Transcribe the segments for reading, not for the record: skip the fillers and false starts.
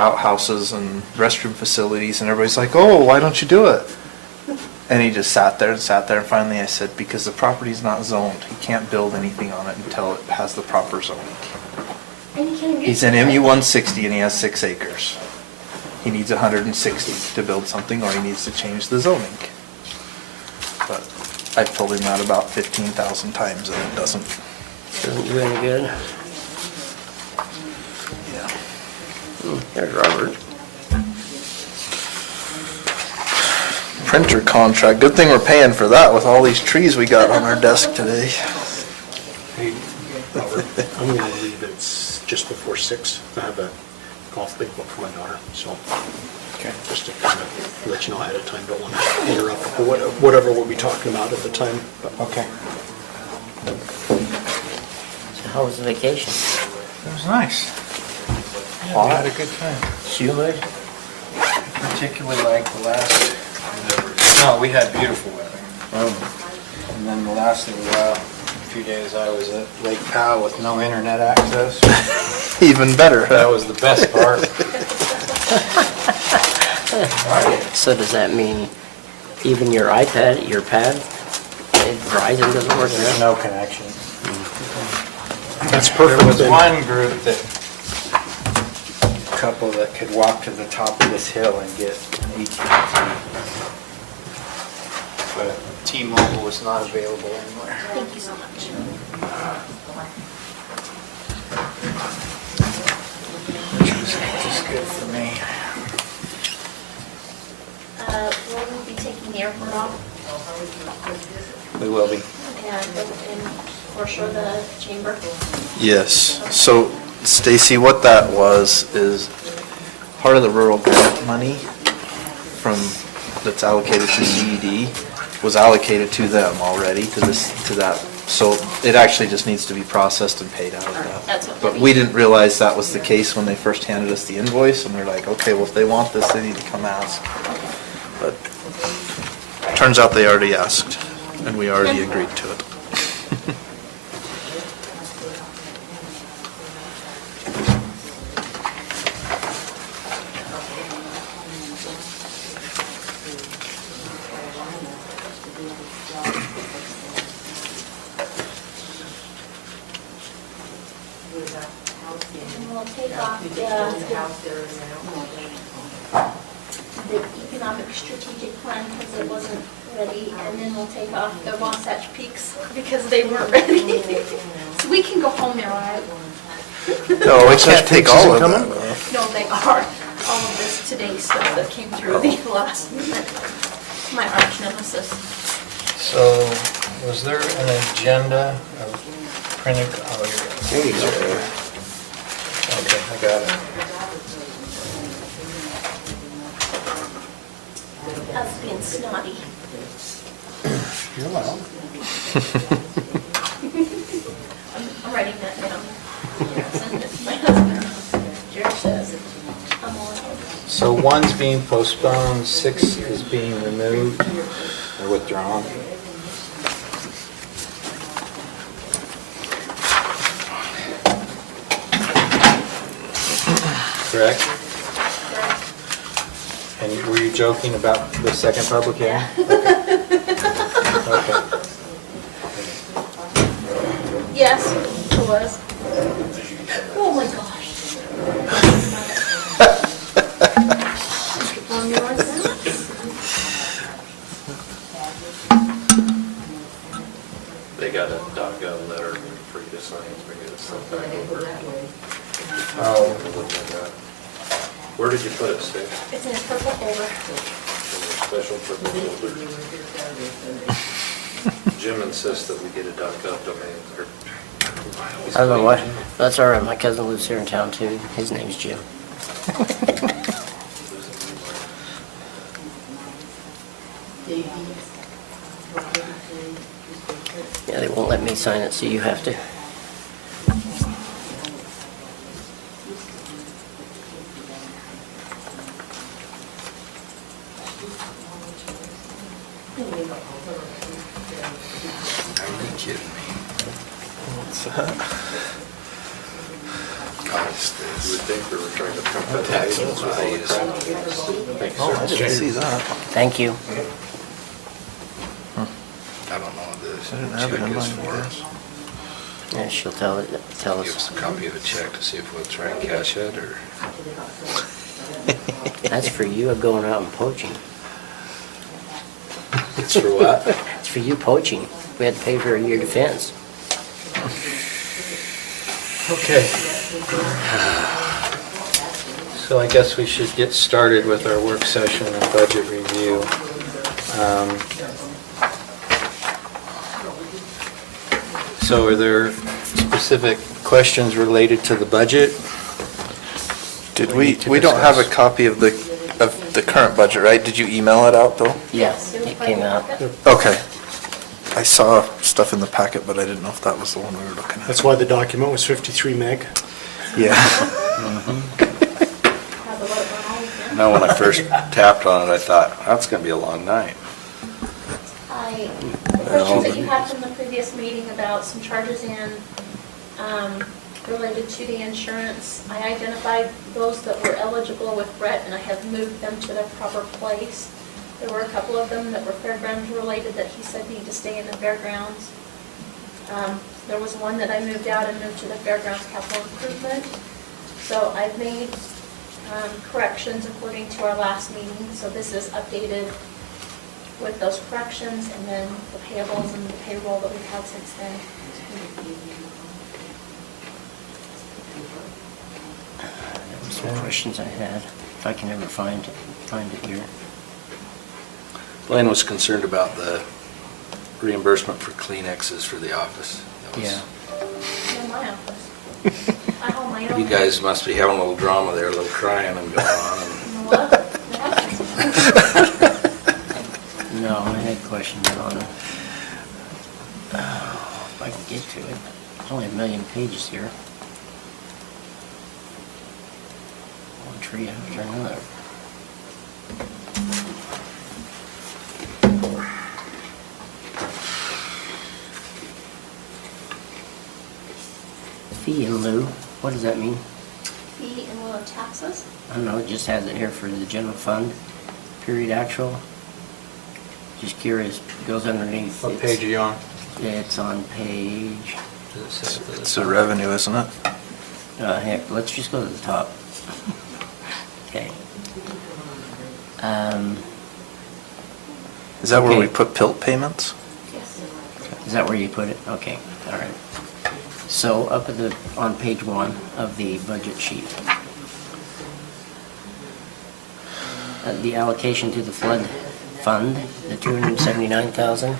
outhouses and restroom facilities, and everybody's like, oh, why don't you do it? And he just sat there, and finally I said, because the property's not zoned. He can't build anything on it until it has the proper zoning. And you can't He's in MU 160 and he has 6 acres. He needs 160 to build something, or he needs to change the zoning. But I've told him that about 15,000 times, and it doesn't. Doesn't do any good. Yeah. There's Robert. Printer contract. Good thing we're paying for that with all these trees we got on our desk today. Hey, Robert, I'm gonna leave it just before 6. I have a golf big book for my daughter, so. Okay. Just to kind of let you know ahead of time, don't want to interrupt whatever we'll be talking about at the time. But Okay. So how was the vacation? It was nice. Yeah, we had a good time. Humid? Particularly like the last, no, we had beautiful weather. Oh. And then the last little while, a few days I was at Lake Powell with no internet access. Even better. That was the best part. So does that mean even your iPad, your pad, Verizon doesn't work There's now? no connection. that's perfect. There was then. one group couple that could walk to the top of this hill and get AT&T. But T-Mobile was not available anywhere. Thank you so much. Which was good for me. Will we be taking the airport off? We will be. And for sure the chamber? Yes. So, Stacy, what that was is part of the rural grant money that's allocated to CED was allocated to them already, to that. So it actually just needs to be processed and paid out of that. That's what But we didn't realize that was the case when they first handed us the invoice, and they're like, okay, well, if they want this, they need to come ask. But turns out they already asked, and we already agreed to it. And we'll take off the economic strategic plan because it wasn't ready, and then we'll take off the Wasatch Peaks because they weren't ready. So we can go home now, right? No, we can't take all of coming? that. No, they are. All of this today stuff that came through the last minute. My arch nemesis. So, was there an agenda of printed, oh, There you go. okay, I got it. Us being snotty. You're allowed. I'm writing that down. Send it to my husband. Jared says I'm allowed. So 1's being postponed, 6 is being removed or withdrawn. Correct? And were you joking about the second public hearing? Okay. Yes, it was. Oh my gosh. On your side. They got a .gov letter for you to sign, so we get it sent back over. Oh, Where did you put it, Steve? It's in a purple folder. In your special purple folder. Jim insists that we get a .gov domain. I don't know what. That's all right. My cousin lives here in town too. His name's Jim. Yeah, they won't let me sign it, so you have to. Are you kidding me? What's that? God, Steve. You would think we were trying to pump that taxes with all the crap. Thank you, Oh, I sir. didn't see that. Thank you. I don't know what this I didn't have it in check is mind, for I us. guess. Yeah, she'll tell Give us us. a copy of a check to see if we'll try and cash it, or? That's for you going out and poaching. It's for what? It's for you poaching. We had to pay for your defense. Okay. So I guess we should get started with our work session and budget review. So are there specific questions related to the budget? Did We need to we don't have a discuss. copy of the current budget, right? Did you email it out, though? Yes, it came out. Okay. I saw stuff in the packet, but I didn't know if that was the one we were looking at. That's why the document was 53 meg. Yeah. Have a vote on all of them. No, when I first tapped on it, I thought, that's gonna be a long night. The questions that you had from the previous meeting about some charges related to the insurance, I identified those that were eligible with Brett, and I have moved them to their proper place. There were a couple of them that were fairgrounds related that he said need to stay in the fairgrounds. There was one that I moved out and moved to the fairgrounds capital improvement. So I've made corrections according to our last meeting, so this is updated with those corrections, and then the payables and the payroll that we've had since then. Some questions I had, if I can ever find it here. Blaine was concerned about the reimbursement for Kleenexes for the office. That was- Yeah. In my office. I hold my own. You guys must be having a little drama there, a little crying and going on. You know what? It happens. No, I had questions on it. If I can get to it. There's only 1,000,000 pages here. One tree after another. Fee in lieu, what does that mean? Fee in lieu of taxes? I don't know, it just has it here for the general fund, period actual. Just curious, goes underneath. What page are you on? It's on page, Does it say that It's a revenue, isn't it? heck, let's just go to the top. Okay. Is that where we Okay. put PILT payments? Yes. Is that where you put it? Okay, all right. So up at on page 1 of the budget sheet. The allocation to the flood fund, the 279,000,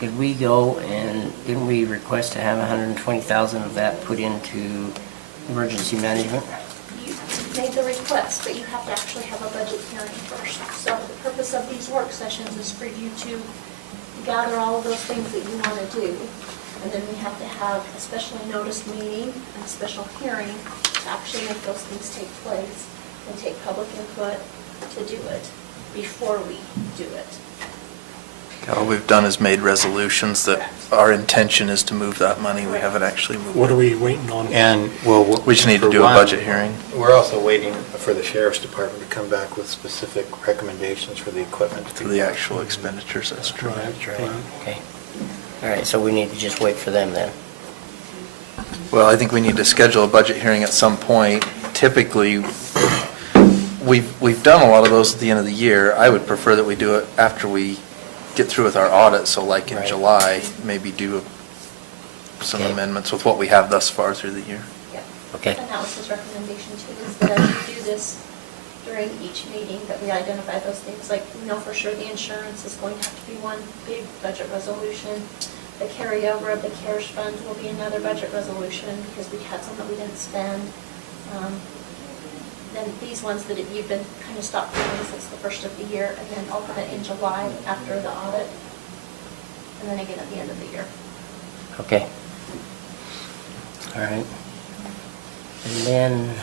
didn't we request to have 120,000 of that put into emergency management? You made the request, but you have to actually have a budget hearing first. So the purpose of these work sessions is for you to gather all of those things that you want to do. And then we have to have a specially noticed meeting and a special hearing to actually make those things take place and take public input to do it before we do it. All we've done is made resolutions that our intention is to move that money. We haven't actually moved What it. are we waiting on? And, well. We just need to for do a one, budget hearing. We're also waiting for the sheriff's department to come back with specific recommendations for the equipment. For the actual expenditures, that's true. Right. Okay. All right, so we need to just wait for them then. Well, I think we need to schedule a budget hearing at some point. Typically, we've done a lot of those at the end of the year. I would prefer that we do it after we get through with our audit, so like in Right. July, maybe do some Okay. amendments with what we have thus far through the year. Yep. Okay. And that was his recommendation too, is that as we do this during each meeting, that we identify those things. Like, we know for sure the insurance is going to have to be one big budget resolution. The carryover of the CARES fund will be another budget resolution because we had some that we didn't spend. Then these ones that you've been kind of stopped doing since the first of the year, and then open it in July after the audit, and then again at the end of the year. Okay. All right. And then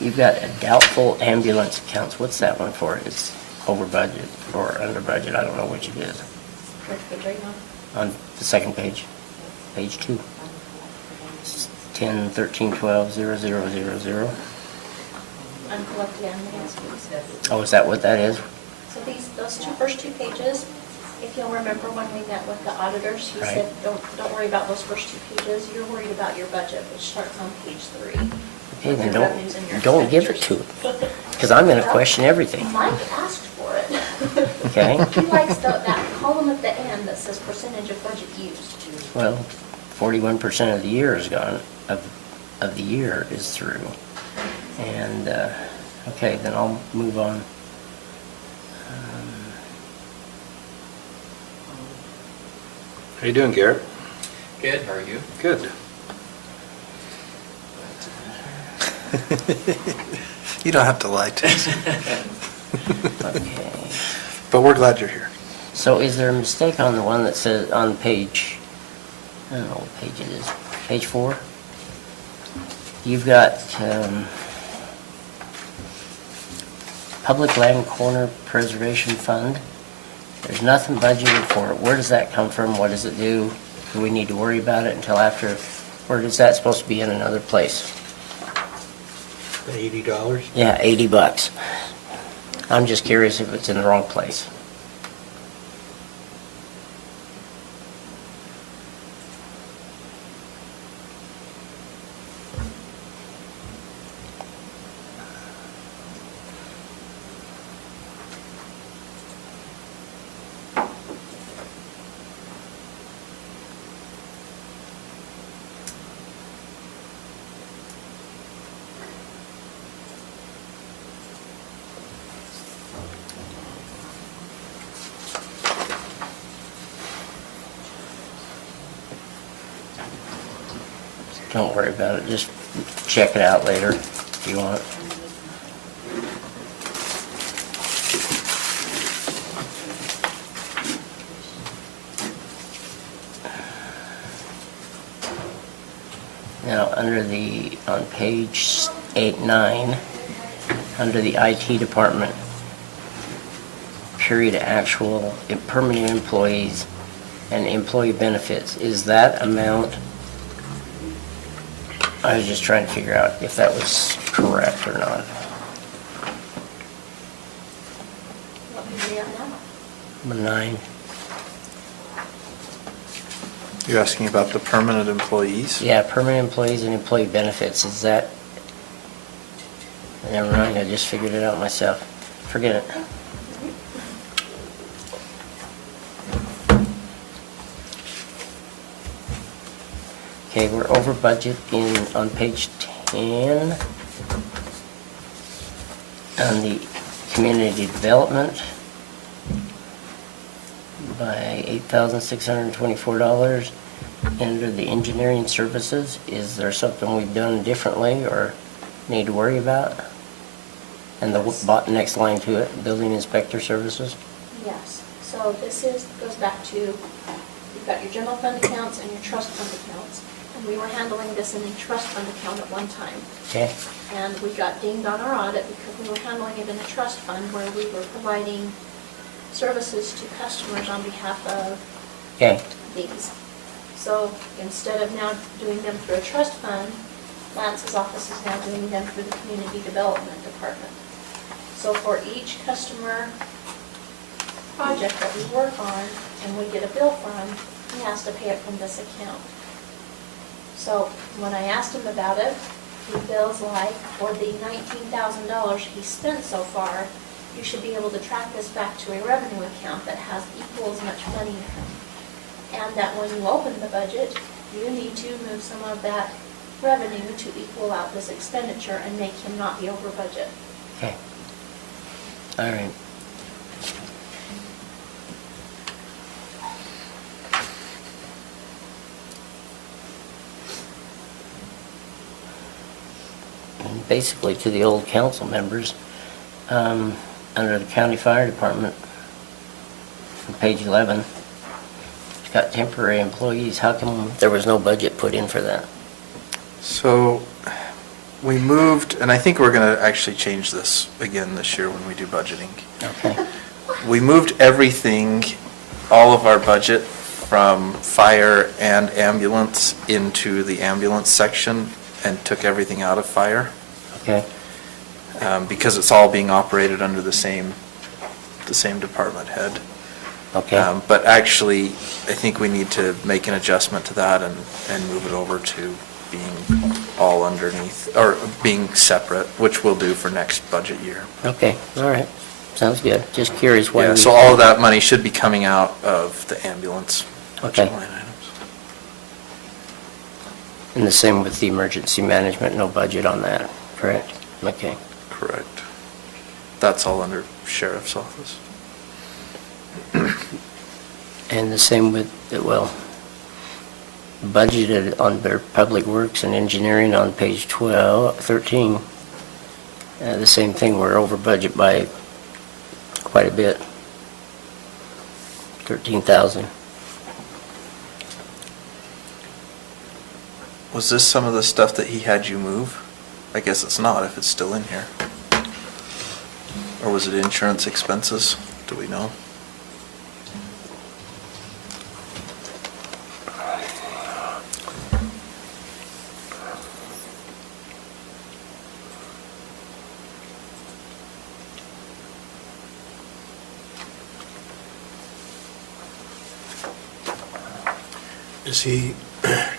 you've got a doubtful ambulance accounts. What's that one for? It's over budget or under budget. I don't know which it is. Which page are you on? On the second page, page 2. It's 10, 13, 12, 0, 0, 0, 0. Uncollected animals. Oh, is that what that is? So those first two pages, if you'll remember when we met with the auditors, he Right. said, don't worry about those first two pages, you're worried about your budget, which starts on page 3. Okay, then Your revenues and your don't give it to him, expenditures. because I'm gonna Well, question everything. Mike asked for it. Okay. He likes that column at the end that says percentage of budget used. Well, 41% of the year is gone, of the year is through. And, okay, then I'll move on. How you doing, Garrett? Good, how are you? Good. You don't have to lie to us, Okay. but we're glad you're here. So is there a mistake on the one that says, on page, I don't know what page it is, page 4? You've got Public Land Corner Preservation Fund. There's nothing budgeted for it. Where does that come from? What does it do? Do we need to worry about it until after? Or is that supposed to be in another place? The $80? Yeah, $80. I'm just curious if it's in the wrong place. Don't worry about it, just check it out later if you want. Now, on page 9, under the IT department, period actual, permanent employees and employee benefits, is that amount? I was just trying to figure out if that was correct or not. What would be on that? 9, You're asking about the permanent employees? yeah, permanent employees and employee benefits, is that? Never mind, I just figured it out myself. Forget it. Okay, we're over budget on page 10. On the community development by $8,624. Under the engineering services, is there something we've done differently or need to worry about? And the next line to it, building inspector services? Yes, so this goes back to, you've got your general fund accounts and your trust fund accounts. And we were handling this in a trust fund account at one time. Okay, And we got dinged on our audit because we were handling it in a trust fund where we were providing services to customers on behalf of okay, these. So instead of now doing them through a trust fund, Lance's office is now doing them through the community development department. So for each customer project that we work on and we get a bill from, he has to pay it from this account. So when I asked him about it, he feels like for the $19,000 he spent so far, you should be able to track this back to a revenue account that has equal as much money in it. And that when you open the budget, you need to move some of that revenue to equal out this expenditure and make him not be over budget. okay. All right. And basically to the old council members, under the county fire department, on page 11, it's got temporary employees. How come there was no budget put in for that? So we moved, and I think we're going to actually change this again this year when we do budgeting. Okay, We moved everything, all of our budget from fire and ambulance into the ambulance section and took everything out of fire, Okay, because it's all being operated under the same department head. okay, But actually, I think we need to make an adjustment to that and move it over to being all underneath, or being separate, which we'll do for next budget year. okay, all right. Sounds good. Just curious why Yeah, we... so all of that money should be coming out of the ambulance budget Okay. line items. And the same with the emergency management, no budget on that, correct? Okay. Correct. That's all under sheriff's office. And the same with, well, budgeted on their public works and engineering on page 13. The same thing, we're over budget by quite a bit. 13,000. Was this some of the stuff that he had you move? I guess it's not if it's still in here. Or was it insurance expenses? Do we know? Is he,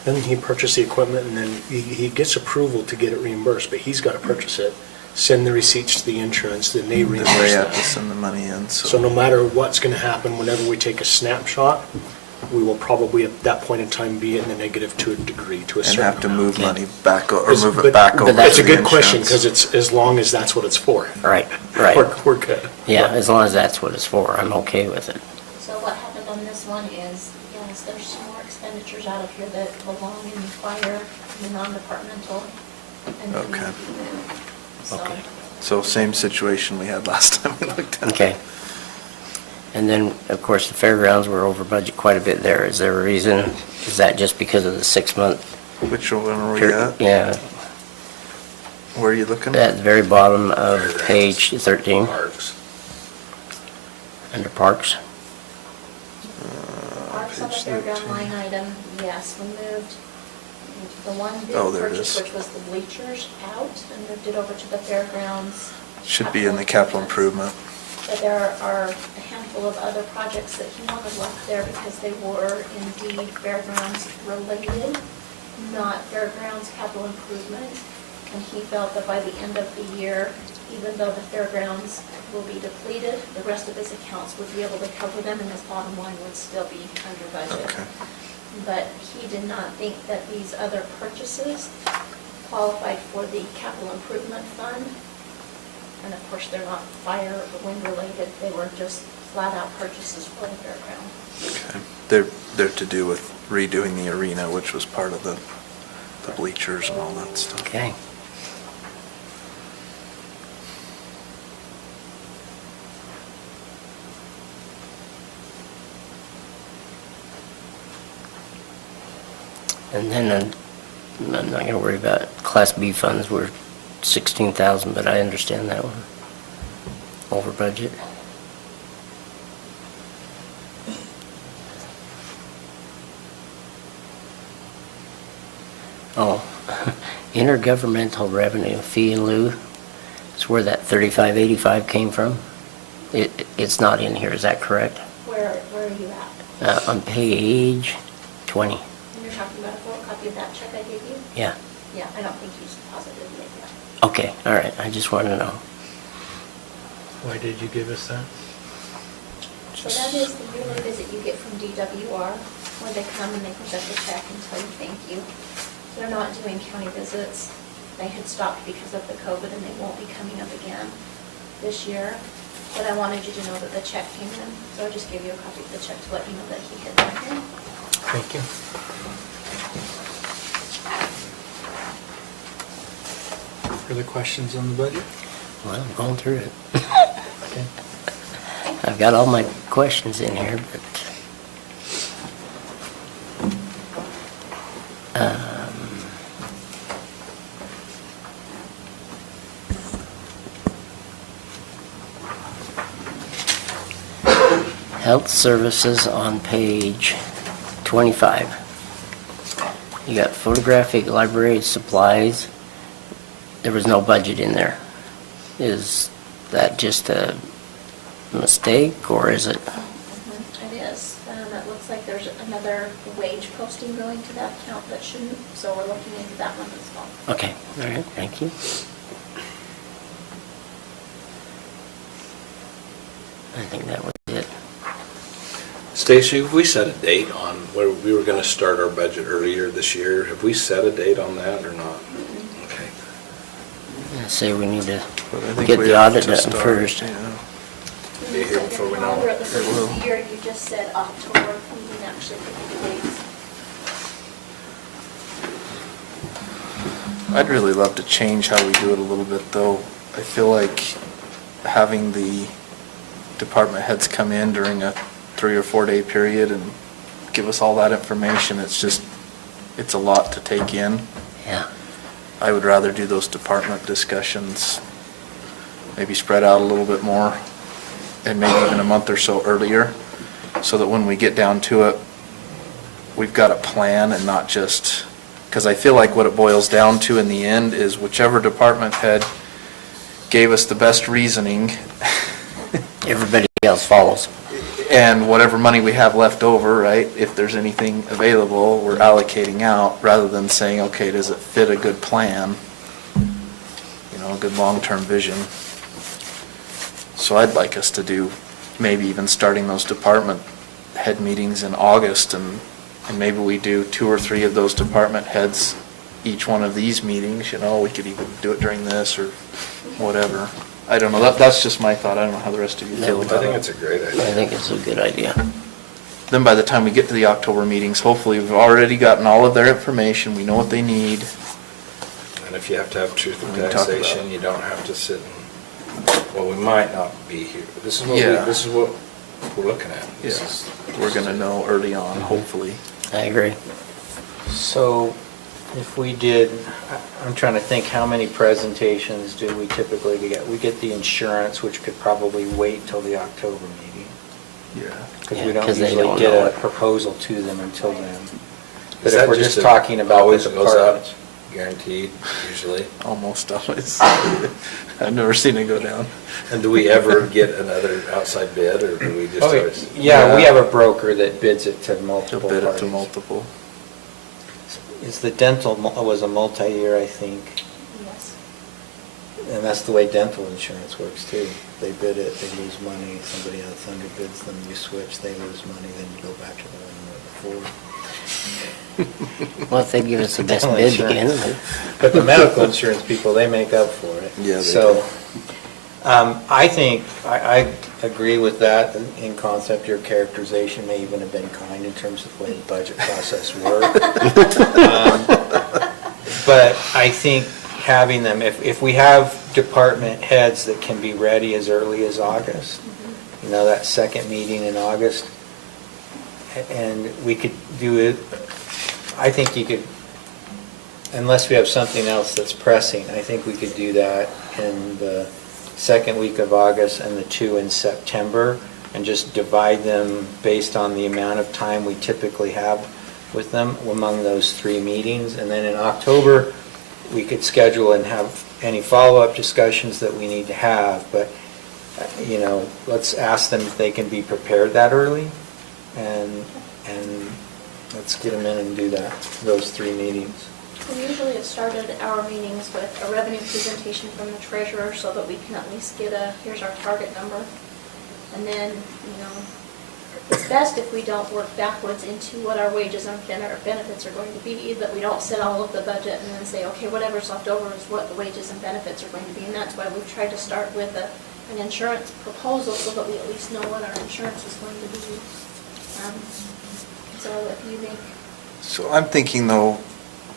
doesn't he purchase the equipment and then he gets approval to get it reimbursed, but he's got to purchase it, send the receipts to the insurance, then they Then reimburse they have to that. send the money in, So no matter what's going to happen, whenever we take a snapshot, we will probably at that point in time be in the negative to a degree, to a And certain have to amount. move Okay. money back, or It's- move but- it back but over to the that's It's a good question, insurance. because it's, as long as that's what it's for. Right, right. We're good. Yeah, as long as that's what it's for, I'm okay with it. So what happened on this one is, yes, there's some more expenditures out of here that belong in fire, in the non-departmental, and then Okay. So, Okay. So same situation we had last time we looked at it. Okay. And then, of course, the fairgrounds were over budget quite a bit there. Is there a reason? Is that just because of the 6-month? Which one are we period? at? Yeah, Where are you looking? at the very bottom of page 13, Parks. under parks. Parks on the Page fairground 13. line item, yes, we moved the one big Oh, there it purchase, is. which was the bleachers, out and moved it over to the fairgrounds. Should be in the capital improvement. But there are a handful of other projects that he wanted left there because they were indeed fairgrounds related, not fairgrounds capital improvement. And he felt that by the end of the year, even though the fairgrounds will be depleted, the rest of his accounts would be able to cover them and his bottom line would still be under budget. Okay. But he did not think that these other purchases qualified for the capital improvement fund. And of course, they're not fire or wind related, they were just flat out purchases for the fairground. Okay. They're to do with redoing the arena, which was part of the bleachers and all that stuff. Okay. And then I'm not going to worry about Class B funds, we're 16,000, but I understand that one. Over budget. Oh, intergovernmental revenue, fee in lieu, it's where that 3585 came from. It's not in here, is that correct? Where are you at? On page 20, And you're talking about a photocopy of that check I gave you? yeah. Yeah, I don't think he's positive yet. Okay, all right, I just want to know. Why did you give us that? So that is the yearly visit you get from DWR, where they come and they present the check and tell you thank you. They're not doing county visits. They had stopped because of the COVID and they won't be coming up again this year. But I wanted you to know that the check came in, so I just gave you a copy of the check to let you know that he had done it. Thank you. Further questions on the budget? Well, I'm going through it. Okay. I've got all my questions in here, but... Health services on page 25. You got photographic library supplies. There was no budget in there. Is that just a mistake, or is it? It is. It looks like there's another wage posting going to that account that shouldn't, so we're looking into that one as well. Okay, all right, thank you. I think that was it. Stacy, have we set a date on where we were gonna start our budget earlier this year? Have we set a date on that or not? Okay. I say we need to But I think get we the have audit to done start, first. yeah. And Be you here said before we that know while we're it. at the first of the year, you just said October, we didn't actually pick the dates. I'd really love to change how we do it a little bit, though. I feel like having the department heads come in during a 3 or 4 day period and give us all that information, it's a lot to take in. Yeah, I would rather do those department discussions, maybe spread out a little bit more, and maybe even a month or so earlier, so that when we get down to it, we've got a plan and not just, because I feel like what it boils down to in the end is whichever department head gave us the best reasoning, everybody else follows. and whatever money we have left over, right, if there's anything available, we're allocating out, rather than saying, okay, does it fit a good plan? You know, a good long-term vision. So I'd like us to do, maybe even starting those department head meetings in August, and maybe we do 2 or 3 of those department heads each one of these meetings, you know, we could even do it during this or whatever. I don't know, that's just my thought, I don't know how the rest of you feel I about it. think it's a great I idea. think it's a good idea. Then by the time we get to the October meetings, hopefully we've already gotten all of their information, we know what they need. And if you have to have truth We in can talk about taxation, it. you don't have to sit and, well, we might not be here. This is what Yeah. this is what we're looking at. This Yeah, is- we're gonna know early on, hopefully. I agree. So if we did, I'm trying to think, how many presentations do we typically get? We get the insurance, which could probably wait till the October meeting, Yeah. because Yeah, we don't 'cause they usually don't get know a it. proposal to them until then. But Is if that we're just a- talking about the always goes out, departments. guaranteed, usually? Almost always. I've never seen it go down. And do we ever get another outside bid, or do we just Oh, always? yeah, we Yeah. have a broker that bids it to They'll multiple bid it to parties. multiple. Is the dental, was a multi-year, I think, Yes. and that's the way dental insurance works too. They bid it, they lose money, somebody else underbids them, you switch, they lose money, then you go back to the one you were before. Well, if they give us the best Dental bid insurance. again. But the medical insurance people, they make up for it. Yeah, they So, I think, I agree with that in concept. Your characterization may even have been kind in terms of the way the budget process worked. But I think having them, if we have department heads that can be ready as early as August, you know, that second meeting in August, and we could do it, I think you could, unless we have something else that's pressing, I think we could do that in the second week of August and the 2 in September, and just divide them based on the amount of time we typically have with them among those 3 meetings. And then in October, we could schedule and have any follow-up discussions that we need to have, but, you know, let's ask them if they can be prepared that early, and let's get them in and do that, those 3 meetings. We usually have started our meetings with a revenue presentation from the treasurer so that we can at least get here's our target number. And then, you know, it's best if we don't work backwards into what our wages and our benefits are going to be, that we don't set all of the budget and then say, okay, whatever's left over is what the wages and benefits are going to be. And that's why we've tried to start with an insurance proposal so that we at least know what our insurance is going to be. So if you think, So I'm thinking though,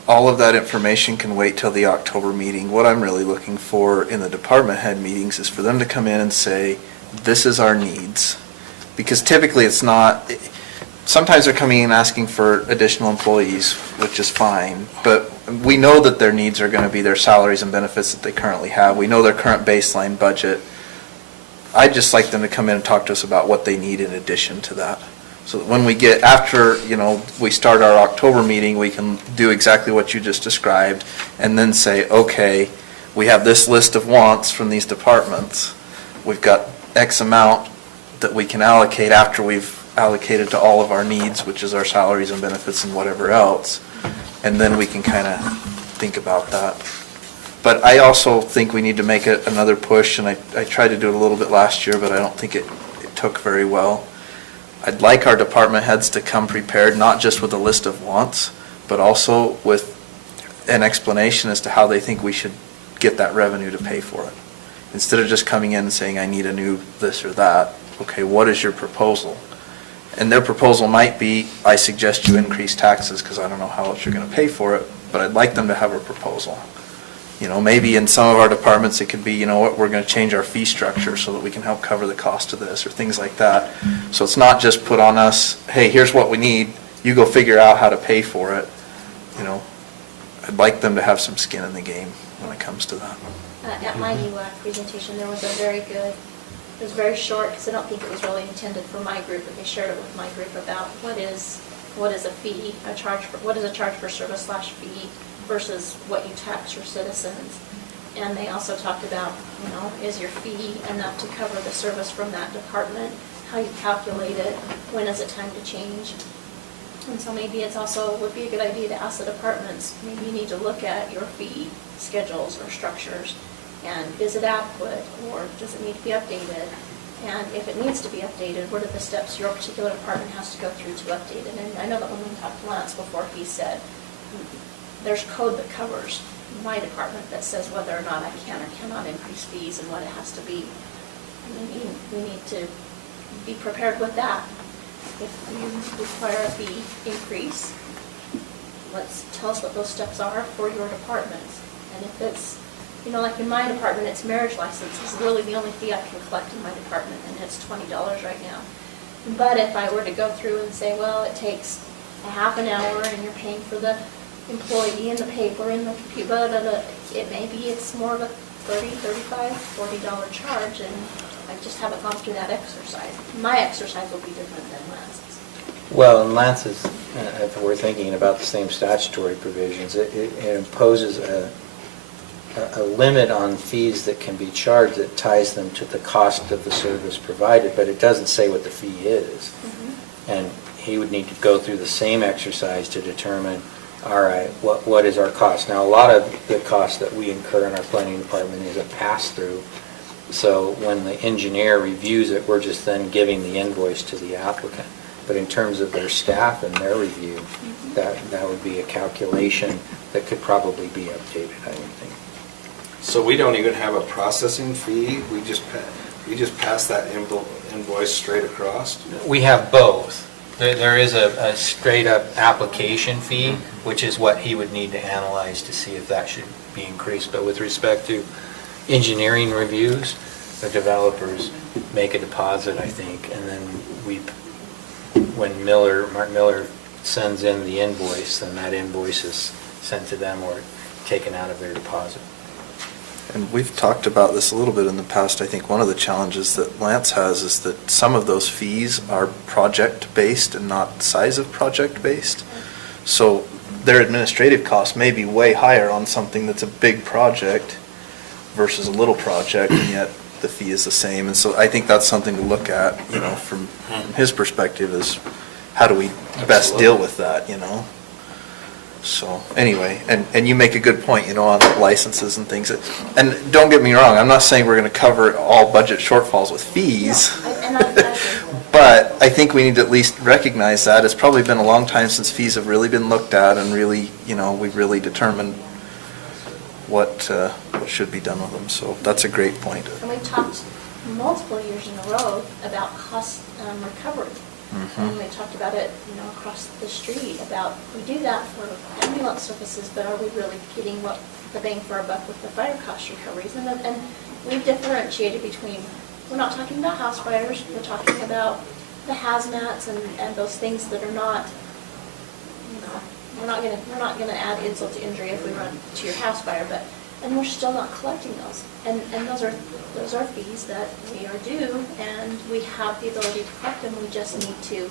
all of that information can wait till the October meeting. What I'm really looking for in the department head meetings is for them to come in and say, this is our needs. Because typically it's not, sometimes they're coming in asking for additional employees, which is fine. But we know that their needs are going to be their salaries and benefits that they currently have. We know their current baseline budget. I'd just like them to come in and talk to us about what they need in addition to that. So that when we get, after, we start our October meeting, we can do exactly what you just described, and then say, okay, we have this list of wants from these departments. We've got X amount that we can allocate after we've allocated to all of our needs, which is our salaries and benefits and whatever else. And then we can kind of think about that. But I also think we need to make it another push, and I tried to do it a little bit last year, but I don't think it took very well. I'd like our department heads to come prepared, not just with a list of wants, but also with an explanation as to how they think we should get that revenue to pay for it. Instead of just coming in and saying, I need a new this or that, okay, what is your proposal? And their proposal might be, I suggest you increase taxes because I don't know how else you're going to pay for it, but I'd like them to have a proposal. Maybe in some of our departments, it could be, we're going to change our fee structure so that we can help cover the cost of this, or things like that. So it's not just put on us, hey, here's what we need, you go figure out how to pay for it. I'd like them to have some skin in the game when it comes to that. At my UAC presentation, there was a very good, it was very short, because I don't think it was really intended for my group, but they shared it with my group about what is a fee, what is a charge for service/fee versus what you tax your citizens. And they also talked about, is your fee enough to cover the service from that department, how you calculate it, when is it time to change. And so maybe it's also, would be a good idea to ask the departments, maybe you need to look at your fee schedules or structures, and is it adequate, or does it need to be updated? And if it needs to be updated, what are the steps your particular department has to go through to update it? And I know that when we talked to Lance before, he said, there's code that covers my department that says whether or not I can or cannot increase fees and what it has to be. We need to be prepared with that. If you require a fee increase, tell us what those steps are for your departments. And if it's, like in my department, it's marriage license is really the only fee I can collect in my department, and it's $20 right now. But if I were to go through and say, well, it takes a half an hour and you're paying for the employee and the paper and the computer, it's more of a $30, $35, $40 charge, and I just haven't gone through that exercise. My exercise will be different than Lance's. Well, and Lance's, if we're thinking about the same statutory provisions, it imposes a limit on fees that can be charged that ties them to the cost of the service provided, but it doesn't say what the fee is. Mm-hmm. And he would need to go through the same exercise to determine, all right, what is our cost? Now, a lot of the cost that we incur in our planning department is a pass-through. So when the engineer reviews it, we're just then giving the invoice to the applicant. But in terms of their staff and their review, that would be a calculation that could probably be updated, I would think. So we don't even have a processing fee? We just pass that invoice straight across? We have both. There is a straight-up application fee, which is what he would need to analyze to see if that should be increased. But with respect to engineering reviews, the developers make a deposit, I think, and then when Mark Miller sends in the invoice, then that invoice is sent to them or taken out of their deposit. And we've talked about this a little bit in the past. I think one of the challenges that Lance has is that some of those fees are project-based and not size of project-based. So their administrative costs may be way higher on something that's a big project versus a little project, and yet the fee is the same. And so I think that's something to look at, from his perspective, is how do we best deal with that, So anyway, and you make a good point, on licenses and things. And don't get me wrong, I'm not saying we're going to cover all budget shortfalls with fees. No, I agree with that. But I think we need to at least recognize that. It's probably been a long time since fees have really been looked at and really, we've really determined what should be done with them. So that's a great point. And we talked multiple years in a row about cost recovery. Mm-hmm. And we talked about it, across the street, about we do that for ambulance services, but are we really getting the bang for our buck with the fire cost recoveries? And we've differentiated between, we're not talking about house fires, we're talking about the hazmats and those things that are not, we're not gonna add insult to injury if we run to your house fire, and we're still not collecting those. And those are fees that we are due, and we have the ability to collect them. We just need to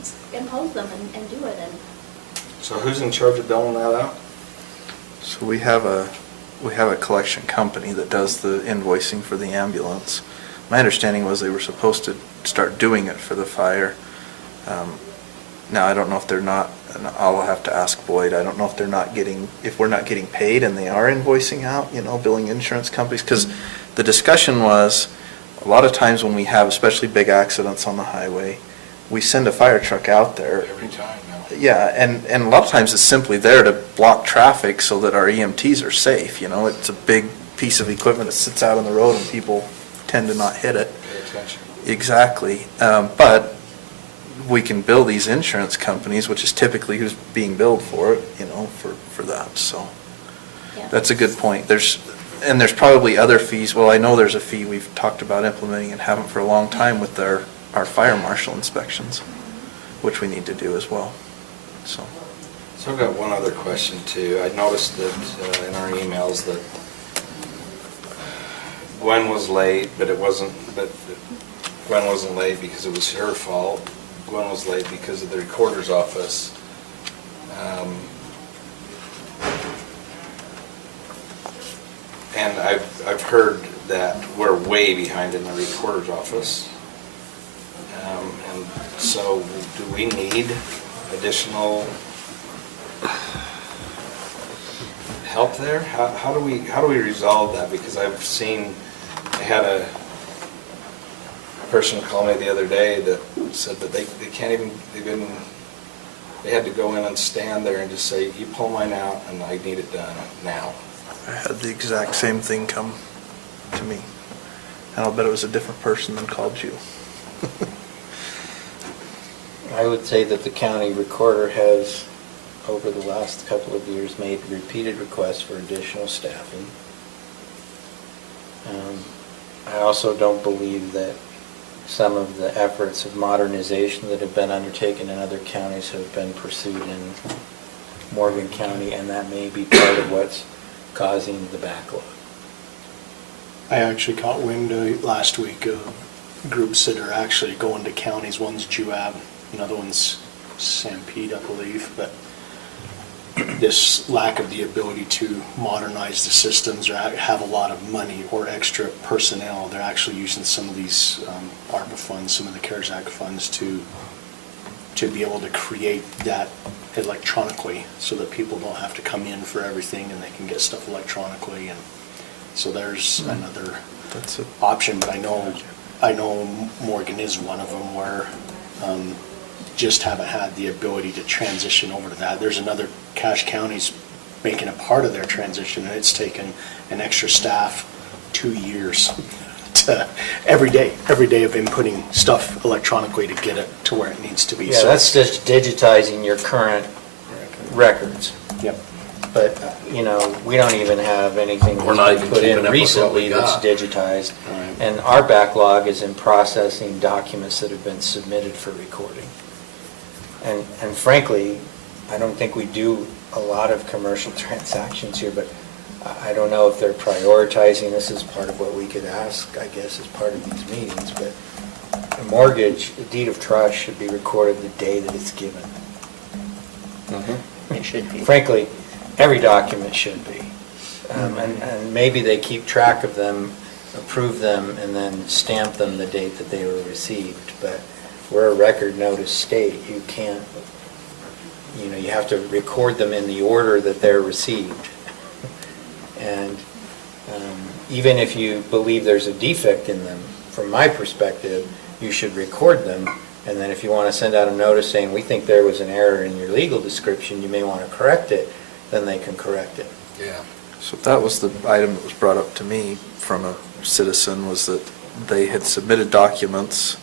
let's impose them and do it, and So who's in charge of billing that out? So we have a collection company that does the invoicing for the ambulance. My understanding was they were supposed to start doing it for the fire. Now, I don't know if they're not, and I'll have to ask Boyd, I don't know if they're not getting, if we're not getting paid and they are invoicing out, billing insurance companies, because the discussion was, a lot of times when we have especially big accidents on the highway, we send a fire truck out there. Every time now. Yeah, and a lot of times it's simply there to block traffic so that our EMTs are safe, It's a big piece of equipment that sits out on the road and people tend to not hit it. Pay attention. Exactly. But we can bill these insurance companies, which is typically who's being billed for it, for that, so. yeah. That's a good point. There's probably other fees. Well, I know there's a fee we've talked about implementing and haven't for a long time with our fire marshal inspections, which we need to do as well, so. So I've got one other question too. I noticed that in our emails that Gwen was late, but Gwen wasn't late because it was her fault. Gwen was late because of the recorder's office. And I've heard that we're way behind in the recorder's office. And so do we need additional help there? How do we resolve that? Because I had a person call me the other day that said that they can't even, they had to go in and stand there and just say, you pull mine out and I need it done now. I had the exact same thing come to me. And I'll bet it was a different person than called you. I would say that the county recorder has, over the last couple of years, made repeated requests for additional staffing. I also don't believe that some of the efforts of modernization that have been undertaken in other counties have been pursued in Morgan County, and that may be part of what's causing the backlog. I actually caught wind last week of groups that are actually going to counties. One's Juab, another one's Stampede, I believe, but this lack of the ability to modernize the systems or have a lot of money or extra personnel, they're actually using some of these ARPA funds, some of the CARES Act funds to be able to create that electronically so that people don't have to come in for everything and they can get stuff electronically. And so there's another That's a option, but I know Morgan is one of them where just haven't had the ability to transition over to that. There's another, Cache County's making a part of their transition, and it's taken an extra staff 2 years to every day of inputting stuff electronically to get it to where it needs to be. Yeah, So- that's just digitizing your current records. Yep. But, we don't even have anything We're not that's even been put keeping in up with what we recently that's got. digitized. Right. And our backlog is in processing documents that have been submitted for recording. And frankly, I don't think we do a lot of commercial transactions here, but I don't know if they're prioritizing this as part of what we could ask, I guess, as part of these meetings, but a mortgage, a deed of trust should be recorded the day that it's given. It should be. Frankly, every document should be. And maybe they keep track of them, approve them, and then stamp them the date that they were received. But we're a record notice state. You can't, you have to record them in the order that they're received. And even if you believe there's a defect in them, from my perspective, you should record them. And then if you want to send out a notice saying, we think there was an error in your legal description, you may want to correct it, then they can correct it. Yeah. So that was the item that was brought up to me from a citizen, was that they had submitted documents.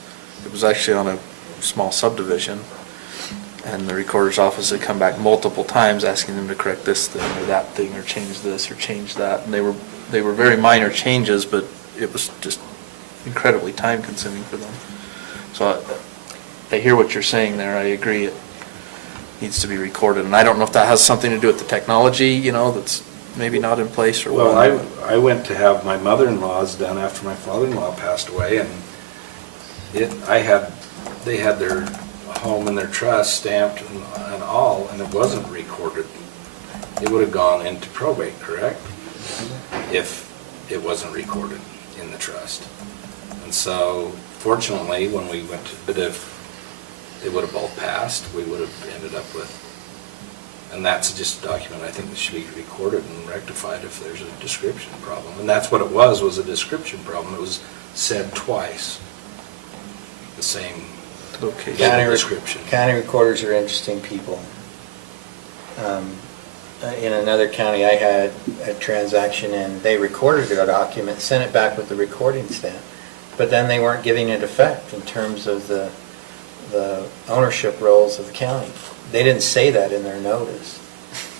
It was actually on a small subdivision, and the recorder's office had come back multiple times asking them to correct this thing or that thing, or change this or change that. And they were very minor changes, but it was just incredibly time consuming for them. So I hear what you're saying there. I agree. It needs to be recorded. And I don't know if that has something to do with the technology, that's maybe not in place or what. Well, I went to have my mother-in-law's done after my father-in-law passed away, and they had their home in their trust stamped and all, and it wasn't recorded, it would have gone into probate, correct? If it wasn't recorded in the trust. And so fortunately, when we went to, but if they would have both passed, we would have ended up with, and that's just a document I think that should be recorded and rectified if there's a description problem. And that's what it was a description problem. It was said twice, the same description. County recorders are interesting people. In another county, I had a transaction and they recorded a document, sent it back with the recording stamp, but then they weren't giving it effect in terms of the ownership roles of the county. They didn't say that in their notice.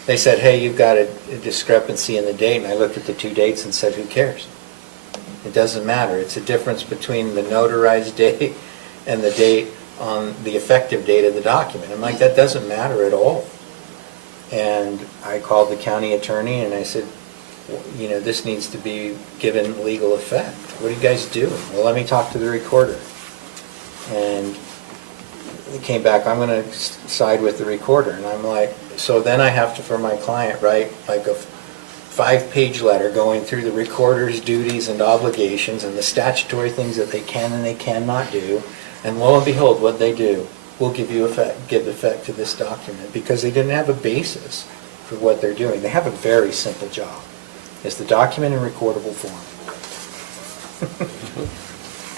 They said, hey, you've got a discrepancy in the date, and I looked at the two dates and said, who cares? It doesn't matter. It's a difference between the notarized date and the date on the effective date of the document. I'm like, that doesn't matter at all. And I called the county attorney and I said, you know, this needs to be given legal effect. What are you guys doing? Well, let me talk to the recorder. And it came back, I'm going to side with the recorder. And I'm like, so then I have to, for my client, write like a 5-page letter going through the recorder's duties and obligations and the statutory things that they can and they cannot do. And lo and behold, what they do will give effect to this document because they didn't have a basis for what they're doing. They have a very simple job. It's the document in recordable form.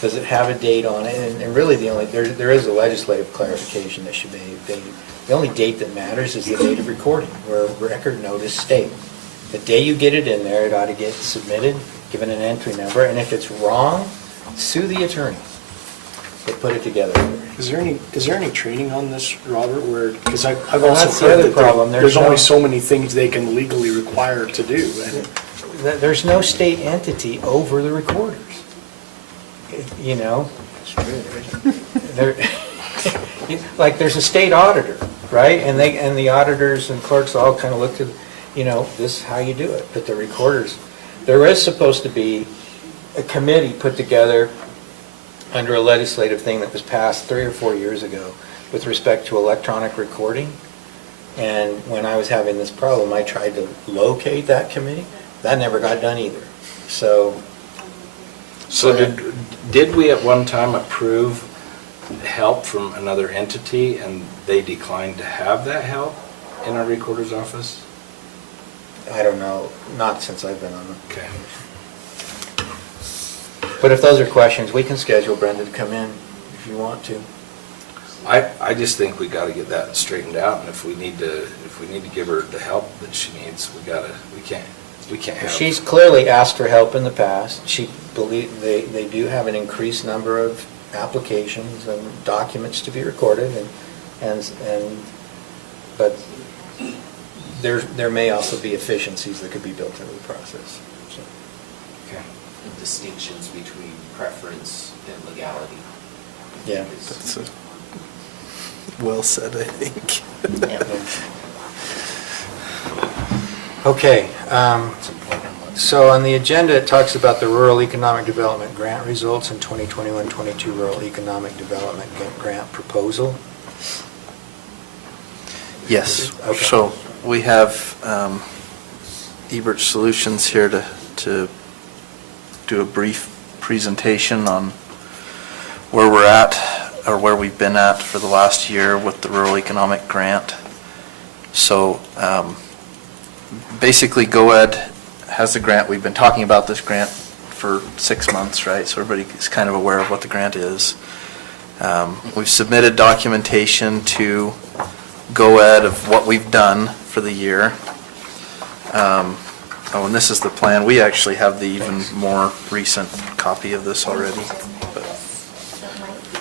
Does it have a date on it? And really there is a legislative clarification that should be made. The only date that matters is the date of recording, where record notice state. The day you get it in there, it ought to get submitted, given an entry number, and if it's wrong, sue the attorney. They put it together. Is there any training on this, Robert, where, because I've Well, also that's the heard other that problem. there's There's only no- so many things they can legally require to do. And There's no state entity over the recorders. You know? There- Like, there's a state auditor, right? And the auditors and clerks all kind of look at, you know, this is how you do it. But the recorders, there is supposed to be a committee put together under a legislative thing that was passed 3 or 4 years ago with respect to electronic recording. And when I was having this problem, I tried to locate that committee. That never got done either. So did we at one time approve help from another entity and they declined to have that help in our recorder's office? I don't know, not since I've been on them. Okay. But if those are questions, we can schedule Brenda to come in if you want to. I just think we got to get that straightened out, and if we need to give her the help that she needs, we can't have. She's clearly asked for help in the past. They do have an increased number of applications and documents to be recorded, but there may also be efficiencies that could be built into the process. So. Okay. Distinctions between preference and legality. Yeah. That's well said, I think. Okay, so on the agenda, it talks about the Rural Economic Development Grant results and 2021-22 Rural Economic Development Grant proposal. Yes, Okay. so we have Ebert Solutions here to do a brief presentation on where we're at, or where we've been at for the last year with the Rural Economic Grant. So basically, GoEd has the grant. We've been talking about this grant for 6 months, right? So everybody is kind of aware of what the grant is. We've submitted documentation to GoEd of what we've done for the year. Oh, and this is the plan. We actually have the even more recent copy of this already. But, That might be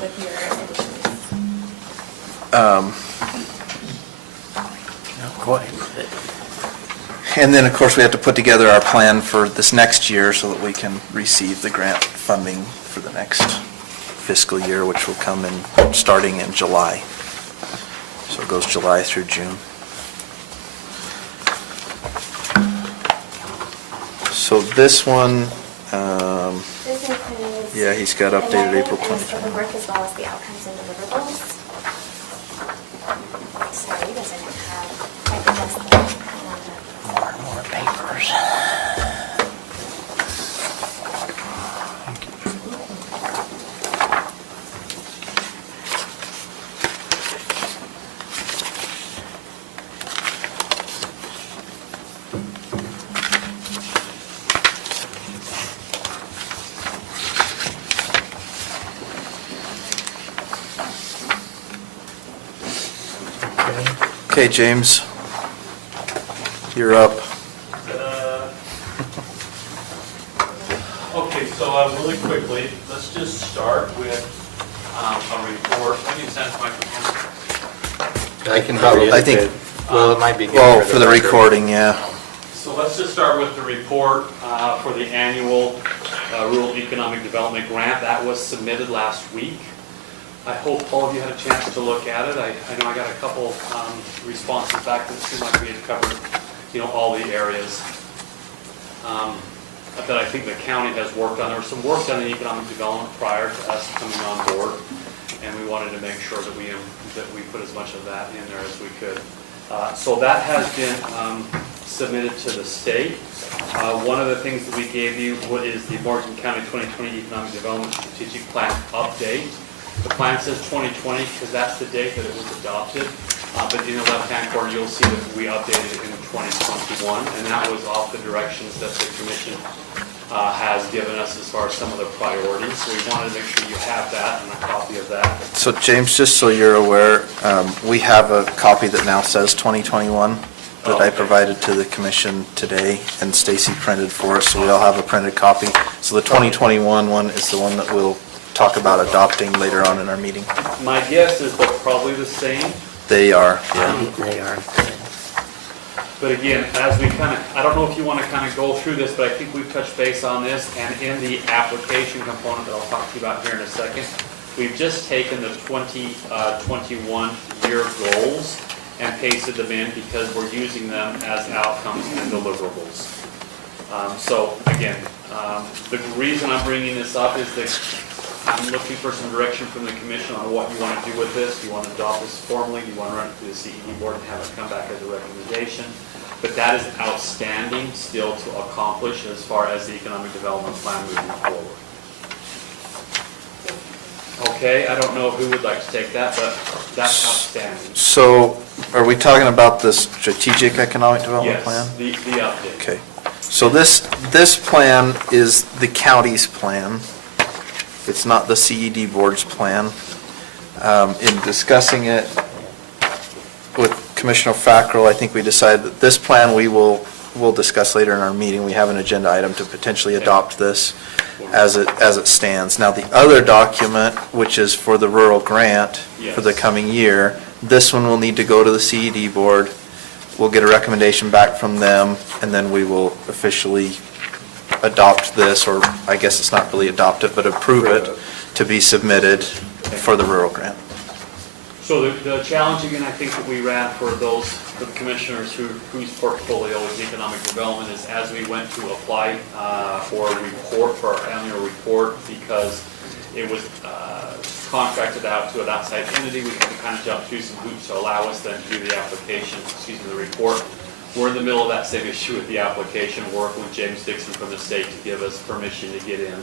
with your additions. not quite. And then, of course, we have to put together our plan for this next year so that we can receive the grant funding for the next fiscal year, which will come in starting in July. So it goes July through June. So this one, This includes. yeah, he's got updated April amendment and 2021. scope of work as well as the outcomes and deliverables. Charlie doesn't have, I think that's the one that. More and more papers. Okay, James, you're up. Okay, so really quickly, let's just start with a report. I need to send this microphone. I can hear you. I think- Well, it might be good. Well, for the record. recording, yeah. So let's just start with the report for the annual Rural Economic Development Grant. That was submitted last week. I hope all of you had a chance to look at it. I know I got a couple responses back that seemed like we had covered, all the areas that I think the county has worked on. There was some work done in economic development prior to us coming on board, and we wanted to make sure that we put as much of that in there as we could. So that has been submitted to the state. One of the things that we gave you is the Morgan County 2020 Economic Development Strategic Plan update. The plan says 2020 because that's the date that it was adopted. But in the left-hand corner, you'll see that we updated it in 2021, and that was off the directions that the commission has given us as far as some of the priorities. So we wanted to make sure you have that and a copy of that. So James, just so you're aware, we have a copy that now says 2021 that I Okay. provided to the commission today, and Stacy printed for us, so we all have a printed copy. So the 2021 one is the one that we'll talk about adopting later on in our meeting. My guess is they're probably the same. They are, yeah. They are. But again, as we I don't know if you want to go through this, but I think we've touched base on this, and in the application component that I'll talk to you about here in a second, we've just taken the 2021 year goals and pasted them in because we're using them as outcomes and deliverables. So again, the reason I'm bringing this up is that I'm looking for some direction from the commission on what you want to do with this. Do you want to adopt this formally? Do you want to run it through the CED board and have it come back as a recommendation? But that is outstanding still to accomplish as far as the economic development plan moving forward. Okay, I don't know who would like to take that, but that's outstanding. So are we talking about the strategic economic development plan? Yes, the update. Okay. So this plan is the county's plan. It's not the CED board's plan. In discussing it with Commissioner Fackrell, I think we decided that this plan we'll discuss later in our meeting. We have an agenda item to potentially adopt this as it stands. Now, the other document, which is for the rural grant for the Yes. coming year, this one will need to go to the CED board. We'll get a recommendation back from them, and then we will officially adopt this, or I guess it's not really adopt it, but approve it to be submitted for the rural grant. So the challenge again, I think that we ran for the commissioners whose portfolio is economic development is as we went to apply for a report, for our annual report, because it was contracted out to an outside entity, we had to kind of jump through some hoops to allow us then to do the application, the report. We're in the middle of that same issue with the application, working with James Dixon from the state to give us permission to get in.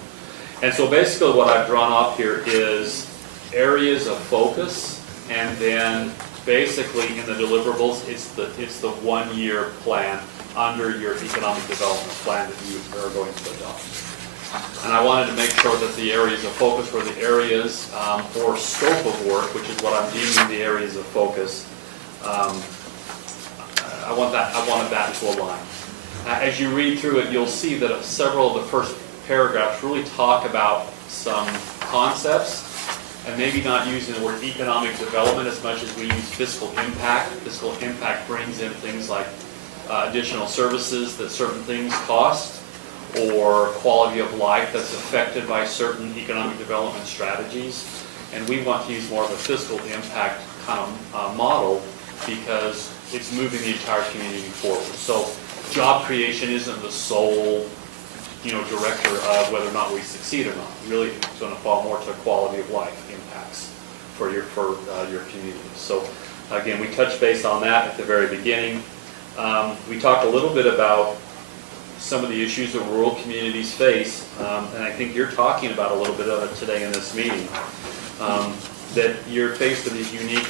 And so basically what I've drawn up here is areas of focus, and then basically in the deliverables, it's the 1 year plan under your economic development plan that you are going to adopt. And I wanted to make sure that the areas of focus were the areas or scope of work, which is what I'm deeming the areas of focus. I wanted that to align. As you read through it, you'll see that several of the first paragraphs really talk about some concepts, and maybe not using the word economic development as much as we use fiscal impact. Fiscal impact brings in things like additional services that certain things cost, or quality of life that's affected by certain economic development strategies. And we want to use more of a fiscal impact kind of model because it's moving the entire community forward. So job creation isn't the sole director of whether or not we succeed or not. Really, it's going to fall more to quality of life impacts for your community. So Again, we touched base on that at the very beginning. We talked a little bit about some of the issues that rural communities face, and I think you're talking about a little bit of it today in this meeting, that you're faced with these unique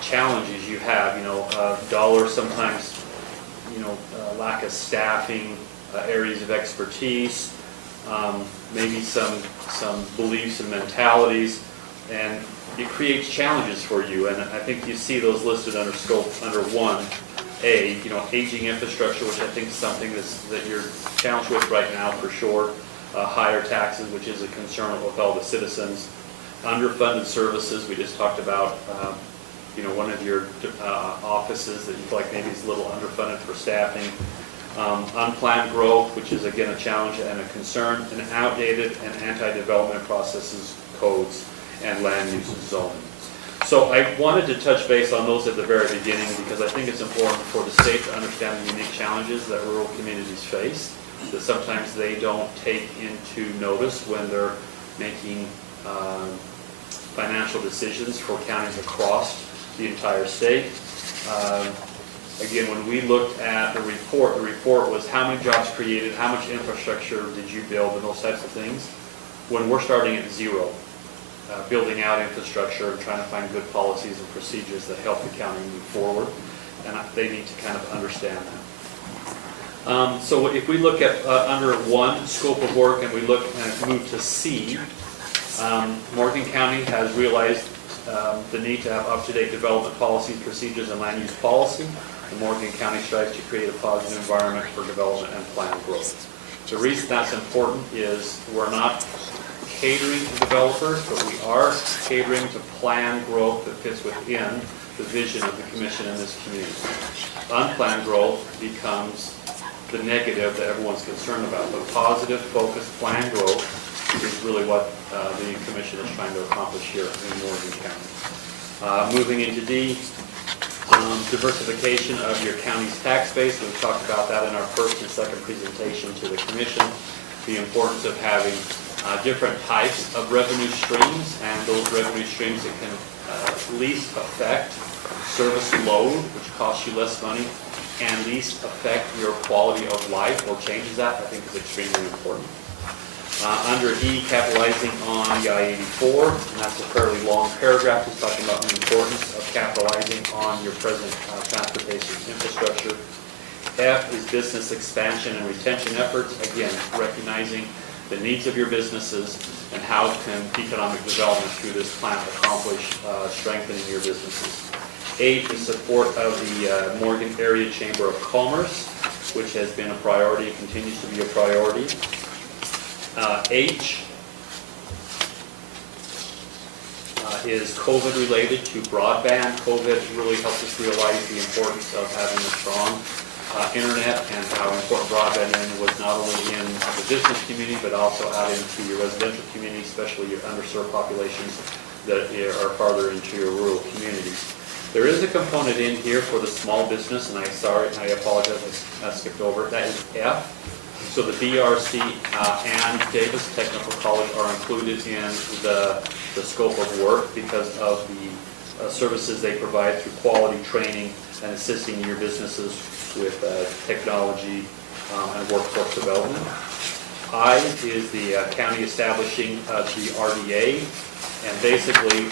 challenges you have, dollars sometimes, lack of staffing, areas of expertise, maybe some beliefs and mentalities, and it creates challenges for you. And I think you see those listed under scope under 1A, aging infrastructure, which I think is something that you're challenged with right now for sure. Higher taxes, which is a concern with all the citizens. Underfunded services, we just talked about, one of your offices that you feel like maybe is a little underfunded for staffing. Unplanned growth, which is again a challenge and a concern, and outdated and anti-development processes, codes, and land use zoning. So I wanted to touch base on those at the very beginning because I think it's important for the state to understand the unique challenges that rural communities face, that sometimes they don't take into notice when they're making financial decisions for counties across the entire state. Again, when we looked at the report was how many jobs created, how much infrastructure did you build, and those types of things. When we're starting at zero, building out infrastructure and trying to find good policies and procedures that help the county move forward, and they need to kind of understand that. So if we look at under 1, scope of work, and we look and move to C, Morgan County has realized the need to have up-to-date development policies, procedures, and land use policy. And Morgan County strives to create a positive environment for development and planned growth. The reason that's important is we're not catering to developers, but we are catering to planned growth that fits within the vision of the commission in this community. Unplanned growth becomes the negative that everyone's concerned about. But positive, focused, planned growth is really what the commission is trying to accomplish here in Morgan County. Moving into D, diversification of your county's tax base. We've talked about that in our first and second presentation to the commission. The importance of having different types of revenue streams, and those revenue streams that can least affect service load, which costs you less money, and least affect your quality of life or changes that, I think is extremely important. Under E, capitalizing on the I-84, and that's a fairly long paragraph. It's talking about the importance of capitalizing on your present transportation infrastructure. F is business expansion and retention efforts. Again, recognizing the needs of your businesses and how can economic development through this plan accomplish strengthening your businesses. H is support of the Morgan Area Chamber of Commerce, which has been a priority and continues to be a priority. H is COVID related to broadband. COVID really helped us realize the importance of having a strong internet and how important broadband was not only in the business community but also out into your residential community, especially your underserved populations that are farther into your rural communities. There is a component in here for the small business, and I apologize, I skipped over it. That is F. So the BRC and Davis Technical College are included in the scope of work because of the services they provide through quality training and assisting your businesses with technology and workforce development. I is the county establishing the RDA, and basically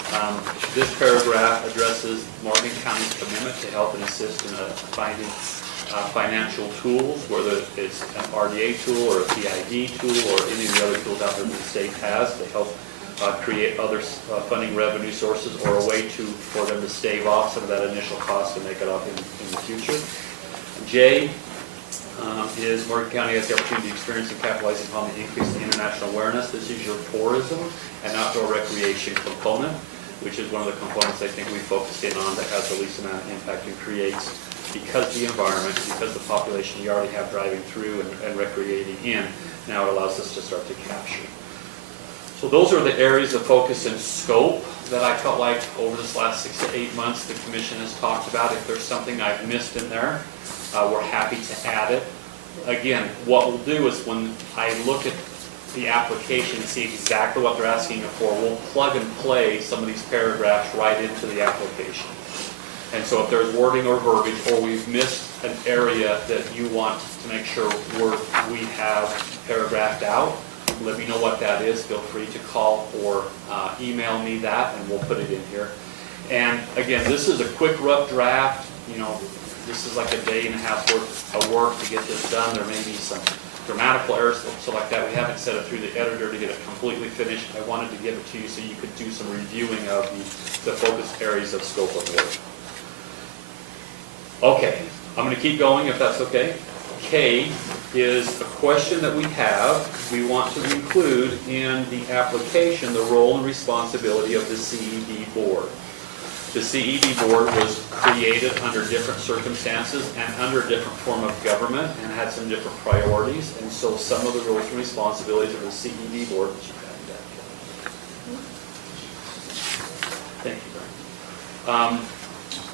this paragraph addresses Morgan County's commitment to help and assist in finding financial tools, whether it's an RDA tool or a PID tool or any of the other tools out there that the state has to help create other funding revenue sources or a way for them to stave off some of that initial cost to make it up in the future. J is Morgan County has the opportunity to experience and capitalize upon the increase in international awareness. This is your tourism and outdoor recreation component, which is one of the components I think we focused in on that has the least amount of impact and creates, because the environment, because the population you already have driving through and recreating in, now it allows us to start to capture. So those are the areas of focus and scope that I felt like over this last 6 to 8 months the commission has talked about. If there's something I've missed in there, we're happy to add it. Again, what we'll do is when I look at the application and see exactly what they're asking for, we'll plug and play some of these paragraphs right into the application. And so if there's wording or verbiage, or we've missed an area that you want to make sure we have paragraphed out, let me know what that is. Feel free to call or email me that, and we'll put it in here. And again, this is a quick, rough draft. You know, this is like a day and a half worth of work to get this done. There may be some grammatical errors, so like that. We haven't set it through the editor to get it completely finished. I wanted to give it to you so you could do some reviewing of the focus areas of scope of work. Okay, I'm going to keep going if that's okay. K is a question that we have. We want to include in the application the role and responsibility of the CED board. The CED board was created under different circumstances and under a different form of government and had some different priorities. And so some of the roles and responsibilities of the CED board, thank you, Brian,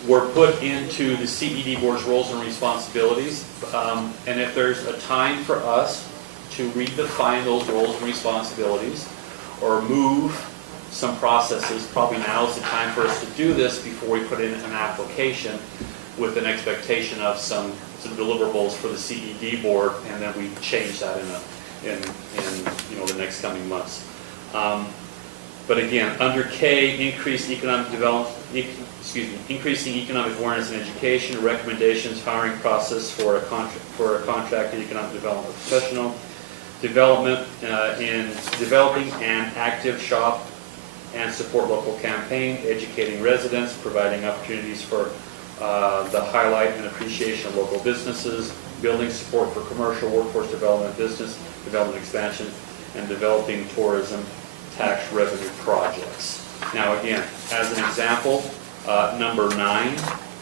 were put into the CED board's roles and responsibilities. And if there's a time for us to redefine those roles and responsibilities or move some processes, probably now is the time for us to do this before we put in an application with an expectation of some deliverables for the CED board, and then we change that in you know, the next coming months. But again, under K, increasing economic awareness and education, recommendations, hiring process for a contracted economic development professional, development in developing an active shop and support local campaign, educating residents, providing opportunities for the highlight and appreciation of local businesses, building support for commercial workforce development, business development expansion, and developing tourism tax revenue projects. Now again, as an example, number 9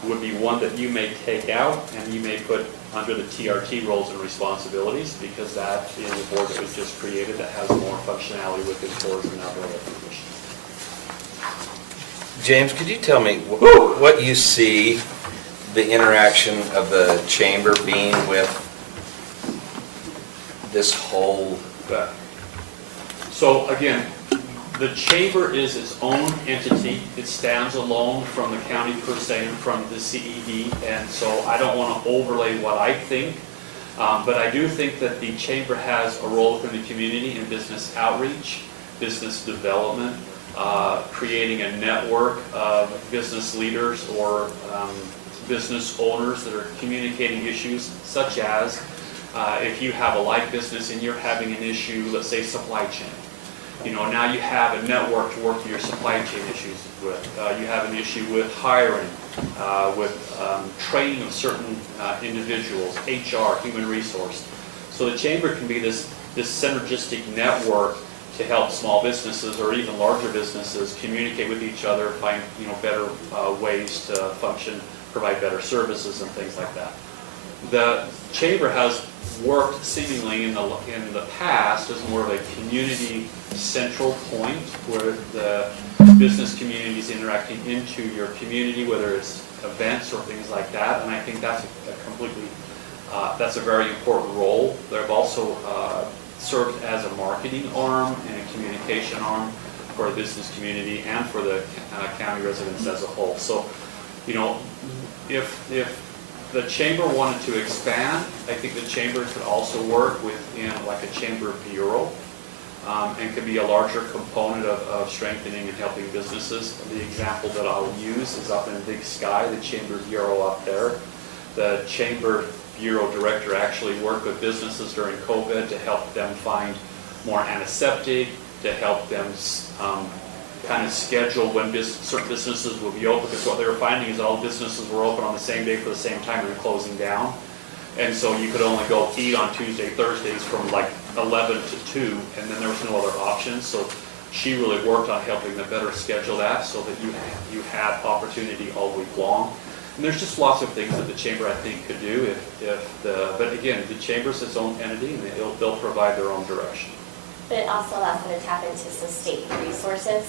would be one that you may take out and you may put under the TRT roles and responsibilities, because that is a board that was just created that has more functionality within tourism and outdoor recreation. James, could you tell me what you see the interaction of the chamber being with this whole? So again, the chamber is its own entity. It stands alone from the county per se and from the CED, and so I don't want to overlay what I think, but I do think that the chamber has a role within the community in business outreach, business development, creating a network of business leaders or business owners that are communicating issues, such as if you have a light business and you're having an issue, let's say supply chain. You know, now you have a network to work through your supply chain issues with. You have an issue with hiring, with training of certain individuals, HR, human resource. So the chamber can be this synergistic network to help small businesses or even larger businesses communicate with each other, find better ways to function, provide better services and things like that. The chamber has worked seemingly in the past as more of a community central point where the business community is interacting into your community, whether it's events or things like that. And I think that's that's a very important role. They've also served as a marketing arm and a communication arm for the business community and for the county residents as a whole. So, if the chamber wanted to expand, I think the chamber could also work within like a chamber bureau and could be a larger component of strengthening and helping businesses. The example that I'll use is up in Big Sky, the chamber bureau up there. The chamber bureau director actually worked with businesses during COVID to help them find more antiseptic, to help them kind of schedule when certain businesses will be open, because what they were finding is all businesses were open on the same day for the same time and they're closing down. And so you could only go eat on Tuesday, Thursdays from like 11 to 2, and then there was no other options. So she really worked on helping them better schedule that so that you had opportunity all week long. And there's just lots of things that the chamber, I think, could do but again, the chamber's its own entity and they'll provide their own direction. But it also allows them to tap into some state resources.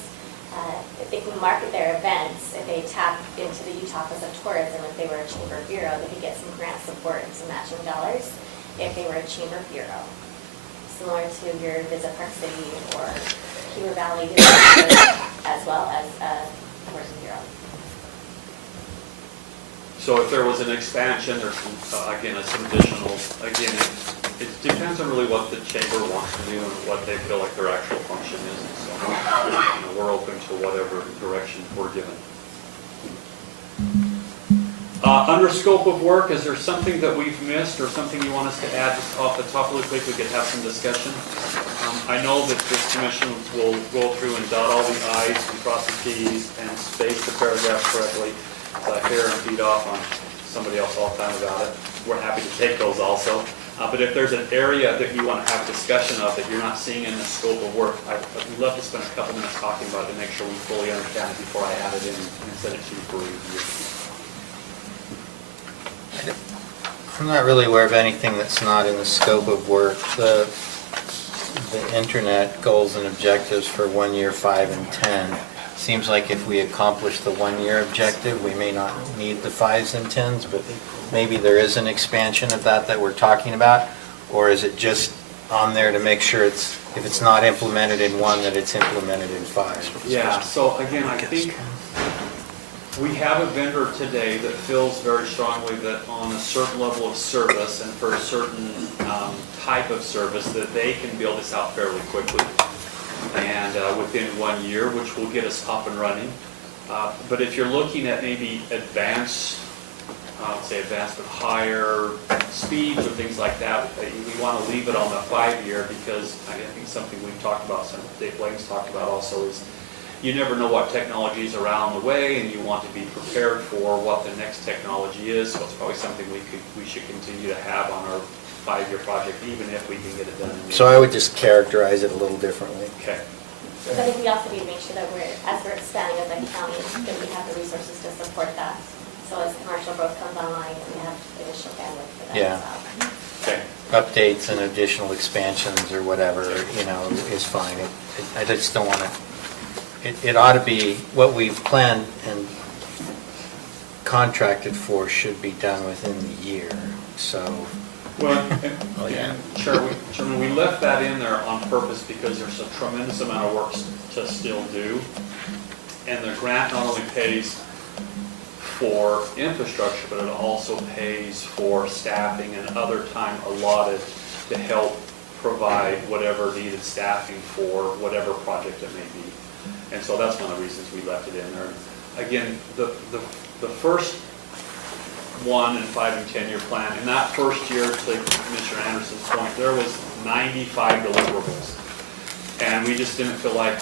If they can market their events, if they tap into the Utah Office of Tourism, if they were a chamber bureau, they could get some grant support and some matching dollars if they were a chamber bureau. Similar to your Visit Park City or Heber Valley, as well as a tourism bureau. So if there was an expansion, there's some, again, some additional, again, it depends on really what the chamber wants to do and what they feel like their actual function is. So, we're open to whatever direction we're given. Under scope of work, is there something that we've missed or something you want us to add just off the top really quick? We could have some discussion. I know that this commission will go through and dot all the i's and cross the t's and space the paragraphs correctly. I hear and feed off on somebody else all the time about it. We're happy to take those also. But if there's an area that you want to have a discussion of that you're not seeing in the scope of work, I'd love to spend a couple minutes talking about it to make sure we fully understand it before I add it in and send it to you for review. I'm not really aware of anything that's not in the scope of work. The internet goals and objectives for 1 year, 5, and 10. Seems like if we accomplish the 1 year objective, we may not need the 5s and 10s, but maybe there is an expansion of that we're talking about, or is it just on there to make sure if it's not implemented in 1, that it's implemented in 5? Yeah, so again, I think we have a vendor today that feels very strongly that on a certain level of service and for a certain type of service that they can build this out fairly quickly and within 1 year, which will get us up and running. But if you're looking at maybe advanced, say advanced with higher speeds or things like that, we want to leave it on the 5-year because I think something we've talked about, something Dave Blaine's talked about also is you never know what technology is around the way, and you want to be prepared for what the next technology is. So it's probably something we should continue to have on our 5-year project, even if we can get it done. So I would just characterize it a little differently. Okay. But I think we also need to make sure that as we're expanding as a county, that we have the resources to support that. So as commercial growth comes online, we have additional bandwidth for that Yeah. as well. Okay. Updates and additional expansions or whatever, is fine. I just don't want to, it ought to be, what we've planned and contracted for should be done within the year, so. Well, Oh, yeah. Chairman, we left that in there on purpose because there's a tremendous amount of work to still do. And the grant not only pays for infrastructure, but it also pays for staffing and other time allotted to help provide whatever needed staffing for whatever project it may be. And so that's one of the reasons we left it in there. Again, the first 1 and 5 and 10-year plan, in that first year, to Commissioner Anderson's point, there was 95 deliverables. And we just didn't feel like,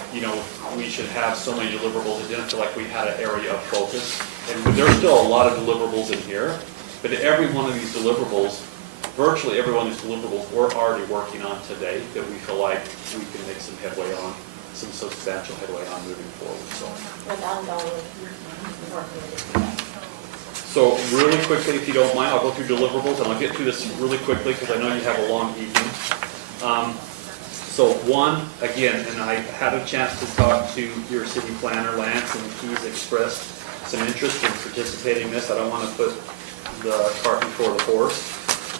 we should have so many deliverables. It didn't feel like we had an area of focus. And there's still a lot of deliverables in here, but every one of these deliverables, virtually every one of these deliverables we're already working on today that we feel like we can make some headway on, some substantial headway on moving forward. So. With ongoing working with the So really quickly, if you don't mind, I'll go through deliverables, and I'll get through this really quickly because I know you have a long evening. So 1, again, and I had a chance to talk to your city planner, Lance, and he's expressed some interest in participating in this. I don't want to put the cart before the horse,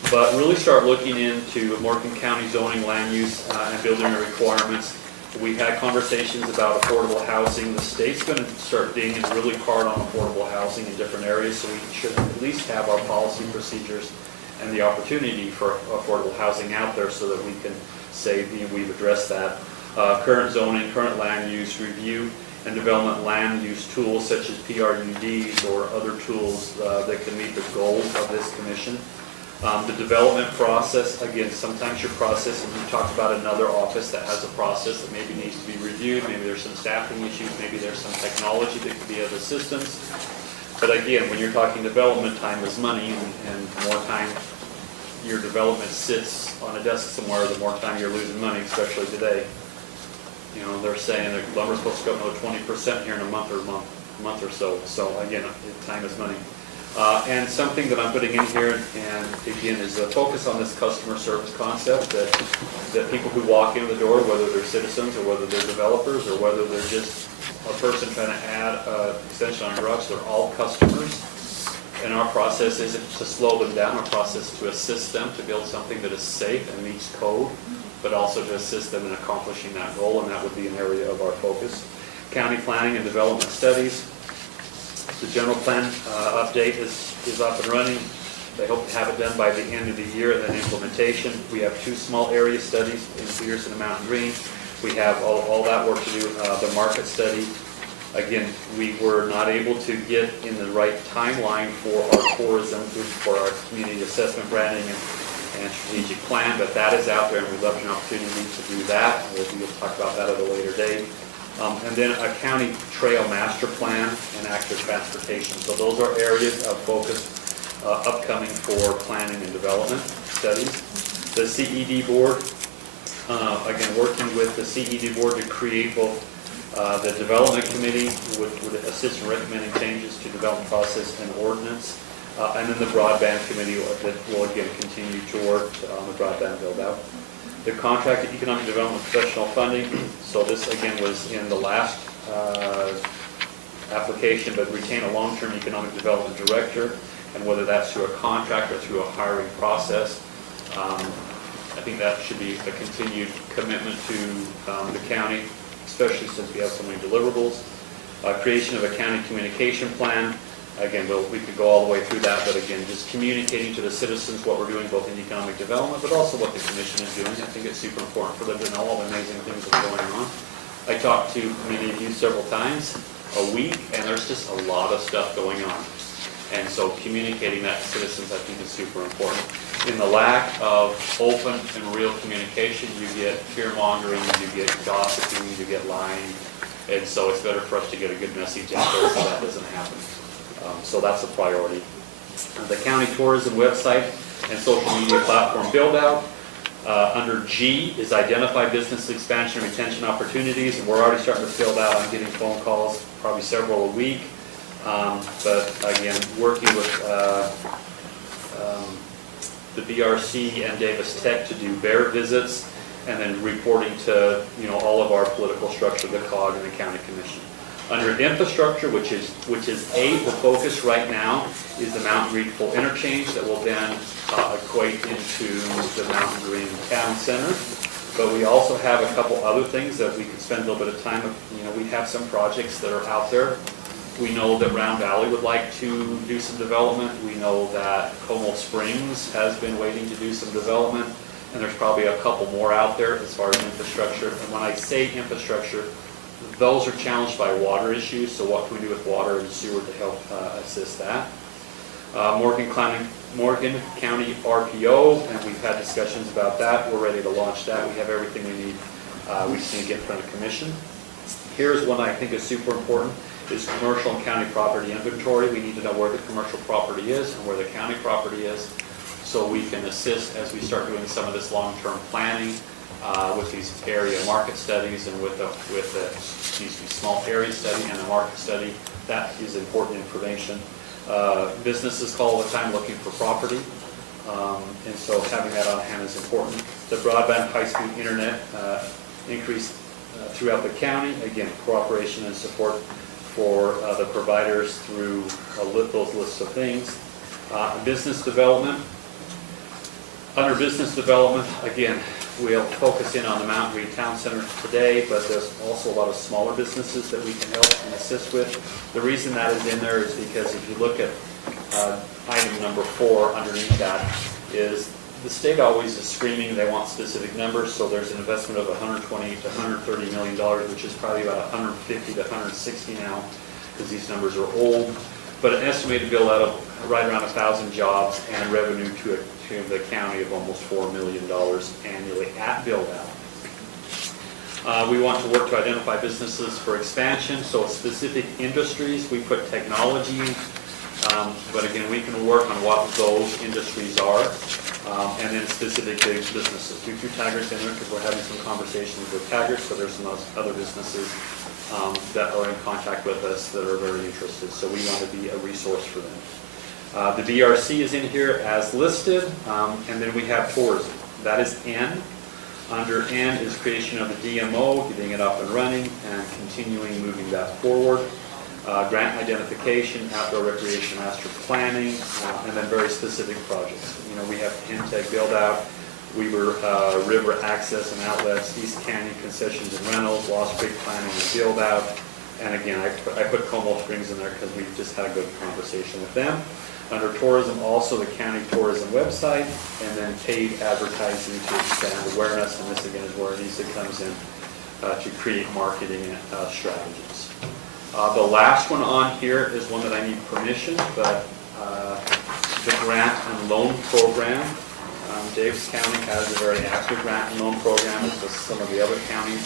but really start looking into Morgan County zoning, land use, and building requirements. We've had conversations about affordable housing. The state's going to start digging really hard on affordable housing in different areas, so we should at least have our policy procedures and the opportunity for affordable housing out there so that we can say we've addressed that. Current zoning, current land use review, and development land use tools such as PRUDs or other tools that can meet the goals of this commission. The development process, again, sometimes your process, and we talked about another office that has a process that maybe needs to be reviewed, maybe there's some staffing issues, maybe there's some technology that could be of assistance. But again, when you're talking development, time is money, and the more time your development sits on a desk somewhere, the more time you're losing money, especially today. They're saying that lumber's supposed to go up another 20% here in a month or so. So again, time is money. And something that I'm putting in here, and again, is a focus on this customer service concept that people who walk in the door, whether they're citizens or whether they're developers or whether they're just a person trying to add an extension on a garage, they're all customers. And our process isn't to slow them down, our process is to assist them to build something that is safe and meets code, but also to assist them in accomplishing that goal, and that would be an area of our focus. County planning and development studies. The general plan update is is up and running. They hope to have it done by the end of the year, and then implementation. We have 2 small area studies in Pearson and Mountain Green. We have all that work to do, the market study. Again, we were not able to get in the right timeline for our tourism, for our community assessment, branding, and strategic plan, but that is out there, and we'd love an opportunity to do that. We'll talk about that at a later date. And then a county trail master plan and active transportation. So those are areas of focus upcoming for planning and development studies. The CED board, again, working with the CED board to create both the development committee would assist in recommending changes to development process and ordinance. And then the broadband committee that will again continue to work on the broadband build out. The contracted economic development professional funding. So this again was in the last application, but retain a long-term economic development director, and whether that's through a contract or through a hiring process. I think that should be a continued commitment to the county, especially since we have so many deliverables. Creation of a county communication plan. Again, we could go all the way through that, but again, just communicating to the citizens what we're doing both in economic development, but also what the commission is doing. I think it's super important for them to know all the amazing things that are going on. I talked to many of you several times a week, and there's just a lot of stuff going on. And so communicating that to citizens, I think, is super important. In the lack of open and real communication, you get fear-mongering, you get gossiping, you get lying, and so it's better for us to get a good message out there so that doesn't happen. So that's a priority. The county tourism website and social media platform build out. Under G is identify business expansion and retention opportunities, and we're already starting to fill that. I'm getting phone calls, probably several a week. But again, working with the BRC and Davis Tech to do their visits, and then reporting to all of our political structure, the COG and the county commission. Under infrastructure, which is the focus right now, is the Mountain Green full interchange that will then equate into the Mountain Green Town Center. But we also have a couple other things that we could spend a little bit of time. We have some projects that are out there. We know that Round Valley would like to do some development. We know that Como Springs has been waiting to do some development, and there's probably a couple more out there as far as infrastructure. And when I say infrastructure, those are challenged by water issues, so what can we do with water and sewer to help assist that? Morgan County RPO, and we've had discussions about that. We're ready to launch that. We have everything we need. We just need to get in front of the commission. Here's one I think is super important, is commercial and county property inventory. We need to know where the commercial property is and where the county property is, so we can assist as we start doing some of this long-term planning with these area market studies and with the small area study and the market study. That is important information. Businesses call all the time looking for property, and so having that on hand is important. The broadband high-speed internet increase throughout the county. Again, cooperation and support for the providers through those lists of things. Business development. Under business development, again, we'll focus in on the Mountain Green Town Center today, but there's also a lot of smaller businesses that we can help and assist with. The reason that is in there is because if you look at item number 4 underneath that, is the state always is screaming they want specific numbers, so there's an investment of $120 to $130 million, which is probably about 150 to 160 now, because these numbers are old, but an estimated build out of right around 1,000 jobs and revenue to the county of almost $4 million annually at build out. We want to work to identify businesses for expansion, so specific industries, we put technology, but again, we can work on what those industries are, and then specific businesses. We threw Taggart in there because we're having some conversations with Taggart, so there's some other businesses that are in contact with us that are very interested, so we want to be a resource for them. The BRC is in here as listed, and then we have tourism. That is N. Under N is creation of the DMO, getting it up and running, and continuing moving that forward. Grant identification, outdoor recreation master planning, and then very specific projects. We have Integ build out, Weber River access and outlets, East Canyon concessions and rentals, Lost Creek planning and build out. And again, I put Como Springs in there because we've just had a good conversation with them. Under tourism, also the county tourism website, and then paid advertising to expand awareness, and this again is where Anissa comes in to create marketing strategies. The last one on here is one that I need permission, but the grant and loan program. Davis County has a very active grant and loan program, as does some of the other counties,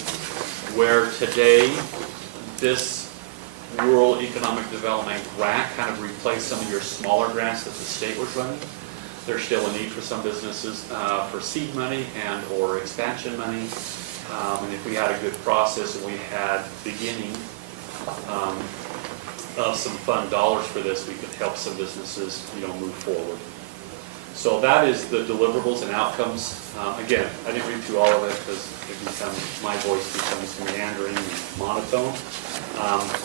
where today this rural economic development grant kind of replaced some of your smaller grants that the state was running. There's still a need for some businesses for seed money and or expansion money. And if we had a good process and we had beginning of some fund dollars for this, we could help some businesses, move forward. So that is the deliverables and outcomes. Again, I didn't read through all of it because my voice becomes meandering and monotone.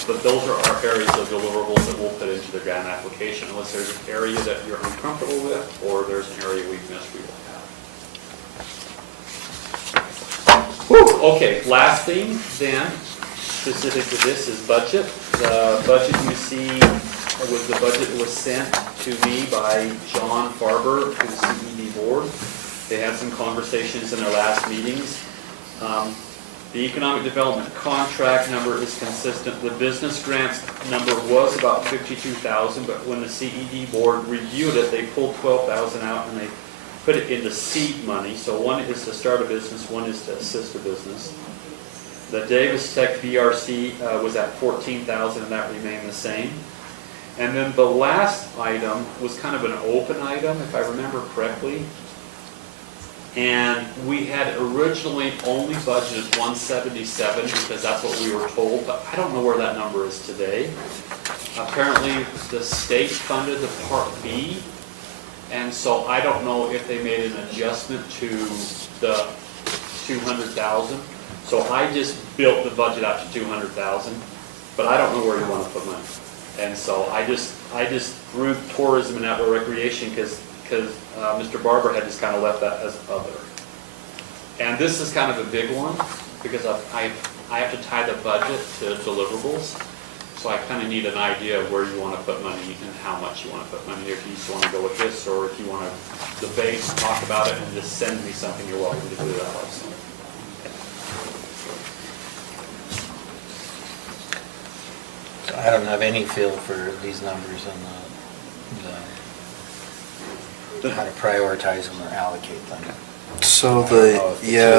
But those are our areas of deliverables that we'll put into the grant application. Unless there's an area that you're uncomfortable with or there's an area we've missed, we will have. Whew. Okay, last thing then, specific to this is budget. The budget you see was the budget that was sent to me by John Farber to the CED board. They had some conversations in their last meetings. The economic development contract number is consistent. The business grants number was about 52,000, but when the CED board reviewed it, they pulled 12,000 out and they put it into seed money. So one is to start a business, one is to assist a business. The Davis Tech BRC was at 14,000 and that remained the same. And then the last item was kind of an open item, if I remember correctly. And we had originally only budgeted 177 because that's what we were told, but I don't know where that number is today. Apparently the state funded the Part B, and so I don't know if they made an adjustment to the 200,000. So I just built the budget out to 200,000, but I don't know where you want to put money. And so I just threw tourism and outdoor recreation because Mr. Barber had just kind of left that as other. And this is kind of a big one because I have to tie the budget to deliverables. So I kind of need an idea of where you want to put money and how much you want to put money. If you just want to go with this, or if you want to debate, talk about it, and just send me something, you're welcome to do that also. I don't have any feel for these numbers and how to prioritize them or allocate them. So I don't know if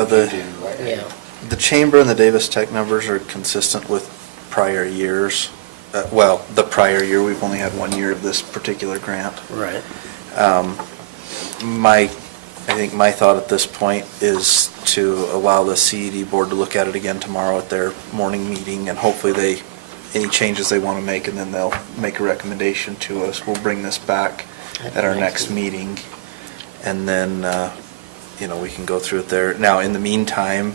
the two of you do, right? Yeah. the Chamber and the Davis Tech numbers are consistent with prior years. The prior year, we've only had 1 year of this particular grant. Right. I think my thought at this point is to allow the CED board to look at it again tomorrow at their morning meeting, and hopefully any changes they want to make, and then they'll make a recommendation to us. We'll bring this back at our next meeting, and then, we can go through it there. Now, in the meantime,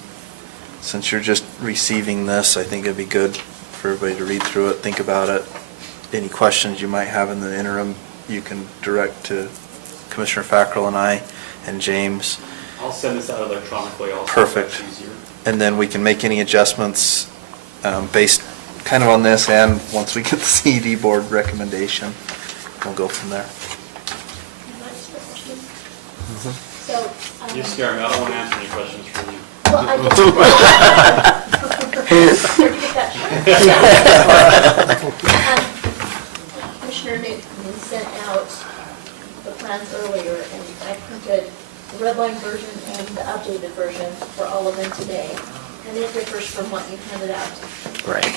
since you're just receiving this, I think it'd be good for everybody to read through it, think about it. Any questions you might have in the interim, you can direct to Commissioner Fackrell and I and James. I'll send this out electronically also. Perfect. That's easier. And then we can make any adjustments based kind of on this, and once we get the CED board recommendation, we'll go from there. So, You scare me, I don't want to answer any questions for you. well, I just. Where'd you get that from? Commissioner Newton sent out the plans earlier, and I printed the red line version and the updated version for all of them today. And it differs from what you handed out. Right.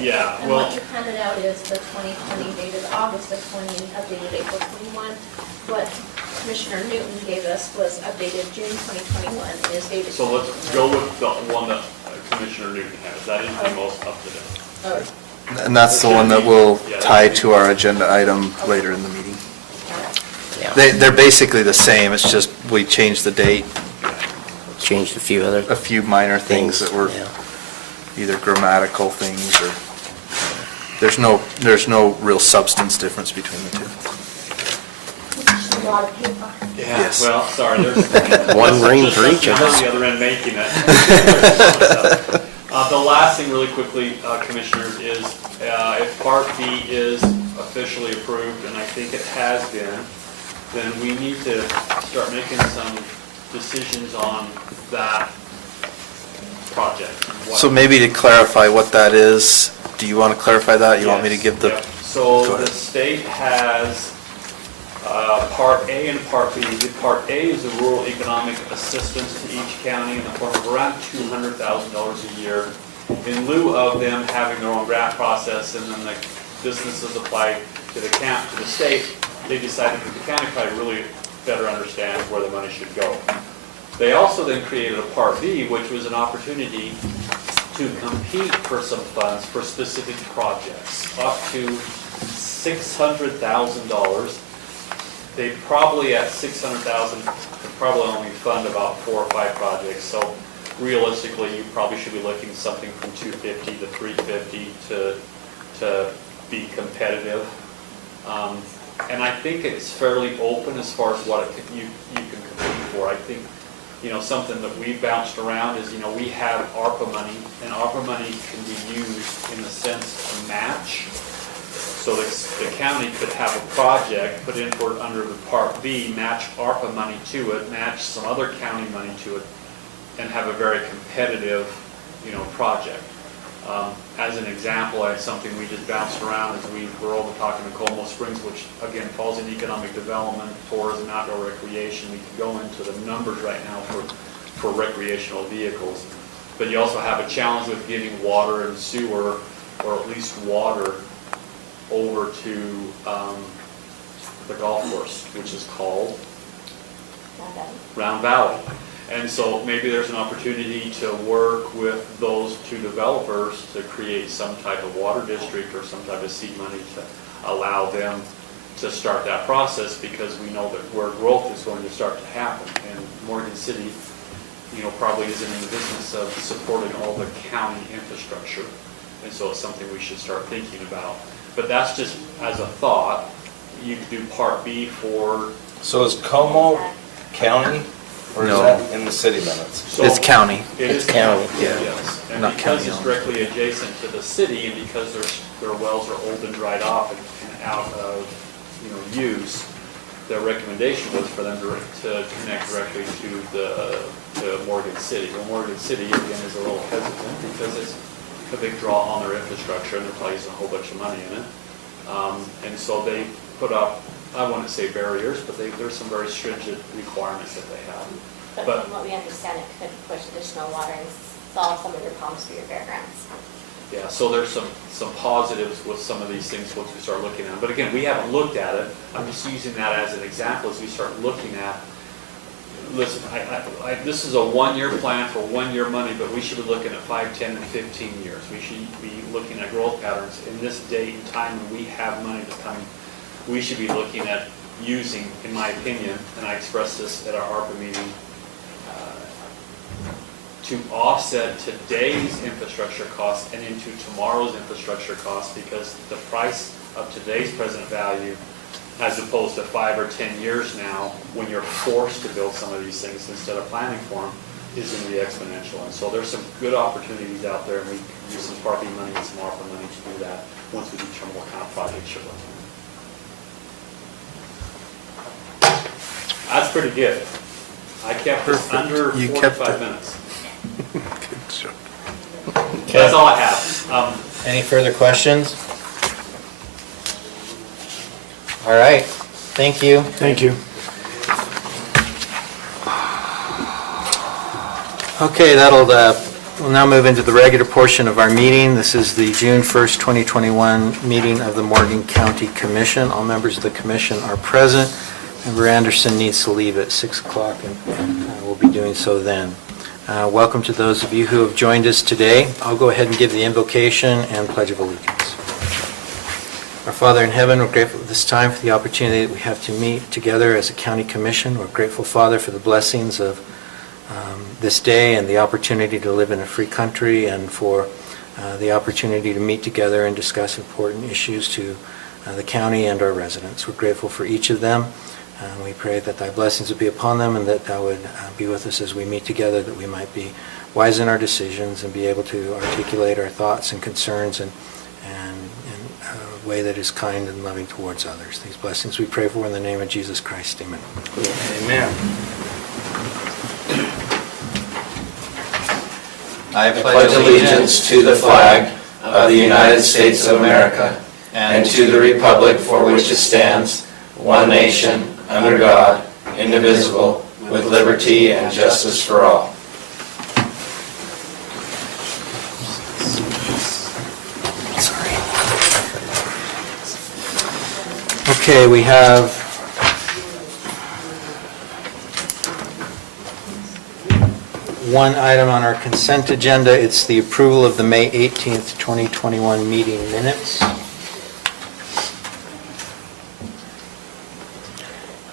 Yeah, And well, what you handed out is the 2020 dated August of 20, updated April 21. What Commissioner Newton gave us was updated June 2021 and is dated. so let's go with the one that Commissioner Newton has. That is the most up to date. Oh, And that's the one that will tie to our agenda item later in the meeting. Yeah. They're basically the same, it's just we changed the date, Changed a few other a few minor things that were Yeah. either grammatical things or, there's no real substance difference between the two. a lot of paper. Yeah, Yes. well, sorry, there's. One ring for Just each of us. on the other end making it. The last thing really quickly, Commissioners, is if Part B is officially approved, and I think it has been, then we need to start making some decisions on that project. So maybe to clarify what that is, do you want to clarify that? You want me to give the? Yes, yeah. So Go the ahead. state has Part A and Part B. The Part A is the rural economic assistance to each county in the form of around $200,000 a year, in lieu of them having their own grant process, and then the businesses apply to the state. They decided that the county probably really better understands where the money should go. They also then created a Part B, which was an opportunity to compete for some funds for specific projects, up to $600,000. They probably at $600,000 could probably only fund about 4 or 5 projects. So realistically, you probably should be looking something from $250 to $350 to be competitive. And I think it's fairly open as far as what you can compete for. I think, something that we've bounced around is, we have ARPA money, and ARPA money can be used in the sense to match. So the county could have a project put in for under the Part B, match ARPA money to it, match some other county money to it, and have a very competitive, project. As an example, something we just bounced around as we were over talking to Como Springs, which again falls in economic development, tourism, outdoor recreation. We can go into the numbers right now for recreational vehicles. But you also have a challenge with getting water and sewer, or at least water, over to the golf course, which is called Round Valley. And so maybe there's an opportunity to work with those 2 developers to create some type of water district or some type of seed money to allow them to start that process, because we know that where growth is going to start to happen. And Morgan City, probably isn't in the business of supporting all the county infrastructure. And so it's something we should start thinking about. But that's just as a thought. You could do Part B for... So is Como county, or is No. that in the city limits? So It's county. It is It's county, yeah. Yes. And Not because county it's owned. directly adjacent to the city, and because their wells are old and dried off and out of, use, the recommendation was for them to connect directly to Morgan City. Well, Morgan City, again, is a little hesitant because it's a big draw on their infrastructure, and they're probably using a whole bunch of money in it. And so they put up, I wouldn't say barriers, but there's some very stringent requirements that they have. But from what we understand, it could push additional water and solve some of your problems for your fairgrounds. Yeah, so there's some positives with some of these things once we start looking at them. But again, we haven't looked at it. I'm just using that as an example as we start looking at, listen, this is a 1-year plan for 1-year money, but we should be looking at 5, 10, and 15 years. We should be looking at growth patterns. In this date and time when we have money to come, we should be looking at using, in my opinion, and I expressed this at our ARPA meeting, to offset today's infrastructure costs and into tomorrow's infrastructure costs, because the price of today's present value, as opposed to 5 or 10 years now, when you're forced to build some of these things instead of planning for them, is going to be exponential. And so there's some good opportunities out there, and we can use some Part B money and some ARPA money to do that once we determine what kind of projects you're looking at. That's pretty good. I kept this Perfect. under You kept 45 it. minutes. Good job. That's all I have. Any further questions? All right, thank you. Thank you. Okay, we'll now move into the regular portion of our meeting. This is the June 1st, 2021 meeting of the Morgan County Commission. All members of the commission are present. Member Anderson needs to leave at 6 o'clock, and we'll be doing so then. Welcome to those of you who have joined us today. I'll go ahead and give the invocation and pledge of allegiance. Our Father in heaven, we're grateful at this time for the opportunity that we have to meet together as a county commission. We're grateful, Father, for the blessings of this day and the opportunity to live in a free country, and for the opportunity to meet together and discuss important issues to the county and our residents. We're grateful for each of them. We pray that thy blessings would be upon them, and that thou would be with us as we meet together, that we might be wise in our decisions and be able to articulate our thoughts and concerns and way that is kind and loving towards others. These blessings we pray for in the name of Jesus Christ. Amen. Amen. I pledge allegiance to the flag of the United States of America and to the republic for which it stands, one nation, under God, indivisible, with liberty and justice for all. Okay, we have one item on our consent agenda. It's the approval of the May 18th, 2021 meeting minutes.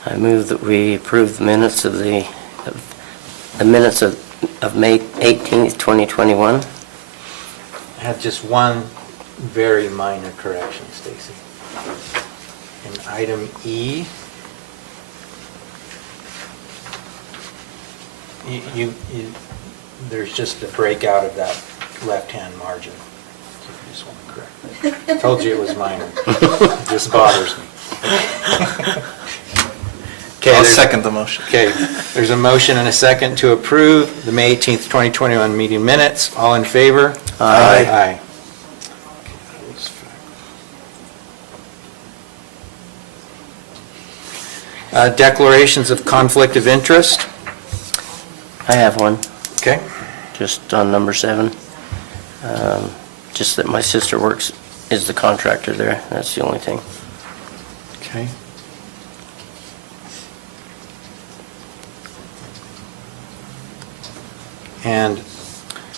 I move that we approve the minutes of the minutes of May 18th, 2021. I have just one very minor correction, Stacy. In item E, there's just a breakout of that left-hand margin. So if you just want to correct it. Told you it was minor. It just bothers me. Okay, I'll there's- second the motion. Okay, there's a motion and a second to approve the May 18th, 2021 meeting minutes. All in favor? Aye. Aye. Declarations of conflict of interest. I have one, Okay. just on number 7. Just that my sister is the contractor there. That's the only thing. Okay. And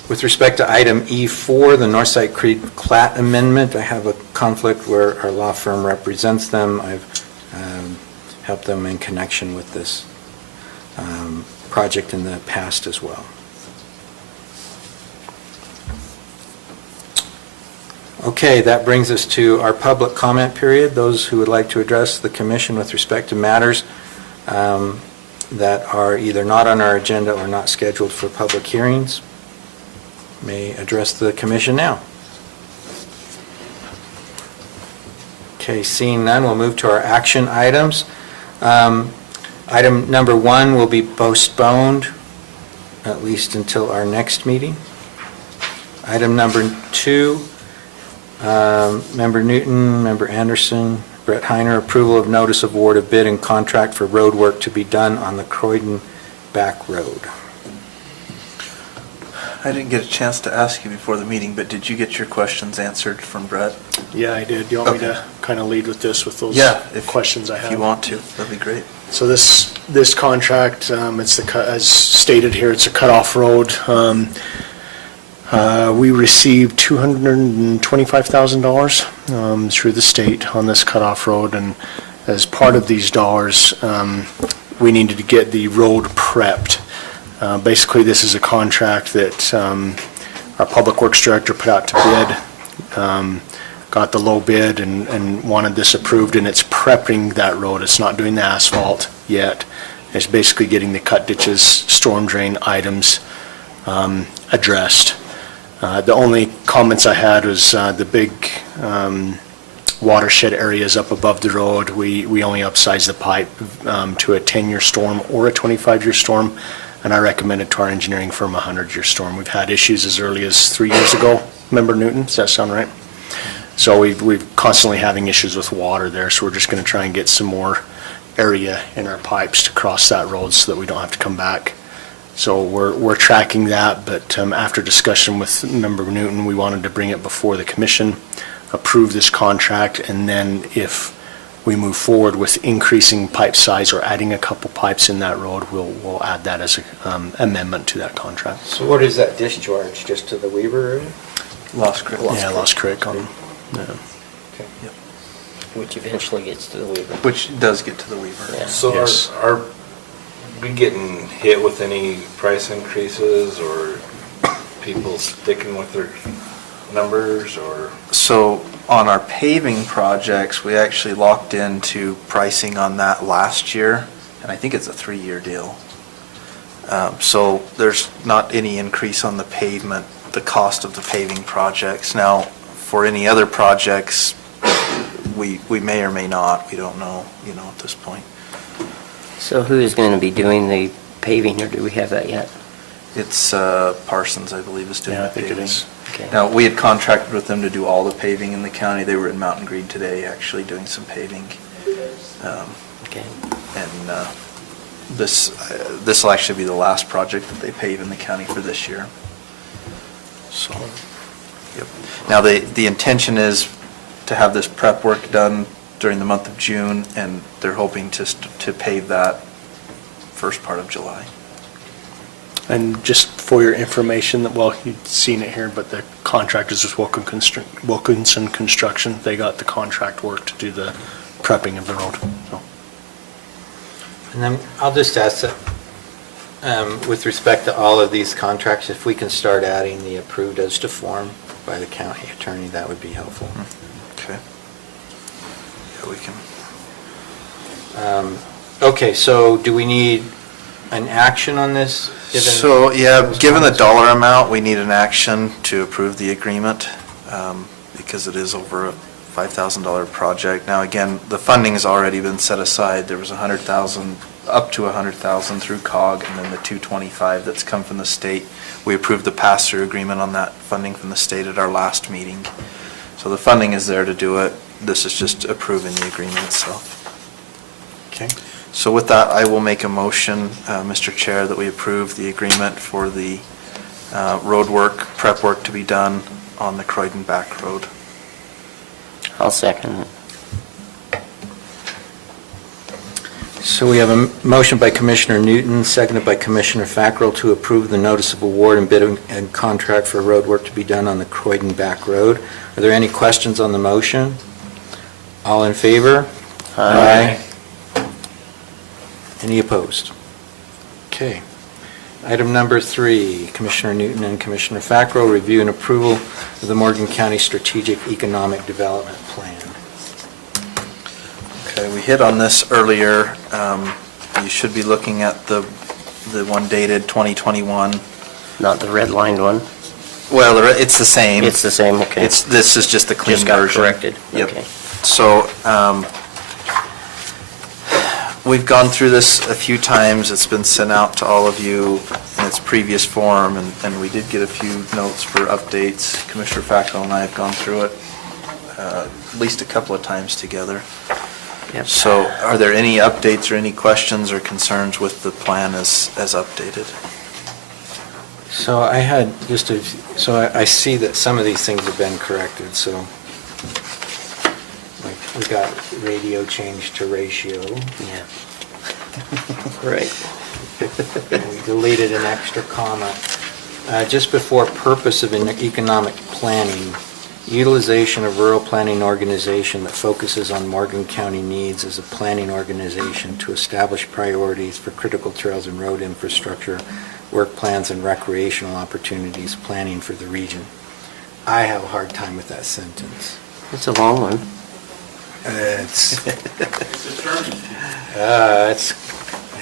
with respect to item E4, the Northside Creek plat amendment, I have a conflict where our law firm represents them. I've helped them in connection with this project in the past as well. Okay, that brings us to our public comment period. Those who would like to address the commission with respect to matters that are either not on our agenda or not scheduled for public hearings may address the commission now. Okay, seeing none, we'll move to our action items. Item number 1 will be postponed, at least until our next meeting. Item number 2, Member Newton, Member Anderson, Brett Heiner, approval of notice of award of bid and contract for road work to be done on the Croydon Back Road. I didn't get a chance to ask you before the meeting, but did you get your questions answered from Brett? Yeah, I did. Do you want me Okay. to kind of lead with this, with those Yeah, questions I have? If you want to, that'd be great. So this contract, it's as stated here, it's a cutoff road. We received $225,000 through the state on this cutoff road, and as part of these dollars, we needed to get the road prepped. Basically, this is a contract that our Public Works Director put out to bid, got the low bid and wanted this approved, and it's prepping that road. It's not doing the asphalt yet. It's basically getting the cut ditches, storm drain items addressed. The only comments I had was the big watershed areas up above the road. We only upsized the pipe to a 10-year storm or a 25-year storm, and I recommended to our engineering firm a 100-year storm. We've had issues as early as 3 years ago. Member Newton, does that sound right? So we've constantly having issues with water there, so we're just going to try and get some more area in our pipes to cross that road so that we don't have to come back. So we're tracking that, but after discussion with Member Newton, we wanted to bring it before the commission, approve this contract, and then if we move forward with increasing pipe size or adding a couple pipes in that road, we'll add that as an amendment to that contract. So what is that discharge, just to the Weaver area? Lost Creek. Yeah, Lost Creek on, yeah. Okay. Which eventually gets to the Weaver. Which does get to the Weaver. Yeah. So Yes. are we getting hit with any price increases or people sticking with their numbers or? So on our paving projects, we actually locked into pricing on that last year, and I think it's a 3-year deal. So there's not any increase on the pavement, the cost of the paving projects. Now, for any other projects, we may or may not, we don't know, at this point. So who is going to be doing the paving, or do we have that yet? It's Parsons, I believe, is doing Yeah, I the think it paving. is. Okay. Now, we had contracted with them to do all the paving in the county. They were in Mountain Green today, actually doing some paving. Okay. And this will actually be the last project that they pave in the county for this year. So, yep. Now, the intention is to have this prep work done during the month of June, and they're hoping to pave that first part of July. And just for your information, well, you've seen it here, but the contractors is Wilkinson Construction. They got the contract work to do the prepping of the road, so. And then I'll just ask that, with respect to all of these contracts, if we can start adding the approved as to form by the county attorney, that would be helpful. Okay. Yeah, we can. Okay, so do we need an action on this? So, yeah, given the dollar amount, we need an action to approve the agreement, because it is over a $5,000 project. Now, again, the funding has already been set aside. There was $100,000, up to $100,000 through COG, and then the $225 that's come from the state. We approved the pass-through agreement on that funding from the state at our last meeting. So the funding is there to do it. This is just approving the agreement itself. Okay. So with that, I will make a motion, Mr. Chair, that we approve the agreement for the road work, prep work to be done on the Croydon Back Road. I'll second it. So we have a motion by Commissioner Newton, seconded by Commissioner Fackrell to approve the notice of award and bid and contract for road work to be done on the Croydon Back Road. Are there any questions on the motion? All in favor? Aye. Any opposed? Okay. Item number 3, Commissioner Newton and Commissioner Fackrell, review and approval of the Morgan County Strategic Economic Development Plan. Okay, we hit on this earlier. You should be looking at the one dated 2021. Not the red-lined one? Well, it's the same. It's the same, okay. This is just the clean Just got version. corrected, Yep. okay. So, we've gone through this a few times. It's been sent out to all of you in its previous form, and we did get a few notes for updates. Commissioner Fackrell and I have gone through it at least a couple of times together. Yep. So are there any updates or any questions or concerns with the plan as updated? So I had just I see that some of these things have been corrected, so like we got radio changed to ratio. Yeah. Right. And we deleted an extra comma. Just before purpose of an economic planning, utilization of rural planning organization that focuses on Morgan County needs as a planning organization to establish priorities for critical trails and road infrastructure, work plans and recreational opportunities, planning for the region. I have a hard time with that sentence. It's a long one. It's, I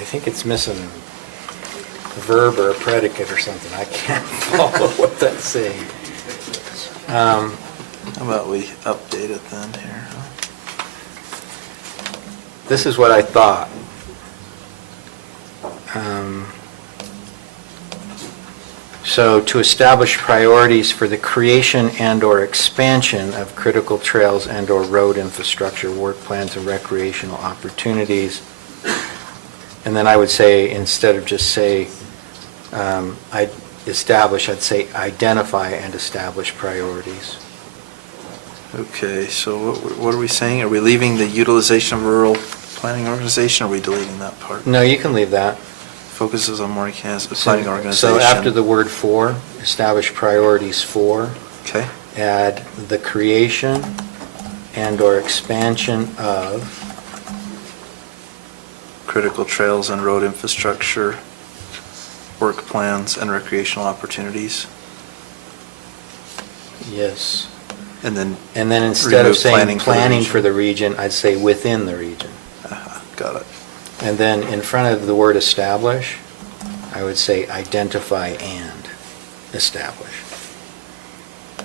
think it's missing a verb or a predicate or something. I can't follow what that's saying. How about we update it then here? Huh? This is what I thought. So to establish priorities for the creation and/or expansion of critical trails and/or road infrastructure, work plans, and recreational opportunities. And then I would say, instead of just say, I'd say identify and establish priorities. Okay, so what are we saying? Are we leaving the utilization of rural planning organization, or are we deleting that part? No, you can leave that. Focuses on Morgan County planning organization. So after the word for, establish priorities for, Okay, add the creation and/or expansion of critical trails and road infrastructure, work plans, and recreational opportunities. yes. And then Instead of remove saying for the planning region. for the region, I'd say within the region. Got it. And then in front of the word establish, I would say identify and establish.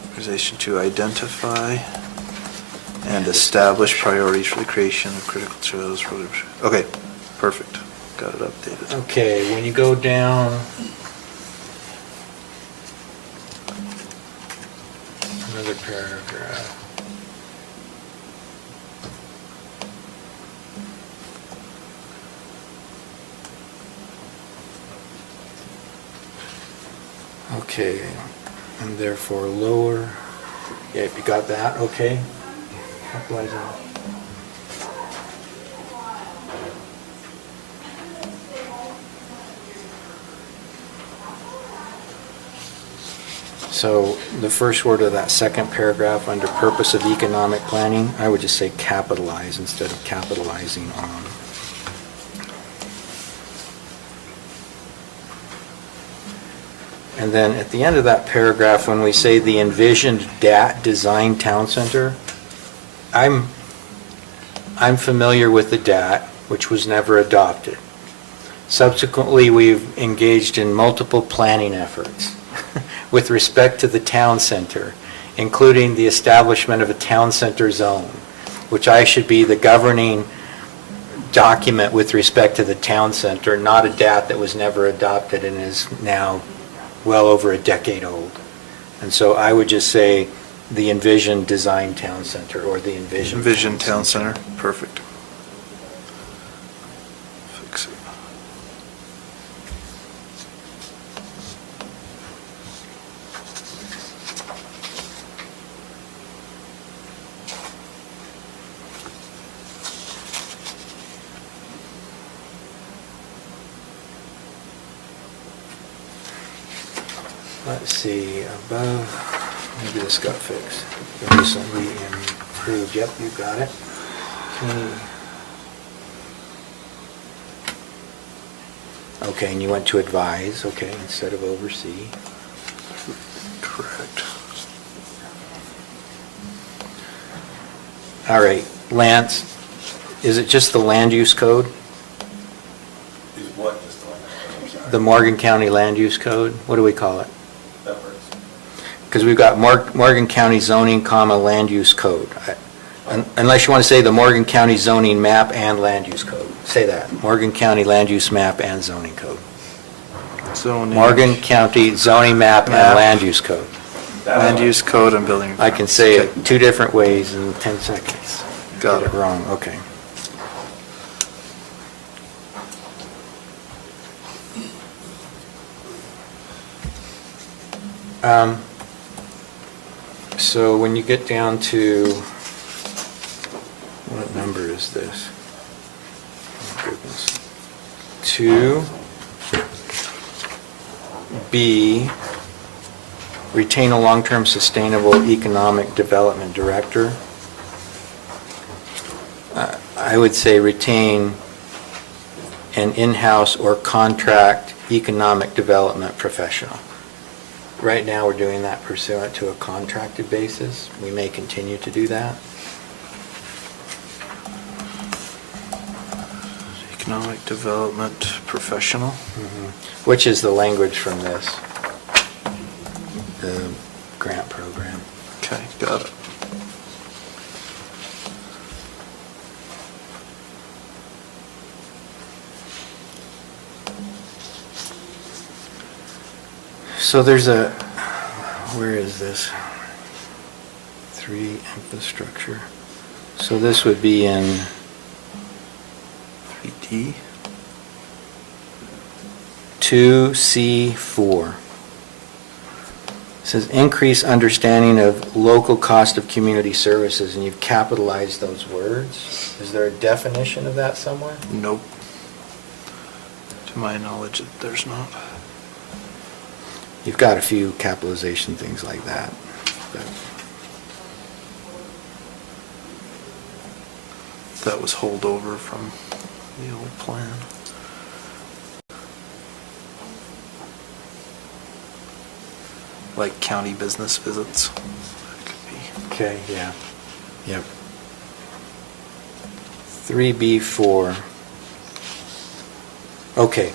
Organization to identify And establish priorities for the creation of critical trails. Okay, perfect. Got it updated. Okay, when you go down, another paragraph. Okay, and therefore lower, yeah, you got that, okay? Capitalize on. So the first word of that second paragraph, under purpose of economic planning, I would just say capitalize instead of capitalizing on. And then at the end of that paragraph, when we say the envisioned design town center, I'm familiar with the DAT, which was never adopted. Subsequently, we've engaged in multiple planning efforts with respect to the town center, including the establishment of a town center zone, which I should be the governing document with respect to the town center, not a DAT that was never adopted and is now well over a decade old. And so I would just say the envisioned design town center, or the envisioned Town Center, perfect. Fix it. Let's see, above, maybe this got fixed. Recently improved, yep, you got it. Okay, and you went to advise, okay, instead of oversee. Correct. All right, Lance, is it just the land use code? Is what just the one? I'm sorry. The Morgan County Land Use Code? What do we call it? That works. Because we've got Morgan County zoning, land use code. Unless you want to say the Morgan County zoning map and land use code. Say that, Morgan County land use map and zoning code. Zoning. Morgan County zoning map and Map. land use code. Land use code and building. I can say it two different ways in 10 seconds. Got Get it. wrong, okay. So when you get down to, what number is this? Oh, goodness. 2B, retain a long-term sustainable economic development director. I would say retain an in-house or contract economic development professional. Right now, we're doing that pursuant to a contracted basis. We may continue to do that. Economic development professional. Which is the language from this, the grant program. Okay, got it. So there's a, where is this? 3, infrastructure. So this would be in 3D. 2C4. It says increase understanding of local cost of community services, and you've capitalized those words. Is there a definition of that somewhere? Nope. To my knowledge, there's not. You've got a few capitalization things like that. But That was holdover from the old plan. Like county business visits. That could be. Okay, yeah. Yep. 3B4. Okay,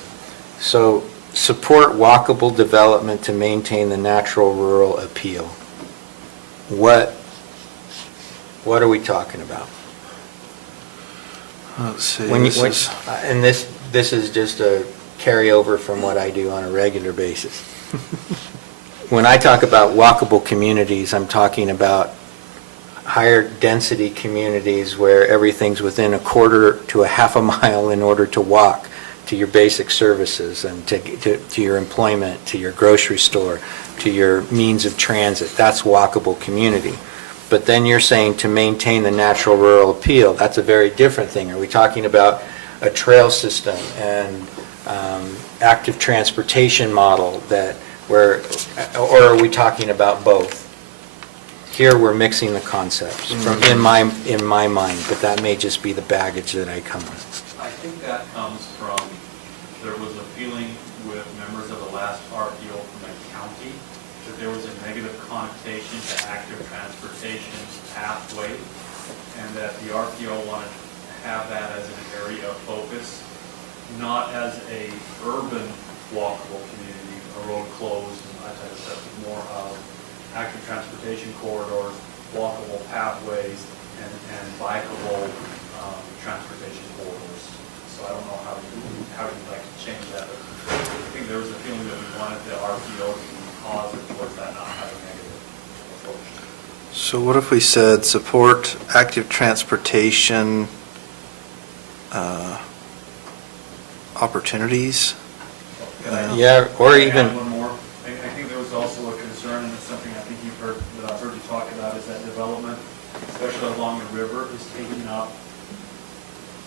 so support walkable development to maintain the natural rural appeal. What what are we talking about? Let's see, When you, this is, and this is just a carryover from what I do on a regular basis. When I talk about walkable communities, I'm talking about higher density communities where everything's within a quarter to a half a mile in order to walk to your basic services and to your employment, to your grocery store, to your means of transit. That's walkable community. But then you're saying to maintain the natural rural appeal. That's a very different thing. Are we talking about a trail system and active transportation model that or are we talking about both? Here, we're mixing the concepts from in my mind, but that may just be the baggage that I come with. I think that comes from, there was a feeling with members of the last RPO from the county that there was a negative connotation to active transportation pathway, and that the RPO wanted to have that as an area of focus, not as a urban walkable community, a road closed and that type of stuff, but more of active transportation corridors, walkable pathways, and bikeable transportation corridors. So I don't know how you'd like to change that, but I think there was a feeling that we wanted the RPO to be positive towards that, not having negative approach. so what if we said support active transportation opportunities? Yeah, or Can I even, add one more? I think there was also a concern, and it's something I think you've heard, that I've heard you talk about, is that development, especially along the river, is taking up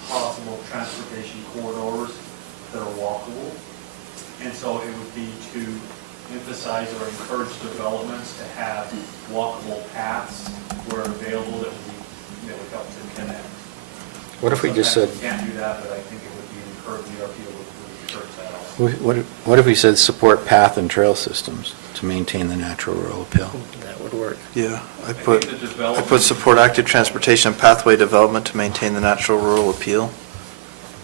possible transportation corridors that are walkable. And so it would be to emphasize or encourage developments to have walkable paths where available that would help to connect. what if we just said, Sometimes you can't do that, but I think it would be encouraged, the RPO would encourage that also. what if we said support path and trail systems to maintain the natural rural appeal? That would work. Yeah, I think put the development- support active transportation and pathway development to maintain the natural rural appeal.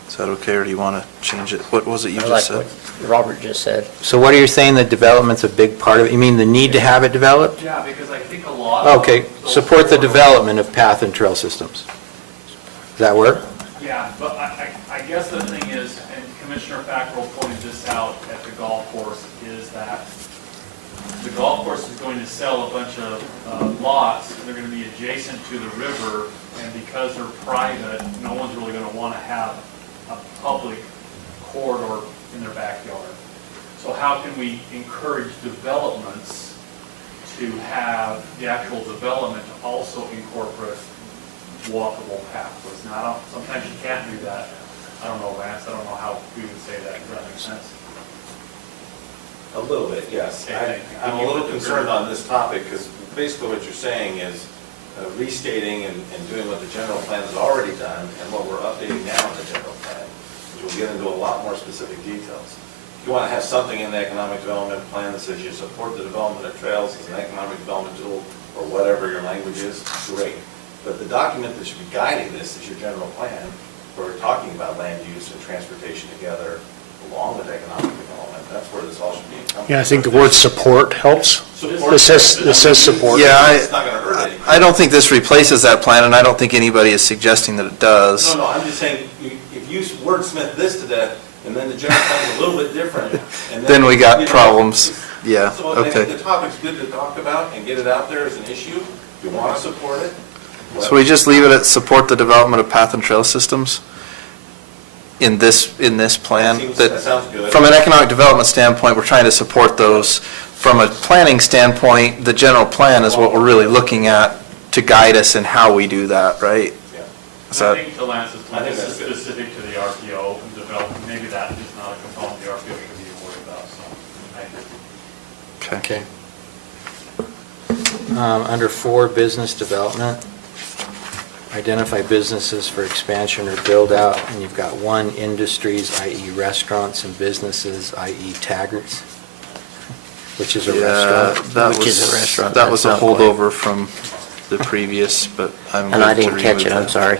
Is that okay, or do you want to change it? What was it you I just like said? what Robert just said. So what are you saying, the development's a big part of it? You mean the need to have it developed? Yeah, because I think a lot of. Okay, those support the corridors- development of path and trail systems. Does that work? Yeah, but I guess the thing is, and Commissioner Fackrell pointed this out at the golf course, is that the golf course is going to sell a bunch of lots, and they're going to be adjacent to the river, and because they're private, no one's really going to want to have a public corridor in their backyard. So how can we encourage developments to have the actual development to also incorporate walkable pathways? Now, sometimes you can't do that. I don't know, Lance, I don't know how we would say that. Does that make sense? A little bit, yes. Okay. I'm a little concerned on this topic, because basically what you're saying is restating and doing what the general plan has already done, and what we're updating now in the general plan, which will get into a lot more specific details. If you want to have something in the economic development plan that says you support the development of trails as an economic development tool, or whatever your language is, great. But the document that should be guiding this is your general plan, where we're talking about land use and transportation together, along with economic development. That's where this all should be encompassed. Yeah, I think the word support helps. Support. This says support. Yeah, It's not going to hurt anything. I don't think this replaces that plan, and I don't think anybody is suggesting that it does. No, I'm just saying, if you wordsmith this to death, and then the general plan is a little bit different, and Then we got you know, problems. Yeah, So I think okay. the topic's good to talk about and get it out there as an issue. If you want to support it. So we just leave it at support the development of path and trail systems in this plan? That sounds good. From an economic development standpoint, we're trying to support those. From a planning standpoint, the general plan is what we're really looking at to guide us in how we do that, right? Yeah. Is I that, think to Lance's I point, think this is that's good. specific to the RPO and development. Maybe that is not a component the RPO should be worried about, so I agree. okay. Under 4, business development, identify businesses for expansion or build out, and you've got 1, industries, i.e. restaurants, and businesses, i.e. Taggarts, which is a Yeah, restaurant. that Which is a was, restaurant, that was a that's not holdover from the previous, but I'm And I good to didn't catch remove it, I'm that. sorry.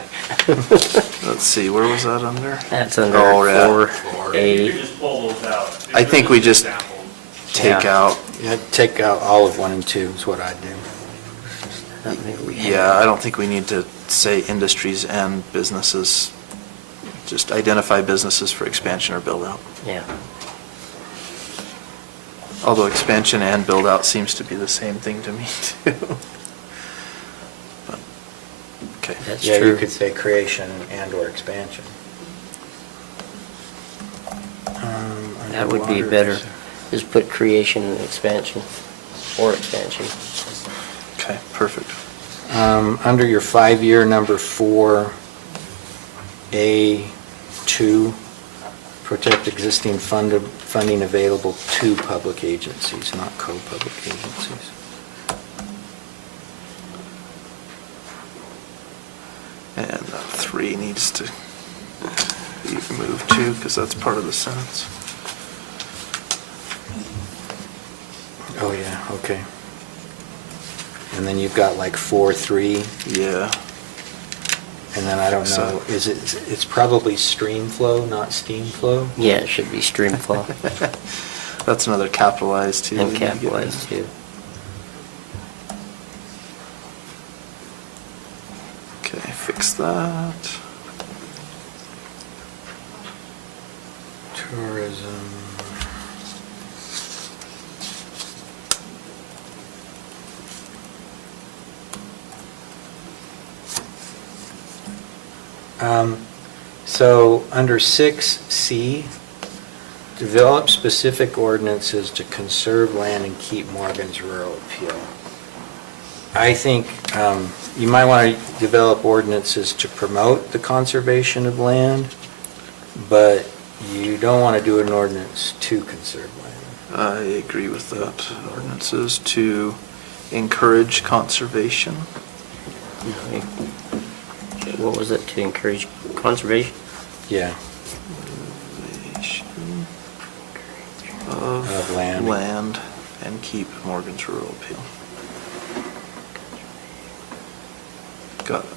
Let's see, where was that under? That's under Oh, yeah. You 4A. could just pull those out. I think we just- Examples. Take Yeah. out, Yeah, take out all of 1 and 2 is what I'd do. thought maybe we had. Yeah, I don't think we need to say industries and businesses. Just identify businesses for expansion or build out. Yeah. Although expansion and build out seems to be the same thing to me too. But, okay. That's Yeah, you true. could say creation and/or expansion. That would be better, is put creation and expansion, or expansion. Okay, perfect. Under your 5-year, number 4A2, protect existing funding available to public agencies, not co-public agencies. And 3 needs to be removed too, because that's part of the sentence. Oh, yeah, okay. And then you've got like 4.3, Yeah. and then I don't know, it's probably stream flow, not steam flow? Yeah, it should be stream flow That's another capitalized too. and we need to get rid of. capitalized too. Okay, fix that. Tourism. So, under 6C, develop specific ordinances to conserve land and keep Morgan's rural appeal. I think you might want to develop ordinances to promote the conservation of land, but you don't want to do an ordinance to conserve land. I agree with that. Ordinances to encourage conservation. Okay. What was it, to encourage conservation? Yeah. Conservation Of land. land and keep Morgan's rural appeal. Got it.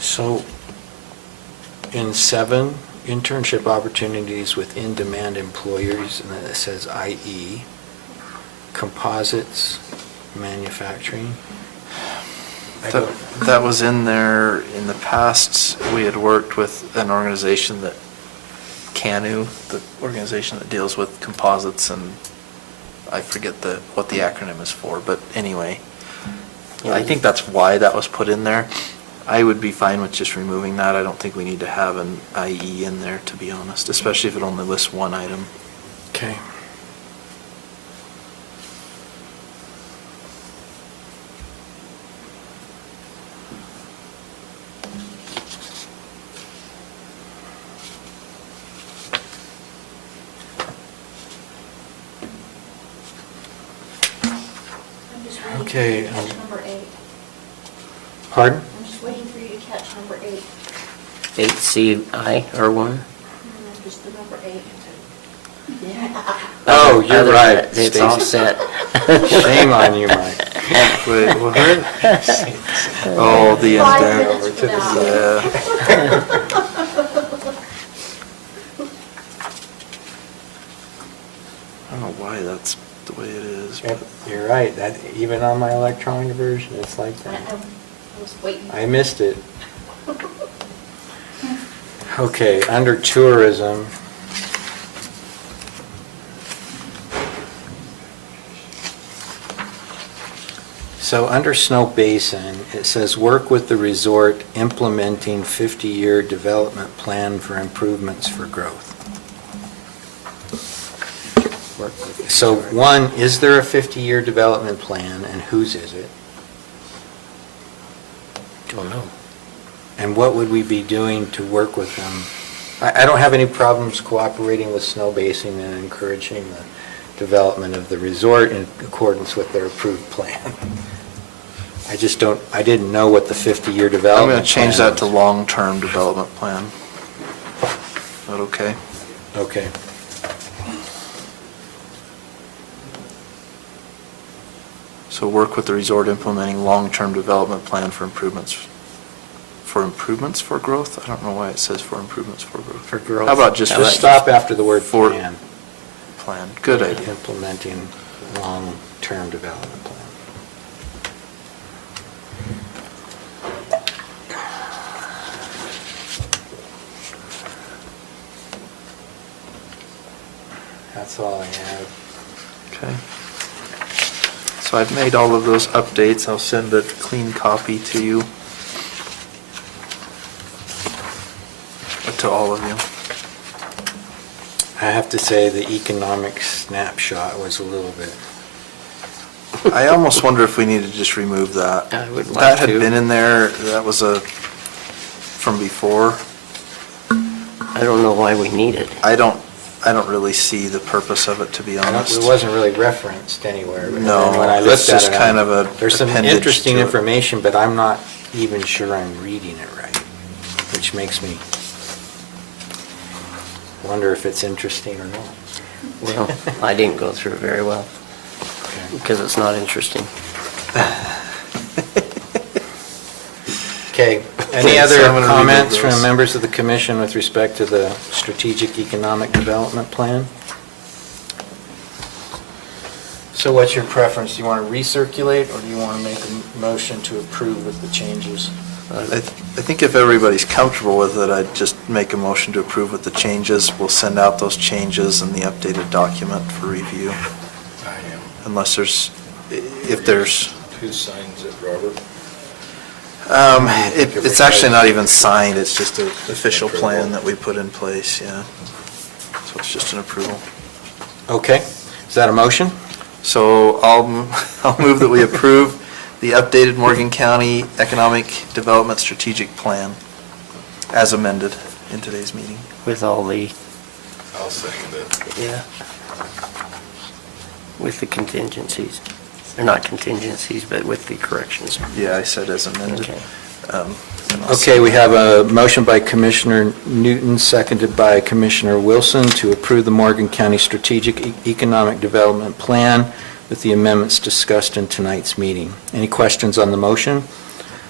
So, in 7, internship opportunities with in-demand employers, and then it says IE, composites, manufacturing. That was in there in the past. We had worked with an organization that, CANU, the organization that deals with composites, and I forget what the acronym is for, but anyway. I think that's why that was put in there. I would be fine with just removing that. I don't think we need to have an IE in there, to be honest, especially if it only lists one item. Okay. I'm just waiting for Okay, you to catch number 8. Pardon? I'm just waiting for you to catch number 8. 8CI, R1? Just the number 8. Oh, you're Other than right, that, It's all Stacy. set. Shame on you, Mike. Wait, what? Oh, the Five indent. minutes from now. Yeah. I don't know why that's the way it is. Yep, but- you're right, that, even on my electronic version, it's like I that. was waiting. I missed it. Okay, under tourism. So under Snow Basin, it says, work with the resort implementing 50-year development plan for improvements for growth. Work with- So one, is there a 50-year development plan, and whose is it? Don't know. And what would we be doing to work with them? I don't have any problems cooperating with Snow Basin and encouraging the development of the resort in accordance with their approved plan. I just don't, I didn't know what the 50-year I'm development gonna change plan that to was. long-term development plan. Is that okay? Okay. So So work with the resort implementing long-term development plan for improvements for growth? I don't know why it says for improvements for growth. For growth. How about just? Just stop after the word For- plan. Plan, good idea. Implementing long-term development plan. That's all I have. Okay. So I've made all of those updates. I'll send a clean copy to you. To all of you. I have to say, the economic snapshot was a little bit, I almost wonder if we need to just remove that. I would like That had to. been in there, that was from before. I don't know why we need it. I don't really see the purpose of it, to be honest. it wasn't really referenced anywhere. But No, then when I that's looked at just it, kind of a There's some appendage interesting to it. information, but I'm not even sure I'm reading it right, which makes me wonder if it's interesting or not. Well, I didn't go through it very well because it's not interesting. Okay, any Okay, so other I'm gonna remove comments those. from members of the commission with respect to the strategic economic development plan? So what's your preference? Do you want to recirculate, or do you want to make a motion to approve with the changes? I think if everybody's comfortable with it, I'd just make a motion to approve with the changes. We'll send out those changes and the updated document for review. I am. Unless if there's, Who signs it, Robert? it's actually not even signed, it's just an official plan that we put in place, yeah. So it's just an approval. Okay, is that a motion? So I'll move that we approve the updated Morgan County Economic Development Strategic Plan as amended in today's meeting. With all the, I'll second it. yeah, with the contingencies. Or not contingencies, but with the corrections. Yeah, I said as amended. Okay. And I'll Okay, we have a motion by Commissioner Newton, seconded by Commissioner Wilson, to approve the Morgan County Strategic Economic Development Plan with the amendments discussed in tonight's meeting. Any questions on the motion?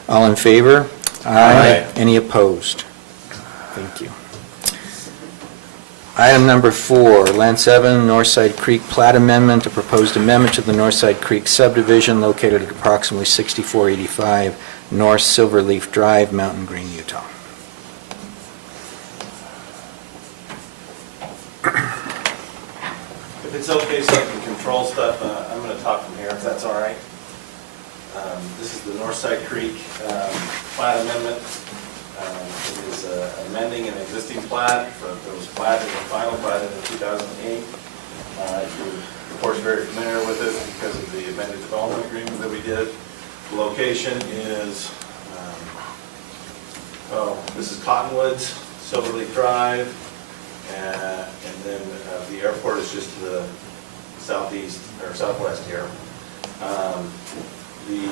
All in favor? Aye. Any opposed? Thank you. Item number 4, Land 7, Northside Creek Plat Amendment, a proposed amendment to the Northside Creek subdivision located at approximately 6485 North Silverleaf Drive, Mountain Green, Utah. If it's okay, so I can control stuff, I'm going to talk from here, if that's all right. This is the Northside Creek plat amendment. It is amending an existing plat that was platted and final platted in 2008. You're, of course, very familiar with it because of the amended development agreement that we did. The location is, this is Cottonwoods, Silverleaf Drive, and then the airport is just to the southeast, or southwest here. The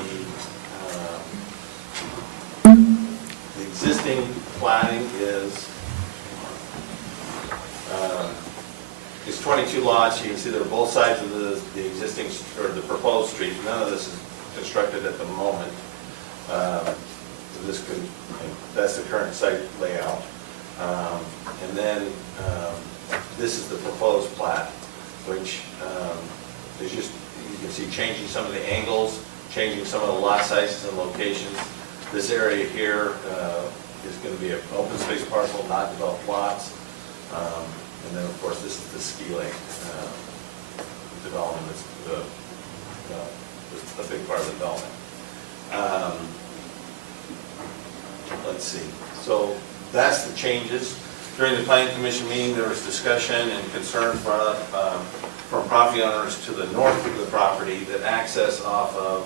existing platting is 22 lots. You can see they're both sides of the existing, or the proposed street. None of this is constructed at the moment. That's the current site layout. And then this is the proposed plat, which is just, you can see changing some of the angles, changing some of the lot sizes and locations. This area here is going to be an open space parcel, not developed lots. And then, of course, this is the ski lake development. It's a big part of the development. Let's see. So that's the changes. During the planning commission meeting, there was discussion and concern from property owners to the north of the property that access off of,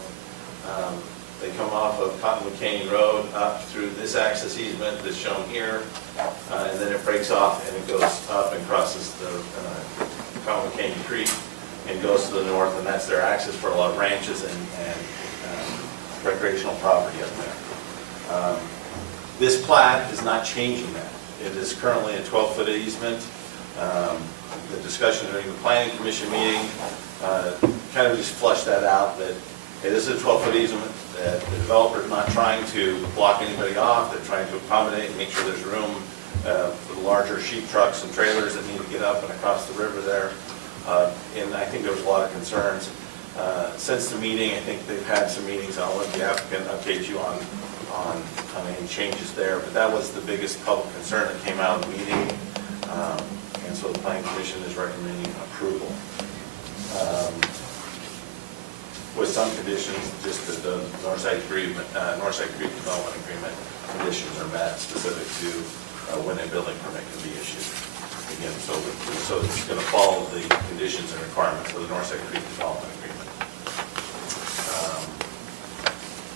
they come off of Cottonwood Canyon Road up through this access easement that's shown here, and then it breaks off and it goes up and crosses the Cottonwood Canyon Creek and goes to the north, and that's their access for a lot of ranches and recreational property up there. This plat is not changing that. It is currently a 12-foot easement. The discussion during the planning commission meeting kind of just flushed that out, that hey, this is a 12-foot easement, that the developer's not trying to block anybody off, they're trying to accommodate and make sure there's room for the larger sheep trucks and trailers that need to get up and across the river there. And I think there was a lot of concerns. Since the meeting, I think they've had some meetings, I'll let the applicant update you on any changes there, but that was the biggest public concern that came out of the meeting. And so the planning commission is recommending approval. With some conditions, just that the Northside Creek Development Agreement conditions are met specific to when a building permit can be issued. Again, so it's going to follow the conditions and requirements of the Northside Creek Development Agreement.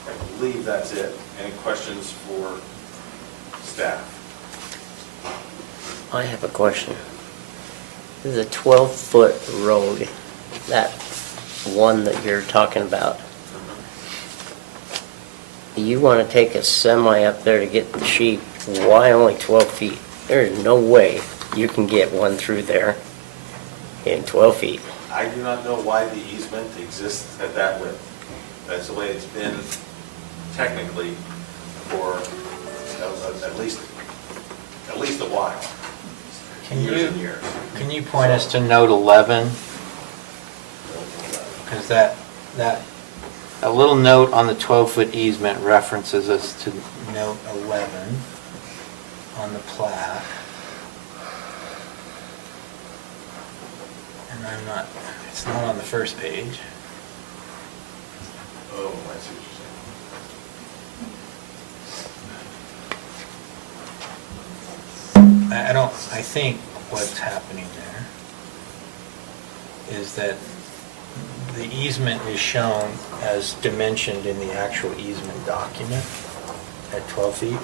I believe that's it. Any questions for staff? I have a question. This is a 12-foot road, that one that you're talking about. You want to take a semi up there to get the sheep, why only 12 feet? There is no way you can get one through there in 12 feet. I do not know why the easement exists at that width. That's the way it's been technically for at least a while. Years and years. Can you point us to note 11? Because that a little note on the 12-foot easement references us to note 11 on the plat. And it's not on the first page. Oh, I see what you're saying. I think what's happening there is that the easement is shown as dimensioned in the actual easement document at 12 feet.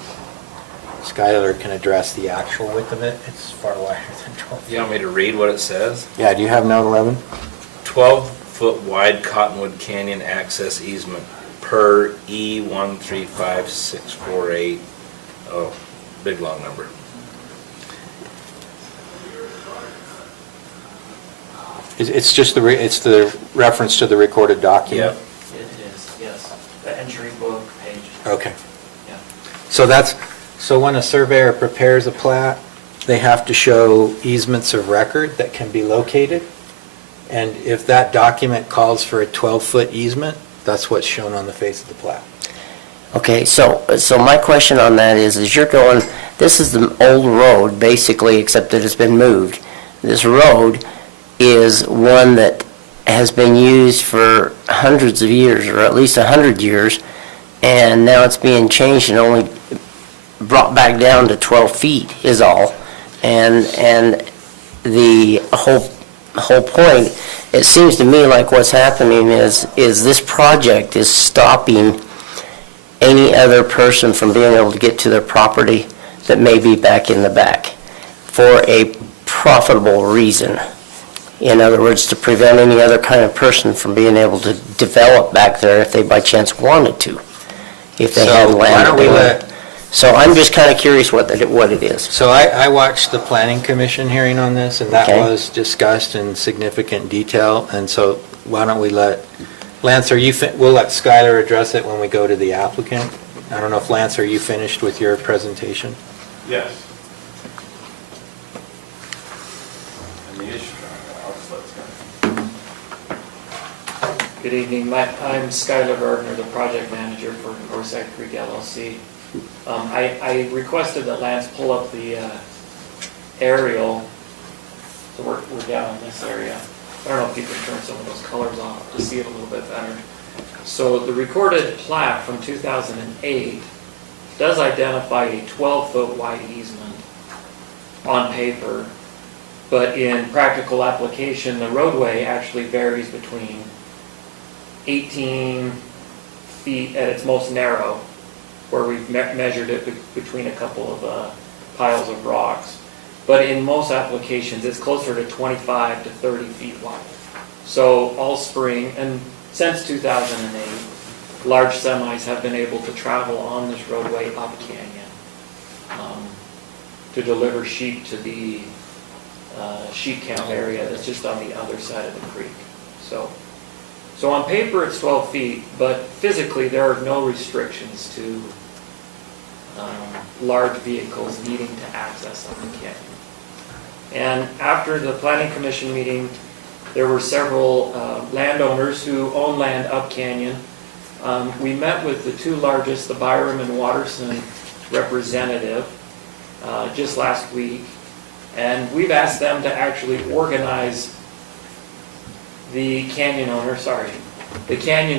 Skylar can address the actual width of it. It's far wider than 12 feet. You want me to read what it says? Yeah, do you have note 11? 12-foot wide Cottonwood Canyon access easement per E135648. Oh, big long number. It's just it's the reference to the recorded document? Yep. It is, yes. The entry book page. Okay. Yeah. So when a surveyor prepares a plat, they have to show easements of record that can be located. And if that document calls for a 12-foot easement, that's what's shown on the face of the plat. Okay, so my question on that is you're going, this is the old road, basically, except that it's been moved. This road is one that has been used for hundreds of years, or at least 100 years, and now it's being changed and only brought back down to 12 feet is all. And the whole point, it seems to me like what's happening is this project is stopping any other person from being able to get to their property that may be back in the back for a profitable reason. In other words, to prevent any other kind of person from being able to develop back there if they by chance wanted to, if they had land. Why don't we let... So I'm just kind of curious what it is. So I watched the planning commission hearing on this, and that Okay. was discussed in significant detail, and so why don't we let, Lance, we'll let Skylar address it when we go to the applicant. I don't know if Lance, are you finished with your presentation? Yes. And the issue, I'll just let Scott. Good evening, I'm Skylar Gardner, the project manager for Northside Creek LLC. I requested that Lance pull up the aerial, so we're down in this area. I don't know if you can turn some of those colors off to see it a little bit better. So the recorded plat from 2008 does identify a 12-foot wide easement on paper, but in practical application, the roadway actually varies between 18 feet at its most narrow, where we've measured it between a couple of piles of rocks. But in most applications, it's closer to 25 to 30 feet wide. So all spring, and since 2008, large semis have been able to travel on this roadway up canyon to deliver sheep to the sheep camp area that's just on the other side of the creek. So So on paper, it's 12 feet, but physically, there are no restrictions to large vehicles needing to access up the canyon. And after the planning commission meeting, there were several landowners who own land up canyon. We met with the two largest, the Byram and Watterson representative, just last week. And we've asked them to actually organize the canyon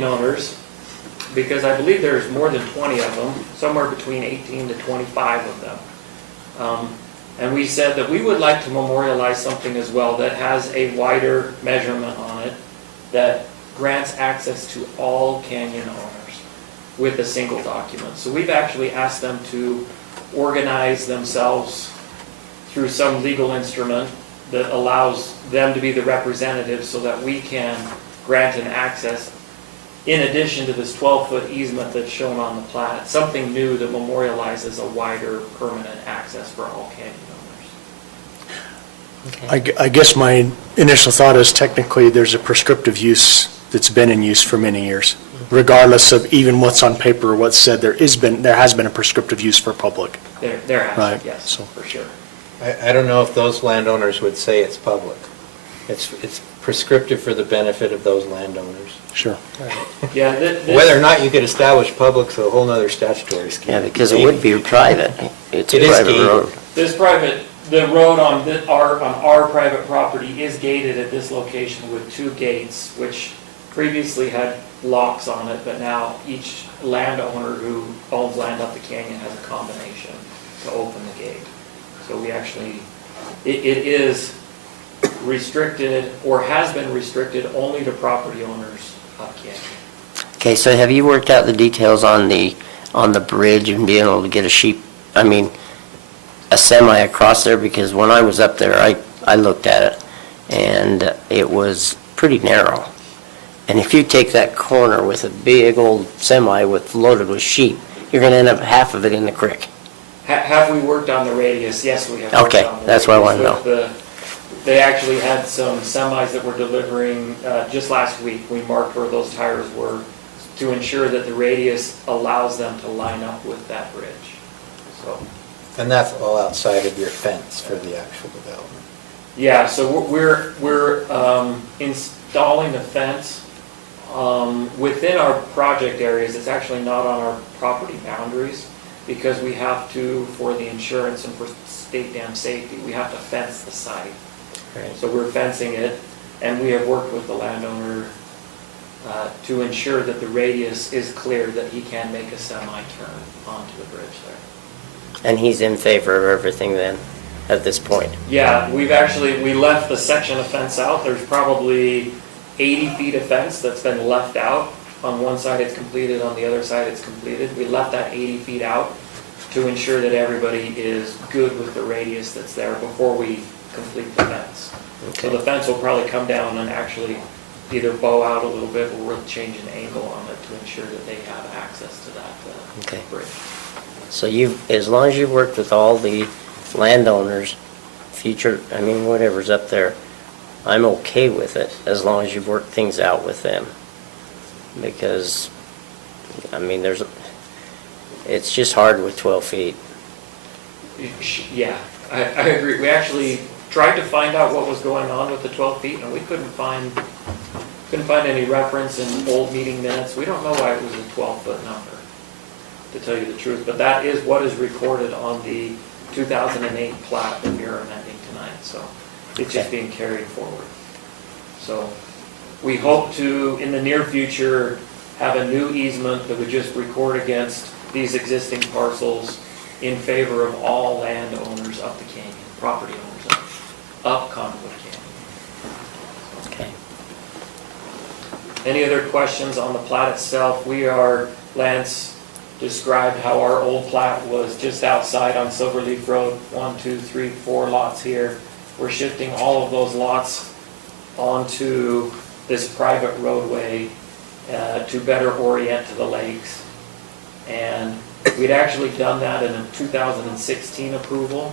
owners, because I believe there's more than 20 of them, somewhere between 18 to 25 of them. And we said that we would like to memorialize something as well that has a wider measurement on it that grants access to all canyon owners with a single document. So we've actually asked them to organize themselves through some legal instrument that allows them to be the representatives so that we can grant an access in addition to this 12-foot easement that's shown on the plat, something new that memorializes a wider permanent access for all canyon owners. I guess my initial thought is technically there's a prescriptive use that's been in use for many years. Regardless of even what's on paper or what's said, there has been a prescriptive use for public. There has, Right, yes, so. for sure. I don't know if those landowners would say it's public. It's prescriptive for the benefit of those landowners. Sure. Yeah, Whether or not you could establish public's a whole nother statutory scheme. Yeah, because it would be private. It's a It is private gated. road. the road on our private property is gated at this location with 2 gates, which previously had locks on it, but now each landowner who owns land up the canyon has a combination to open the gate. So we actually, it is restricted, or has been restricted, only to property owners up canyon. Okay, so have you worked out the details on the bridge and being able to get a semi across there? Because when I was up there, I looked at it, and it was pretty narrow. And if you take that corner with a big old semi loaded with sheep, you're going to end up half of it in the creek. Have we worked on the radius? Yes, we have. Worked Okay, on the that's what I radius wanted to know. They actually had some semis that were delivering just last week. We marked where those tires were to ensure that the radius allows them to line up with that bridge. So, And that's all outside of your fence for the actual development. yeah, so we're installing the fence within our project areas. It's actually not on our property boundaries because we have to, for the insurance and for state dam safety, we have to fence the site. Right. So we're fencing it, and we have worked with the landowner to ensure that the radius is clear, that he can make a semi-turn onto the bridge there. And he's in favor of everything then, at this point? Yeah, we left the section of fence out. There's probably 80 feet of fence that's been left out. On one side it's completed, on the other side it's completed. We left that 80 feet out to ensure that everybody is good with the radius that's there before we complete the fence. So the fence will probably come down and actually either bow out a little bit, or we'll change an angle on it to ensure that they have access to that bridge. So as long as you've worked with all the landowners, whatever's up there, I'm okay with it, as long as you've worked things out with them. Because, it's just hard with 12 feet. Yeah, I agree. We actually tried to find out what was going on with the 12 feet, and we couldn't find any reference in old meeting minutes. We don't know why it was a 12-foot number, to tell you the truth, but that is what is recorded on the 2008 plat that we are amending tonight, so it's just being carried forward. So we hope to, in the near future, have a new easement that would just record against these existing parcels in favor of all landowners up the canyon, property owners up Conwood Canyon. Okay. Any other questions on the plat itself? Lance described how our old plat was just outside on Silverleaf Road, 1, 2, 3, 4 lots here. We're shifting all of those lots onto this private roadway to better orient to the lakes. And we'd actually done that in a 2016 approval,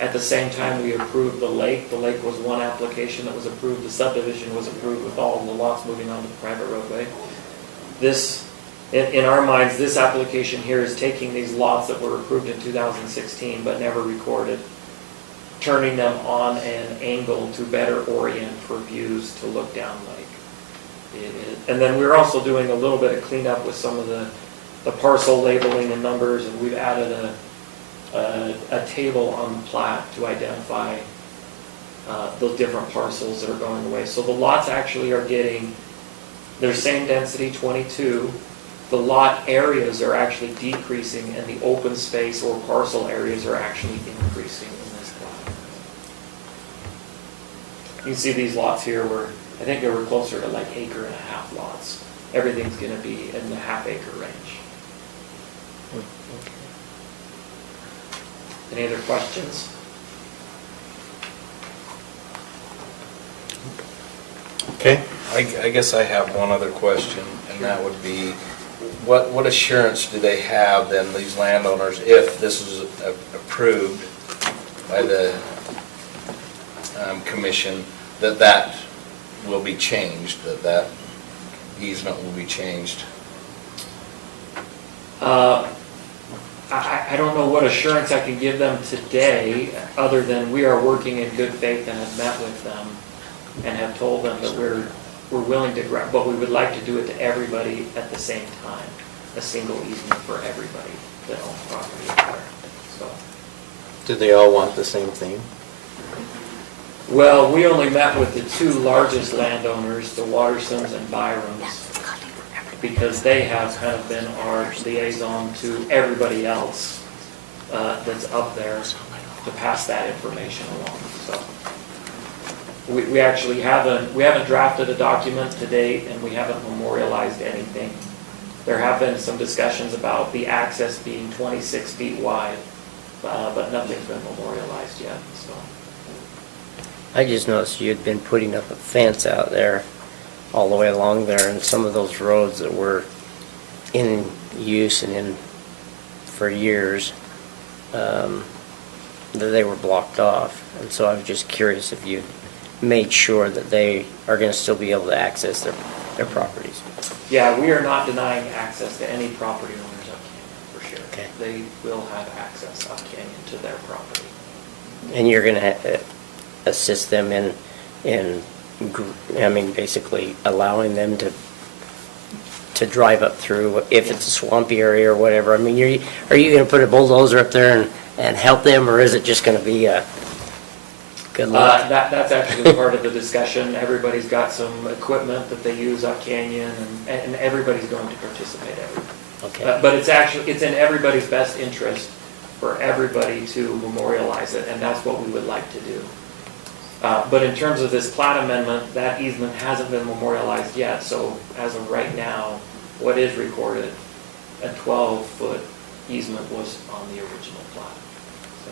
At the same time, we approved the lake. The lake was one application that was approved. The subdivision was approved with all of the lots moving onto the private roadway. This, in our minds, this application here is taking these lots that were approved in 2016 but never recorded, turning them on an angle to better orient for views to look down lake. And then we're also doing a little bit of cleanup with some of the parcel labeling and numbers, and we've added a table on the plat to identify those different parcels that are going away. So the lots actually are getting their same density, 22. The lot areas are actually decreasing, and the open space or parcel areas are actually increasing in this plat. You can see these lots here were, I think they were closer to like 1.5 acre lots. Everything's going to be in the half-acre range. Any other questions? Okay. I guess I have one other question, and that would be, what assurance do they have then, these landowners, if this is approved by the commission, that will be changed, that easement will be changed? I don't know what assurance I can give them today, other than we are working in good faith and have met with them and have told them that we're willing to, but we would like to do it to everybody at the same time, a single easement for everybody that owns property there. So, Do they all want the same thing? well, we only met with the two largest landowners, the Watersons and Byrons, because they have kind of been our liaison to everybody else that's up there to pass that information along. So we actually haven't drafted a document to date, and we haven't memorialized anything. There have been some discussions about the access being 26 feet wide, but nothing's been memorialized yet. So I just noticed you had been putting up a fence out there all the way along there, and some of those roads that were in use and in for years, that they were blocked off. And so I was just curious if you made sure that they are going to still be able to access their properties. yeah, we are not denying access to any property owners up Canyon, for sure. Okay. They will have access up Canyon to their property. And you're going to assist them in basically allowing them to drive up through if it's a swampy area or whatever. I mean, are you going to put a bulldozer up there and help them, or is it just going to be good luck? That's actually part of the discussion. Everybody's got some equipment that they use up Canyon, and everybody's going to participate. Okay. But it's in everybody's best interest for everybody to memorialize it, and that's what we would like to do. But in terms of this plat amendment, that easement hasn't been memorialized yet, so as of right now, what is recorded, a 12-foot easement was on the original plat. So,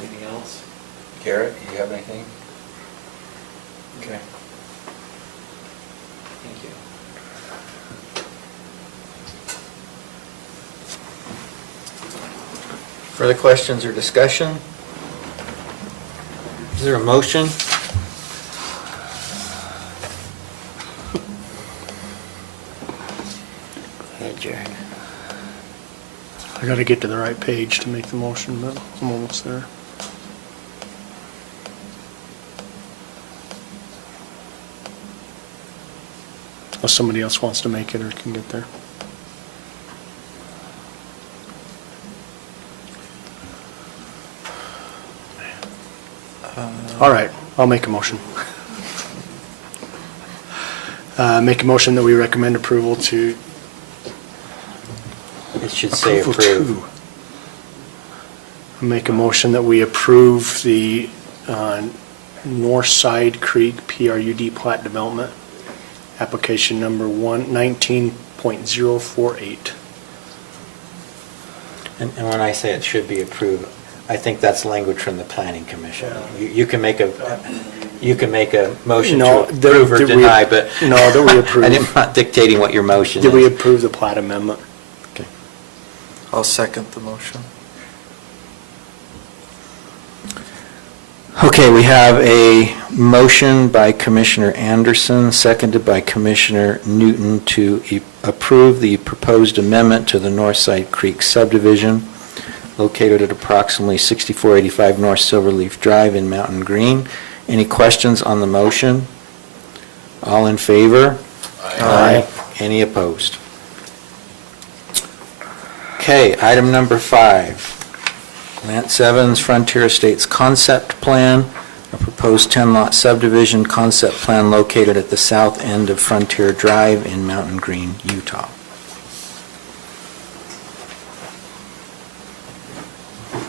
anything else? Garrett, do you have anything? Okay. Thank you. Further questions or discussion? Is there a motion? Hey, Jared. I gotta get to the right page to make the motion, but I'm almost there. Unless somebody else wants to make it or can get there. All right, I'll make a motion. Make a motion that we recommend approval to. It should say Approval approve. to. Make a motion that we approve the North Side Creek PRUD plat development, application number 19.048. And when I say it should be approved, I think that's language from the planning commission. You can make a motion No, to approve or that we- deny, but. no, that we approve. I'm not dictating what your motion is. Did we approve the plat amendment? Okay. I'll second the motion. Okay, we have a motion by Commissioner Anderson, seconded by Commissioner Newton to approve the proposed amendment to the Northside Creek subdivision located at approximately 6485 North Silverleaf Drive in Mountain Green. Any questions on the motion? All in favor? Aye. Any opposed? Okay, item number 5. Lance Evans, Frontier Estates Concept Plan, a proposed 10-lot subdivision concept plan located at the south end of Frontier Drive in Mountain Green, Utah. And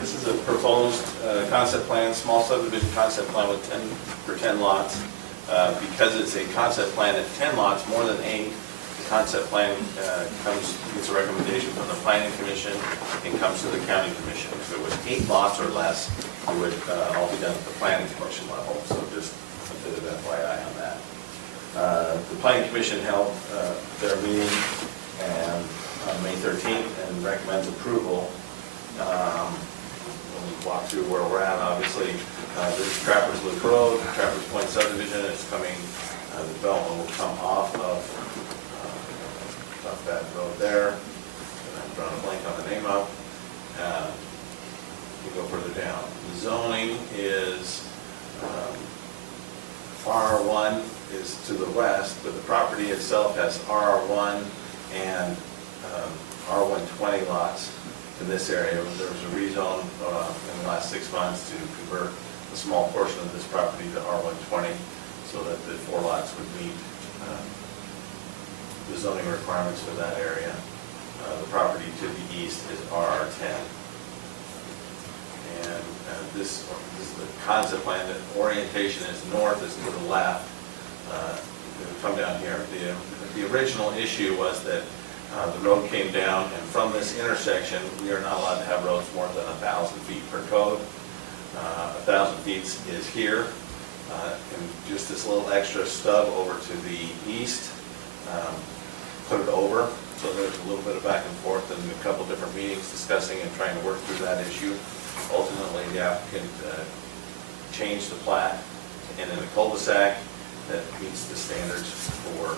this is a proposed concept plan, small subdivision concept plan with 10 lots. Because it's a concept plan at 10 lots, more than 8, the concept plan gets a recommendation from the planning commission and comes to the county commission. If it was 8 lots or less, it would all be done at the planning commission level, so just a bit of FYI on that. The planning commission held their meeting on May 13th and recommends approval. When we walk through where we're at, obviously, this is Trappers Loop Road, Trappers Point subdivision. It's coming, the development will come off of that road there. And I'm drawing a blank on the name of. You go further down. The zoning is RR1 is to the west, but the property itself has RR1 and R120 lots in this area. There was a rezone in the last 6 months to convert a small portion of this property to R120 so that the 4 lots would meet the zoning requirements for that area. The property to the east is RR10. And this is the concept plan. The orientation is north, is to the left. Come down here. The original issue was that the road came down, and from this intersection, we are not allowed to have roads more than 1,000 feet per code. 1,000 feet is here, and just this little extra stub over to the east, put it over. So there's a little bit of back and forth and a couple different meetings discussing and trying to work through that issue. Ultimately, the applicant changed the plat and in a cul-de-sac that meets the standards for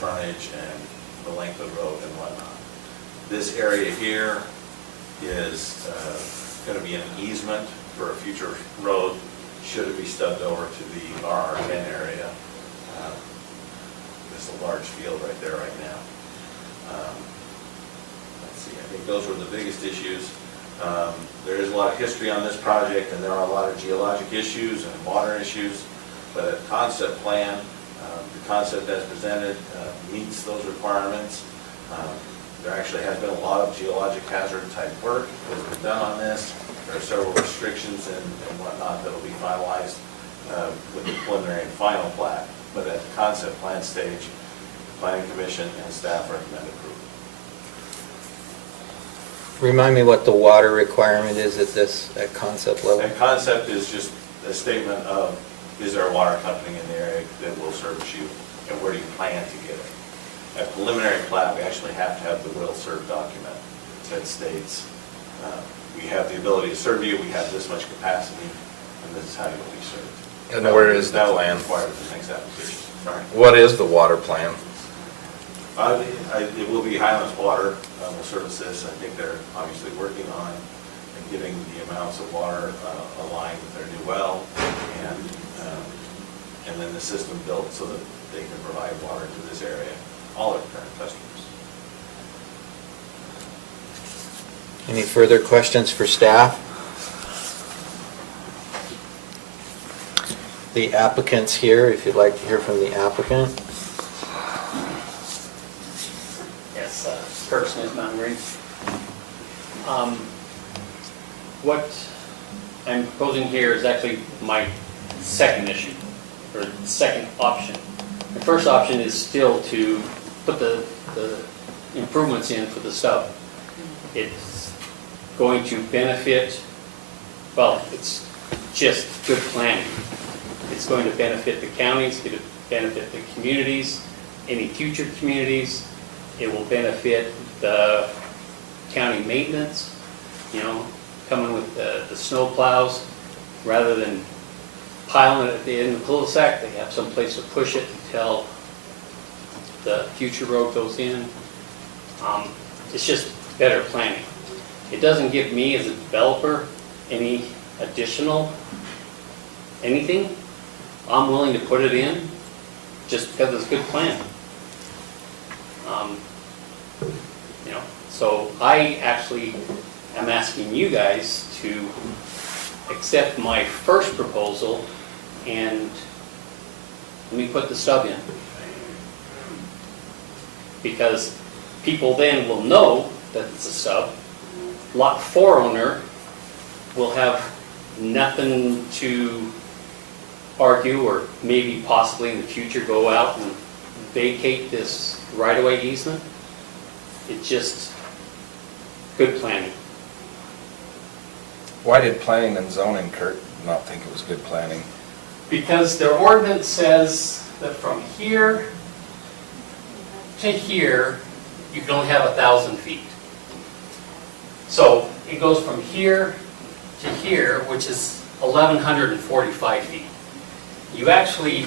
frontage and the length of the road and whatnot. This area here is going to be an easement for a future road should it be stubbed over to the RR10 area. There's a large field right there right now. Let's see, I think those were the biggest issues. There is a lot of history on this project, and there are a lot of geologic issues and water issues, but a concept plan, the concept as presented meets those requirements. There actually has been a lot of geologic hazard type work that's been done on this. There are several restrictions and whatnot that will be finalized with the preliminary and final plat, but at the concept plan stage, the Planning Commission and staff recommend approval. Remind me what the water requirement is at concept level? And concept is just a statement of, is there a water company in the area that will service you, and where do you plan to get it? At preliminary plat, we actually have to have the will serve document that states we have the ability to serve you, we have this much capacity, and this is how you'll be served. And where is the That will be plan? required for the next application. Sorry. What is the water plan? It will be Highlands Water will service this. I think they're obviously working on getting the amounts of water aligned with their new well, and then the system built so that they can provide water to this area, all their current customers. Any further questions for staff? The applicant's here, if you'd like to hear from the applicant. Yes, Kurt Smith, Mountain Green. What I'm proposing here is actually my second issue, or second option. The first option is still to put the improvements in for the stub. It's going to benefit, well, it's just good planning. It's going to benefit the counties, it's going to benefit the communities, any future communities. It will benefit the county maintenance, coming with the snow plows, rather than piling it at the end of the cul-de-sac, they have some place to push it until the future road goes in. It's just better planning. It doesn't give me as a developer any additional anything. I'm willing to put it in just because it's a good plan. So I actually am asking you guys to accept my first proposal and let me put the stub in. Because people then will know that it's a stub. Lot 4 owner will have nothing to argue, or maybe possibly in the future go out and vacate this right-of-way easement. It's just good planning. Why did planning and zoning, Kurt, not think it was good planning? Because their ordinance says that from here to here, you can only have 1,000 feet. So it goes from here to here, which is 1,145 feet. You actually,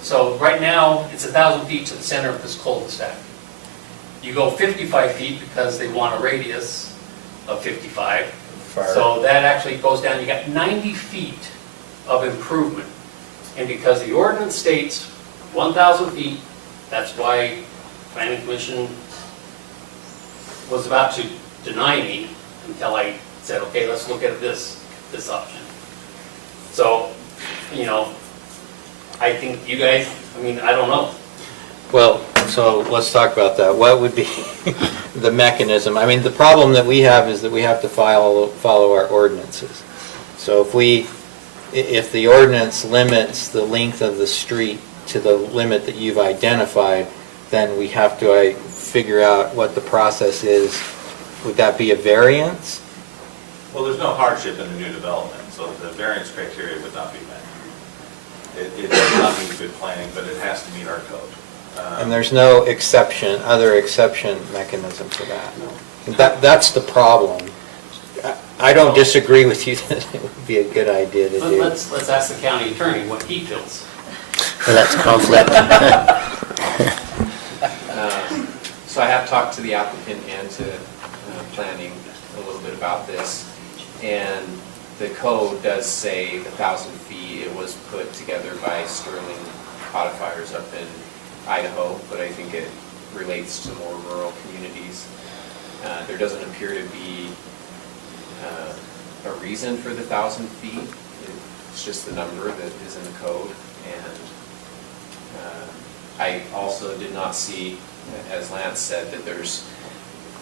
so right now, it's 1,000 feet to the center of this cul-de-sac. You go 55 feet because they want a radius of 55. So that actually goes down, you got 90 feet of improvement. And because the ordinance states 1,000 feet, that's why Planning Commission was about to deny me until I said, okay, let's look at this option. So, I think you guys, I don't know. Well, so let's talk about that. What would be the mechanism? The problem that we have is that we have to follow our ordinances. So if the ordinance limits the length of the street to the limit that you've identified, then we have to figure out what the process is. Would that be a variance? Well, there's no hardship in the new development, so the variance criteria would not be met. It does not meet good planning, but it has to meet our code. And there's no other exception mechanism for that. That's the problem. I don't disagree with you that it would be a good idea to do. Let's ask the county attorney what he feels. Well, that's conflict. So I have talked to the applicant and to planning a little bit about this, and the code does say 1,000 feet. It was put together by Sterling Codifiers up in Idaho, but I think it relates to more rural communities. There doesn't appear to be a reason for the 1,000 feet. It's just the number that is in the code, and I also did not see, as Lance said, that there's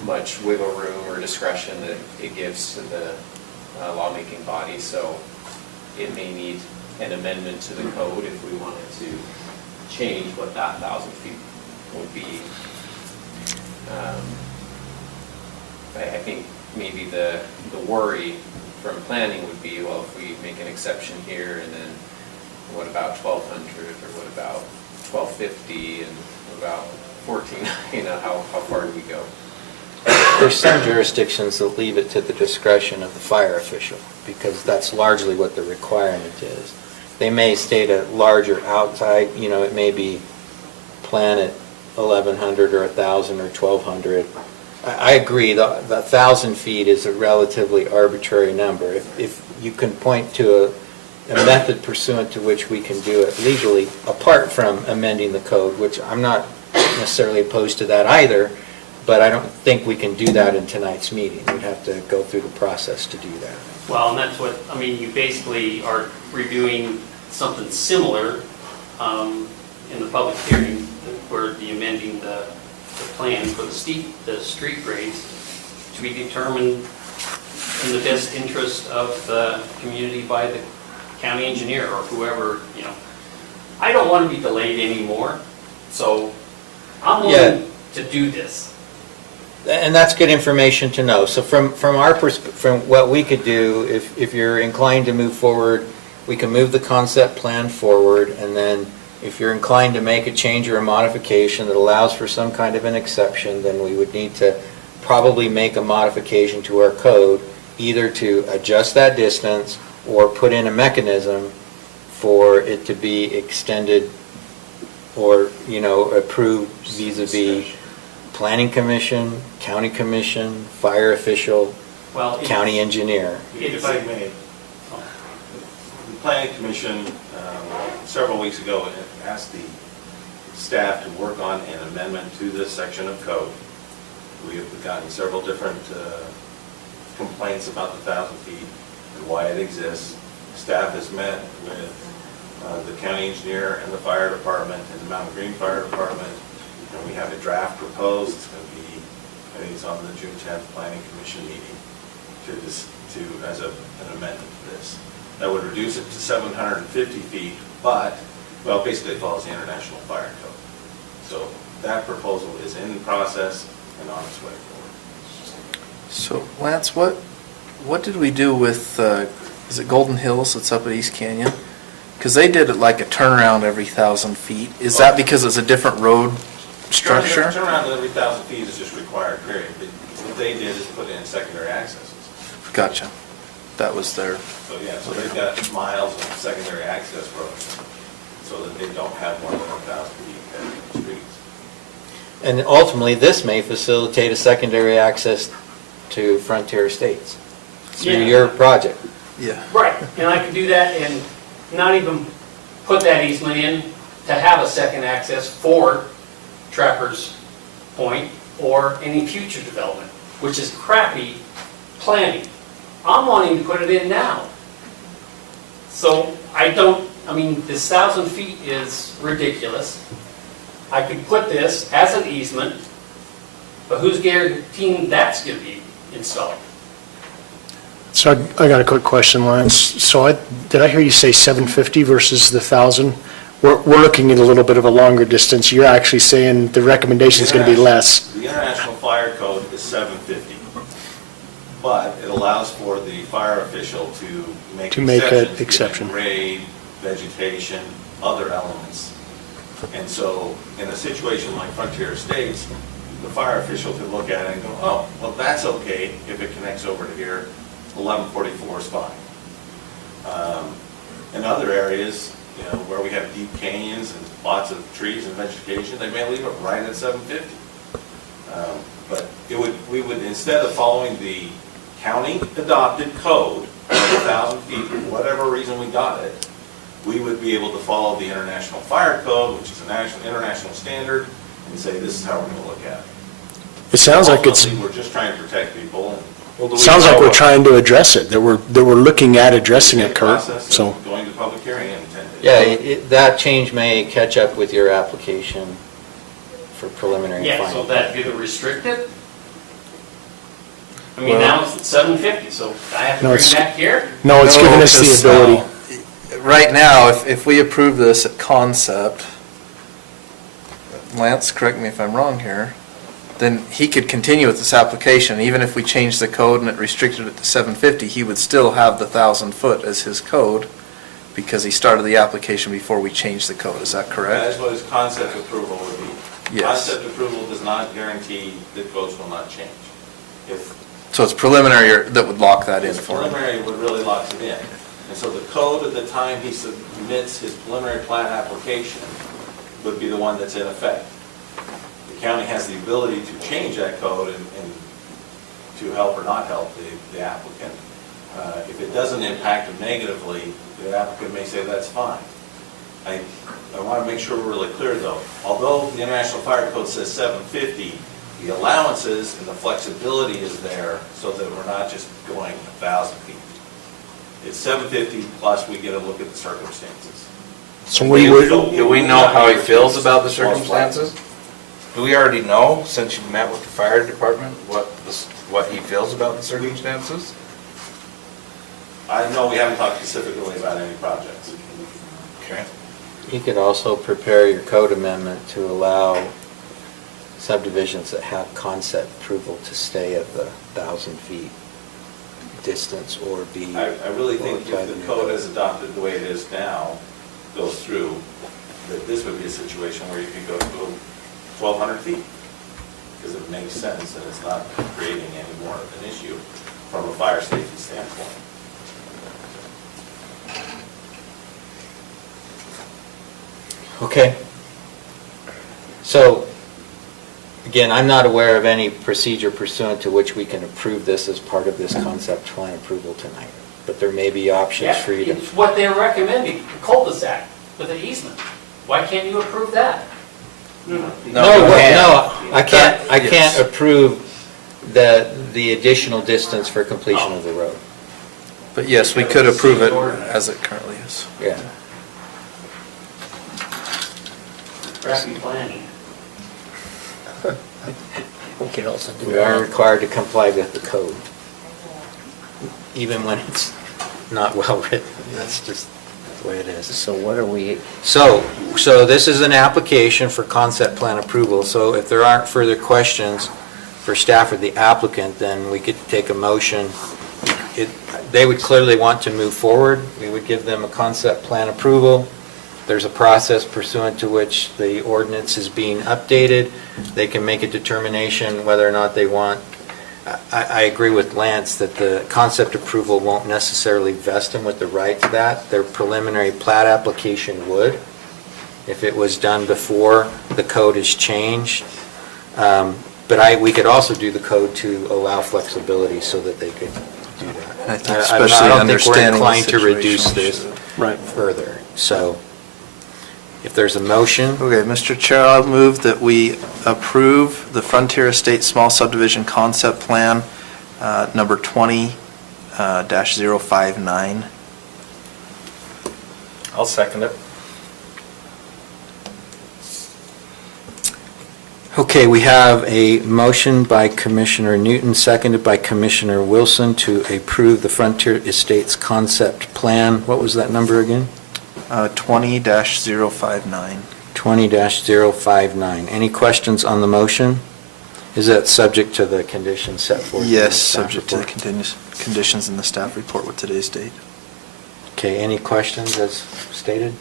much wiggle room or discretion that it gives to the lawmaking body, so it may need an amendment to the code if we wanted to change what that 1,000 feet would be. I think maybe the worry from planning would be, well, if we make an exception here, and then what about 1,200, or what about 1,250, and what about 1,400, how far do we go? There's some jurisdictions that leave it to the discretion of the fire official, because that's largely what the requirement is. They may state a larger outside, it may be plan at 1,100 or 1,000 or 1,200. I agree, the 1,000 feet is a relatively arbitrary number. If you can point to a method pursuant to which we can do it legally, apart from amending the code, which I'm not necessarily opposed to that either, but I don't think we can do that in tonight's meeting. We'd have to go through the process to do that. Well, and that's what, you basically are reviewing something similar in the public hearing, where the amending the plan for the street grades to be determined in the best interest of the community by the county engineer or whoever, I don't want to be delayed anymore, so I'm willing to do this. And that's good information to know. So from our perspective, from what we could do, if you're inclined to move forward, we can move the concept plan forward, and then if you're inclined to make a change or a modification that allows for some kind of an exception, then we would need to probably make a modification to our code, either to adjust that distance or put in a mechanism for it to be extended or, approved vis-à-vis planning commission, county commission, fire official, Well, county engineer. If I may, the planning commission several weeks ago asked the staff to work on an amendment to this section of code. We have gotten several different complaints about the 1,000 feet and why it exists. Staff has met with the county engineer and the fire department and the Mountain Green Fire Department, and we have a draft proposed. It's going to be, I think it's on the June 10th planning commission meeting as an amendment to this. That would reduce it to 750 feet, but, well, basically it follows the International Fire Code. So that proposal is in process and on its way forward. So Lance, what did we do with, is it Golden Hills that's up at East Canyon? Because they did it like a turnaround every 1,000 feet. Is that because it's a different road structure? Turnaround every 1,000 feet is just required, period. What they did is put in secondary accesses. Gotcha. That was their, So, yeah, so they've got miles of secondary access roads so that they don't have more than 1,000 feet of streets. And ultimately, this may facilitate a secondary access to Frontier Estates through Yeah. your project. yeah. Right, and I could do that and not even put that easement in to have a second access for Trappers Point or any future development, which is crappy planning. I'm wanting to put it in now. So this 1,000 feet is ridiculous. I could put this as an easement, but who's guaranteeing that's going to be installed? So I got a quick question, Lance. So did I hear you say 750 versus the 1,000? We're looking at a little bit of a longer distance. You're actually saying the recommendation is going to be less. The International Fire Code is 750, but it allows for the fire official to make To make an exceptions, exception. given grade, vegetation, other elements. And so in a situation like Frontier Estates, the fire official could look at it and go, oh, well, that's okay if it connects over to here, 1144 is fine. In other areas, where we have deep canyons and lots of trees and vegetation, they may leave it right at 750. But we would, instead of following the county-adopted code, 1,000 feet, for whatever reason we got it, we would be able to follow the International Fire Code, which is an international standard, and say, this is how we're going to look at it. It sounds like it's, Ultimately, we're just trying to protect people. And sounds like we're trying to address it, that we're looking at addressing it, Kurt. Process So, of going to public hearing in 10 days. Yeah, that change may catch up with your application for preliminary Yeah, so final. that'd be the restricted? Now it's at 750, so I have to No, bring it's- that here? no, it's giving us because, the ability. Right now, if we approve this at concept, Lance, correct me if I'm wrong here, then he could continue with this application. Even if we changed the code and it restricted it to 750, he would still have the 1,000 foot as his code because he started the application before we changed the code. Is that That correct? is what his concept approval would be. Yes. Concept approval does not guarantee that codes will not change. If So it's preliminary that would lock that in it's for him. preliminary, would really locks it in. And so the code at the time he submits his preliminary plat application would be the one that's in effect. The county has the ability to change that code and to help or not help the applicant. If it doesn't impact him negatively, the applicant may say that's fine. I want to make sure we're really clear though. Although the International Fire Code says 750, the allowances and the flexibility is there so that we're not just going 1,000 feet. It's 750 plus we get a look at the circumstances. So we would, Do we know how he feels about the circumstances? Do we already know, since you met with the fire department, what he feels about the circumstances? I know we haven't talked specifically about any projects. Okay. You could also prepare your code amendment to allow subdivisions that have concept approval to stay at the 1,000 feet distance or be. I really think if the code as adopted the way it is now goes through, that this would be a situation where you could go to 1,200 feet, because it makes sense and it's not creating any more of an issue from a fire safety standpoint. Okay. So, again, I'm not aware of any procedure pursuant to which we can approve this as part of this concept plan approval tonight. But there may be options Yeah, for you to. it's what they're recommending, a cul-de-sac with an easement. Why can't you approve that? No, you I can't Yes. approve the additional distance for completion of the road. But yes, we could approve it as it currently is. Yeah. Crappy planning. We could also do We are that. required to comply with the code, even when it's not well written. That's just the way it is. So what are we, So this is an application for concept plan approval, so if there aren't further questions for staff or the applicant, then we could take a motion. They would clearly want to move forward, we would give them a concept plan approval. There's a process pursuant to which the ordinance is being updated. They can make a determination whether or not they want. I agree with Lance that the concept approval won't necessarily vest them with the right to that. Their preliminary plat application would, if it was done before the code is changed. But we could also do the code to allow flexibility so that they could do that. I think especially I don't think we're understanding the inclined to reduce situation, we this further. So if there's a motion. Okay, Mr. Chair, I'll move that we approve the Frontier Estates Small Subdivision Concept Plan, number 20-059. I'll second it. Okay, we have a motion by Commissioner Newton, seconded by Commissioner Wilson to approve the Frontier Estates Concept Plan. What was that number again? 20-059. 20-059. Any questions on the motion? Is that subject to the conditions set forth? in the Yes, staff subject to the report? conditions in the staff report with today's date. Okay, any questions as stated?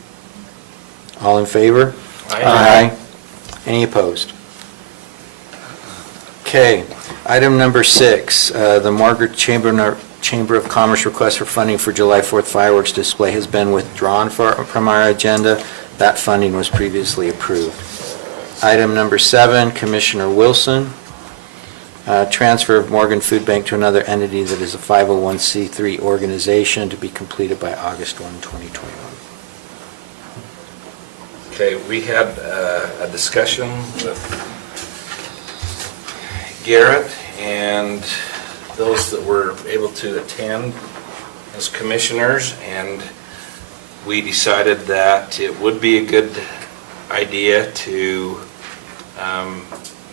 All in favor? Aye. Any opposed? Okay, item number 6, the Margaret Chamber of Commerce request for funding for July 4th fireworks display has been withdrawn from our agenda. That funding was previously approved. Item number 7, Commissioner Wilson, transfer of Morgan Food Bank to another entity that is a 501c3 organization to be completed by August 1, 2021. Okay, we had a discussion with Garrett and those that were able to attend as commissioners, and we decided that it would be a good idea to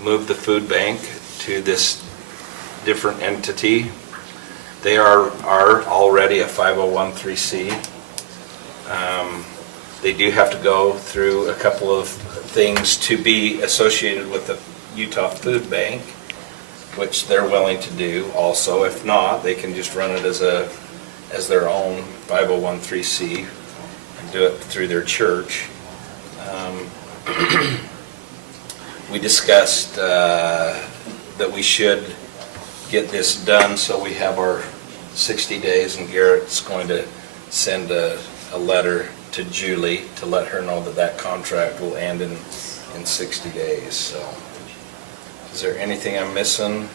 move the food bank to this different entity. They are already a 501(c)(3). They do have to go through a couple of things to be associated with the Utah Food Bank, which they're willing to do also. If not, they can just run it as their own 501(c) and do it through their church. We discussed that we should get this done so we have our 60 days, and Garrett's going to send a letter to Julie to let her know that contract will end in 60 days. So, is there anything I'm missing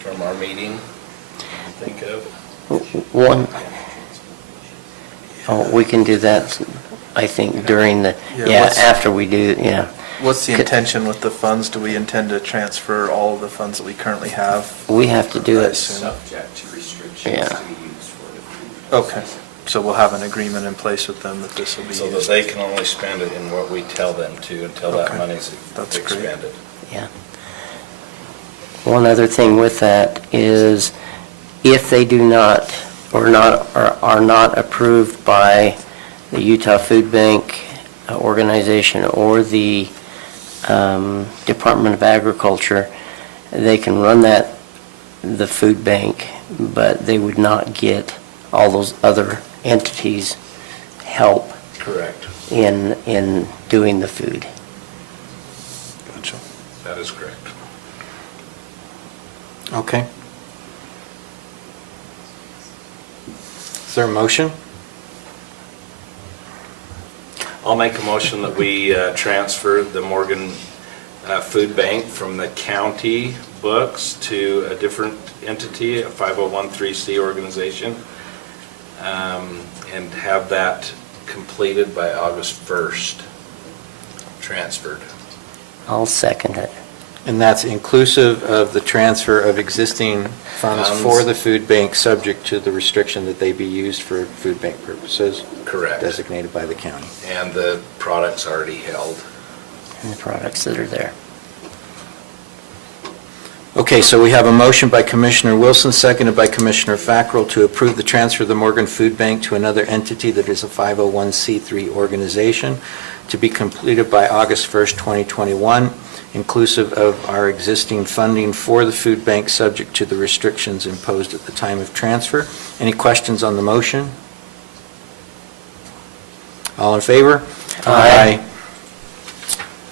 from our meeting? Think of? one, we can do that, I think, during the, after we do, What's the intention with the funds? Do we intend to transfer all of the funds that we currently have? We have to do I it. assume. Subject to restrictions Yeah. to be used for the food. Okay, so we'll have an agreement in place with them that this will be So that used. they can only spend it in what we tell them to until that Okay. money's That's great. expended. Yeah. One other thing with that is if they do not, or are not approved by the Utah Food Bank organization or the Department of Agriculture, they can run the food bank, but they would not get all those other entities' help. Correct. in doing the food. Gotcha. That is correct. Okay. Is there a motion? I'll make a motion that we transfer the Morgan Food Bank from the county books to a different entity, a 501(c) organization, and have that completed by August 1st, transferred. I'll second it. And that's inclusive of the transfer of existing funds for the food bank, subject to the restriction that they be used for food bank purposes. Correct. Designated by the county. And the products already held. And the products that are there. Okay, so we have a motion by Commissioner Wilson, seconded by Commissioner Fackrell, to approve the transfer of the Morgan Food Bank to another entity that is a 501(c)(3) organization, to be completed by August 1st, 2021, inclusive of our existing funding for the food bank, subject to the restrictions imposed at the time of transfer. Any questions on the motion? All in favor? Aye.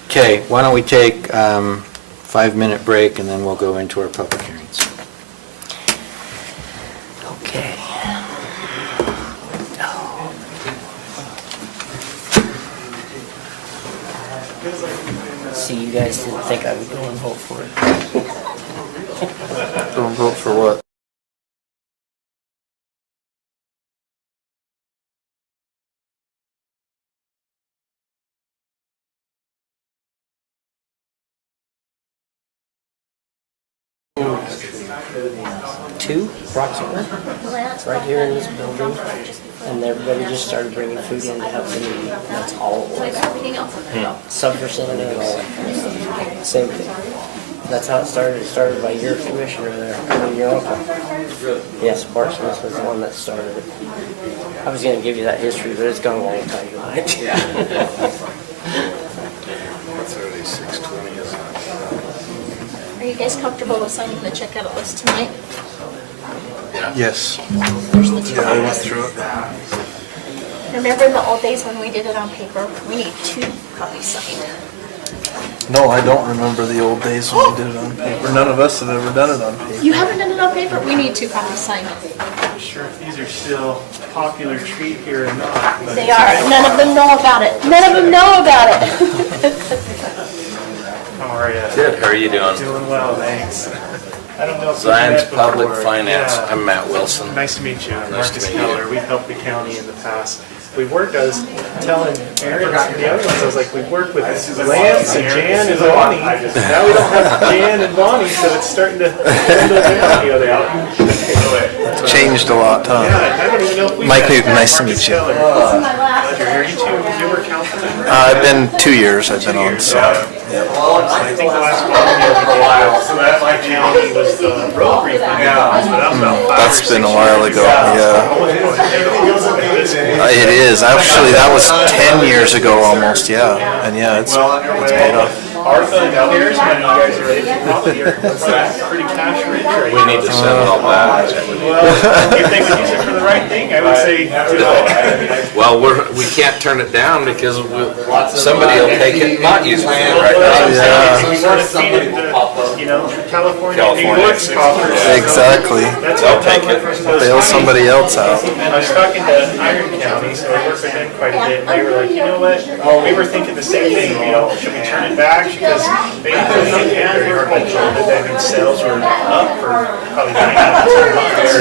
Okay, why don't we take 5-minute break, and then we'll go into our public hearings. Okay. See, you guys didn't think I would go and vote for it. Don't vote for what? Two, approximately, right here in this building, and everybody just started bringing food in to help them eat. That's all it was. Everything else. Sub-percent and all that. Same thing. That's how it started. It started by your commissioner there, your uncle. Yes, Bart Smith was the one that started it. I was gonna give you that history, but it's gone a long time tonight. It's already 6:20, isn't it? Are you guys comfortable with signing the checkout list tonight? Yes. There's the two. Yeah, I went through it. Remember in the old days when we did it on paper? We need 2 copies signed. No, I don't remember the old days when we did it on paper. None of us have ever done it on paper. You haven't done it on paper? We need 2 copies signed. I'm sure if these are still a popular treat here or not. But They are. None of them know about it. None of them know about it. how are you? Good, how are you doing? Doing well, thanks. I don't know if we've Zions met Public before. Finance, Yeah. I'm Matt Wilson. Nice to meet you. I'm Nice to Marcus meet you. Keller. We've helped the county in the past. We worked, I was telling Aaron and the other ones, I was like, we worked with Lance and Jan and Bonnie. Now we don't have Jan and Bonnie, so it's starting to dwindle down the other way. Changed a lot, Yeah, huh? I don't even know if we Mike met Newton, nice to Marcus meet you. Keller. Pleasure. Are you two newer council members? I've been 2 years I've been on, so. I think the last one we did, so that my county was the road refund. But that was about 5 or That's 6 been a while years ago, yeah. It is, actually, that was 10 years ago almost, yeah. And yeah, it's paid off. Our fund cares money, you guys are ready, probably are pretty cash rich right We now. need to send it all back. Well, if they would use it for the right thing, I would say do it. Well, we can't turn it down because somebody will take it, not use it right now. Yeah. We want to feed it the, California, New York's coffers. Exactly. That's They'll what take it. Bail somebody else out. I was talking to Iron County, so I work with them quite a bit, and they were like, you know what, we were thinking the same thing, should we turn it back? Because they really didn't get very hard control, but I mean, sales were up for probably 9 out of 10 months.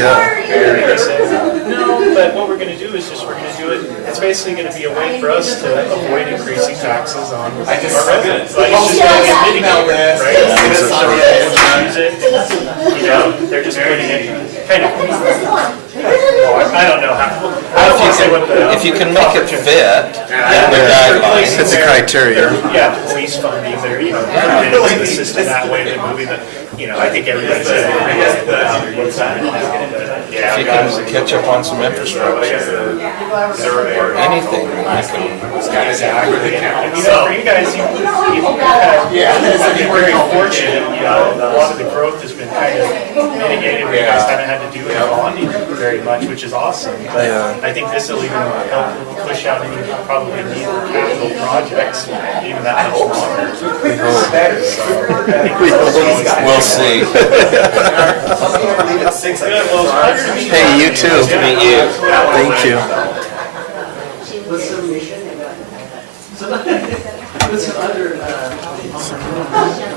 And they said, no, but what we're gonna do is we're gonna do it, it's basically gonna be a way for us to avoid increasing taxes on our residents. Like, it's just gonna get mitigated, right? Use it, they're just putting it kind of, I don't know how, I don't want to say what the. If you can make it fit in the guidelines. It's a criteria. Yeah, the police funding, they're, putting it into the system that way, they're moving the, I think everybody's gonna agree with how they're using it now, but, yeah. If you can catch up on some infrastructure or anything, you can. Exactly, and for you guys, you've been very fortunate, a lot of the growth has been kind of mitigated, where you guys haven't had to do any bonding. very much, which is awesome. But Yeah. I think this will even help push out any probably needed capital projects even that much longer. Better, so I think We'll see. Hey, you too. Nice to meet you. Thank you.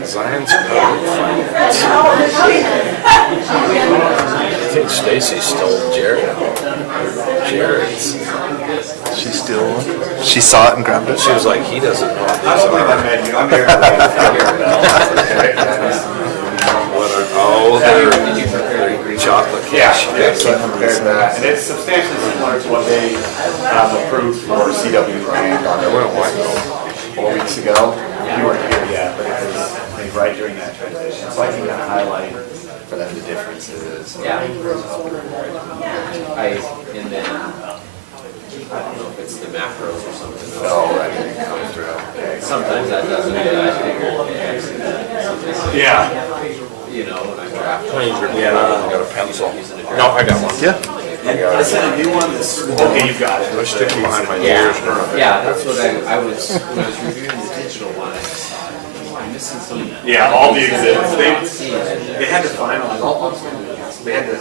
Zion's I think Stacy stole Jared's. She saw it and grabbed it. She was like, he doesn't know. I don't believe I met you, I'm here. Oh, they're chocolate Yeah, cake. yeah, so I prepared that, and it's substantially similar to what they approved for CW grant on I went white 4 weeks ago. You weren't here yet, but it was, I think, right during that transition, so I can kind of highlight for them the differences. Yeah. And then, I don't know if it's the macros or something. Oh, that didn't come through. Sometimes that doesn't, but I figure. Yeah. You know, when I'm drafting. Yeah. I got a pencil. No, I got one. Yeah. I sent a new one this, okay, you got it. I stick it behind my Yeah, ears. yeah, that's what I was, when I was reviewing the digital one, I thought, oh, I'm missing some. Yeah, all the exhibits, they had to finalize, they had to,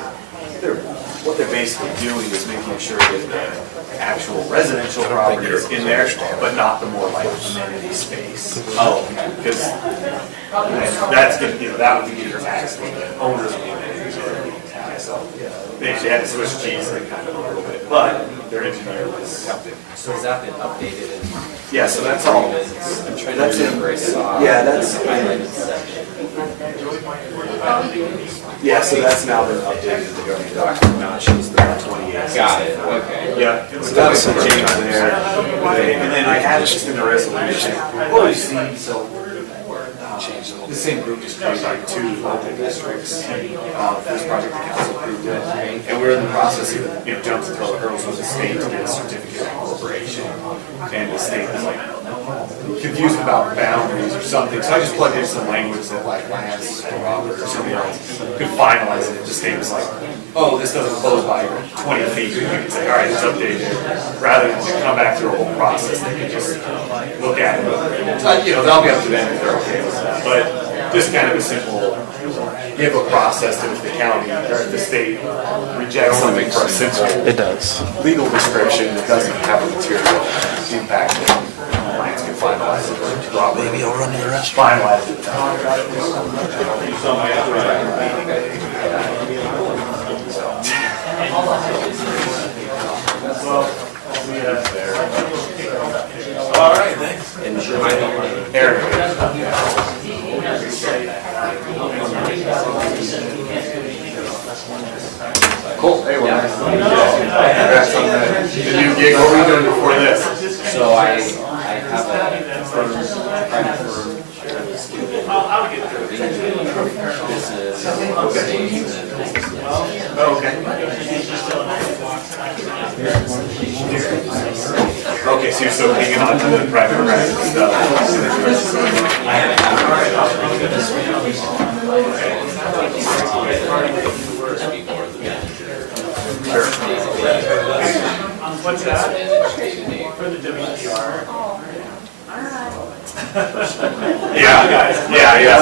what they're basically doing is making sure that the actual residential property is in there, but not the more like amenity space. Oh. Because that's, that would be your tax, the owners of the amenities are being taxed, so they had to switch keys kind of a little bit, but their engineer was. So has that been updated and? Yeah, so that's all. I'm trying to remember, I saw. Yeah, that's- Highlighted section. Yeah, so that's now been updated in the governing document, now it shows the 28. Got it, okay. Yeah, so that's some change there. And then I had just in the resolution, well, you see, so the same group just created 2 local districts. For this project, the council approved it. And we're in the process of, jumping through the hurdles with the state to get a certificate of incorporation. And the state was like confused about boundaries or something. So I just plugged in some language that like Lance or Robert or somebody else could finalize it. The state was like, oh, this doesn't close by 20 feet. We could say, all right, it's updated. Rather than to come back through a whole process, they could just look at it. They'll be up to them if they're okay with that. But just kind of a simple, give a process that if the county or if the state rejects something for a simple It does. legal description that doesn't have a material impact, Lance can finalize it. Maybe I'll run to the restaurant. Finalize it. All right, thanks. Eric. Cool. Hey, well, congrats on the new gig. What were you doing before this? So I have a firm, private firm. Business, estates, and Okay. Okay, so you're still hanging on to the private practice stuff. What's that? For the WPR. Yeah, yeah.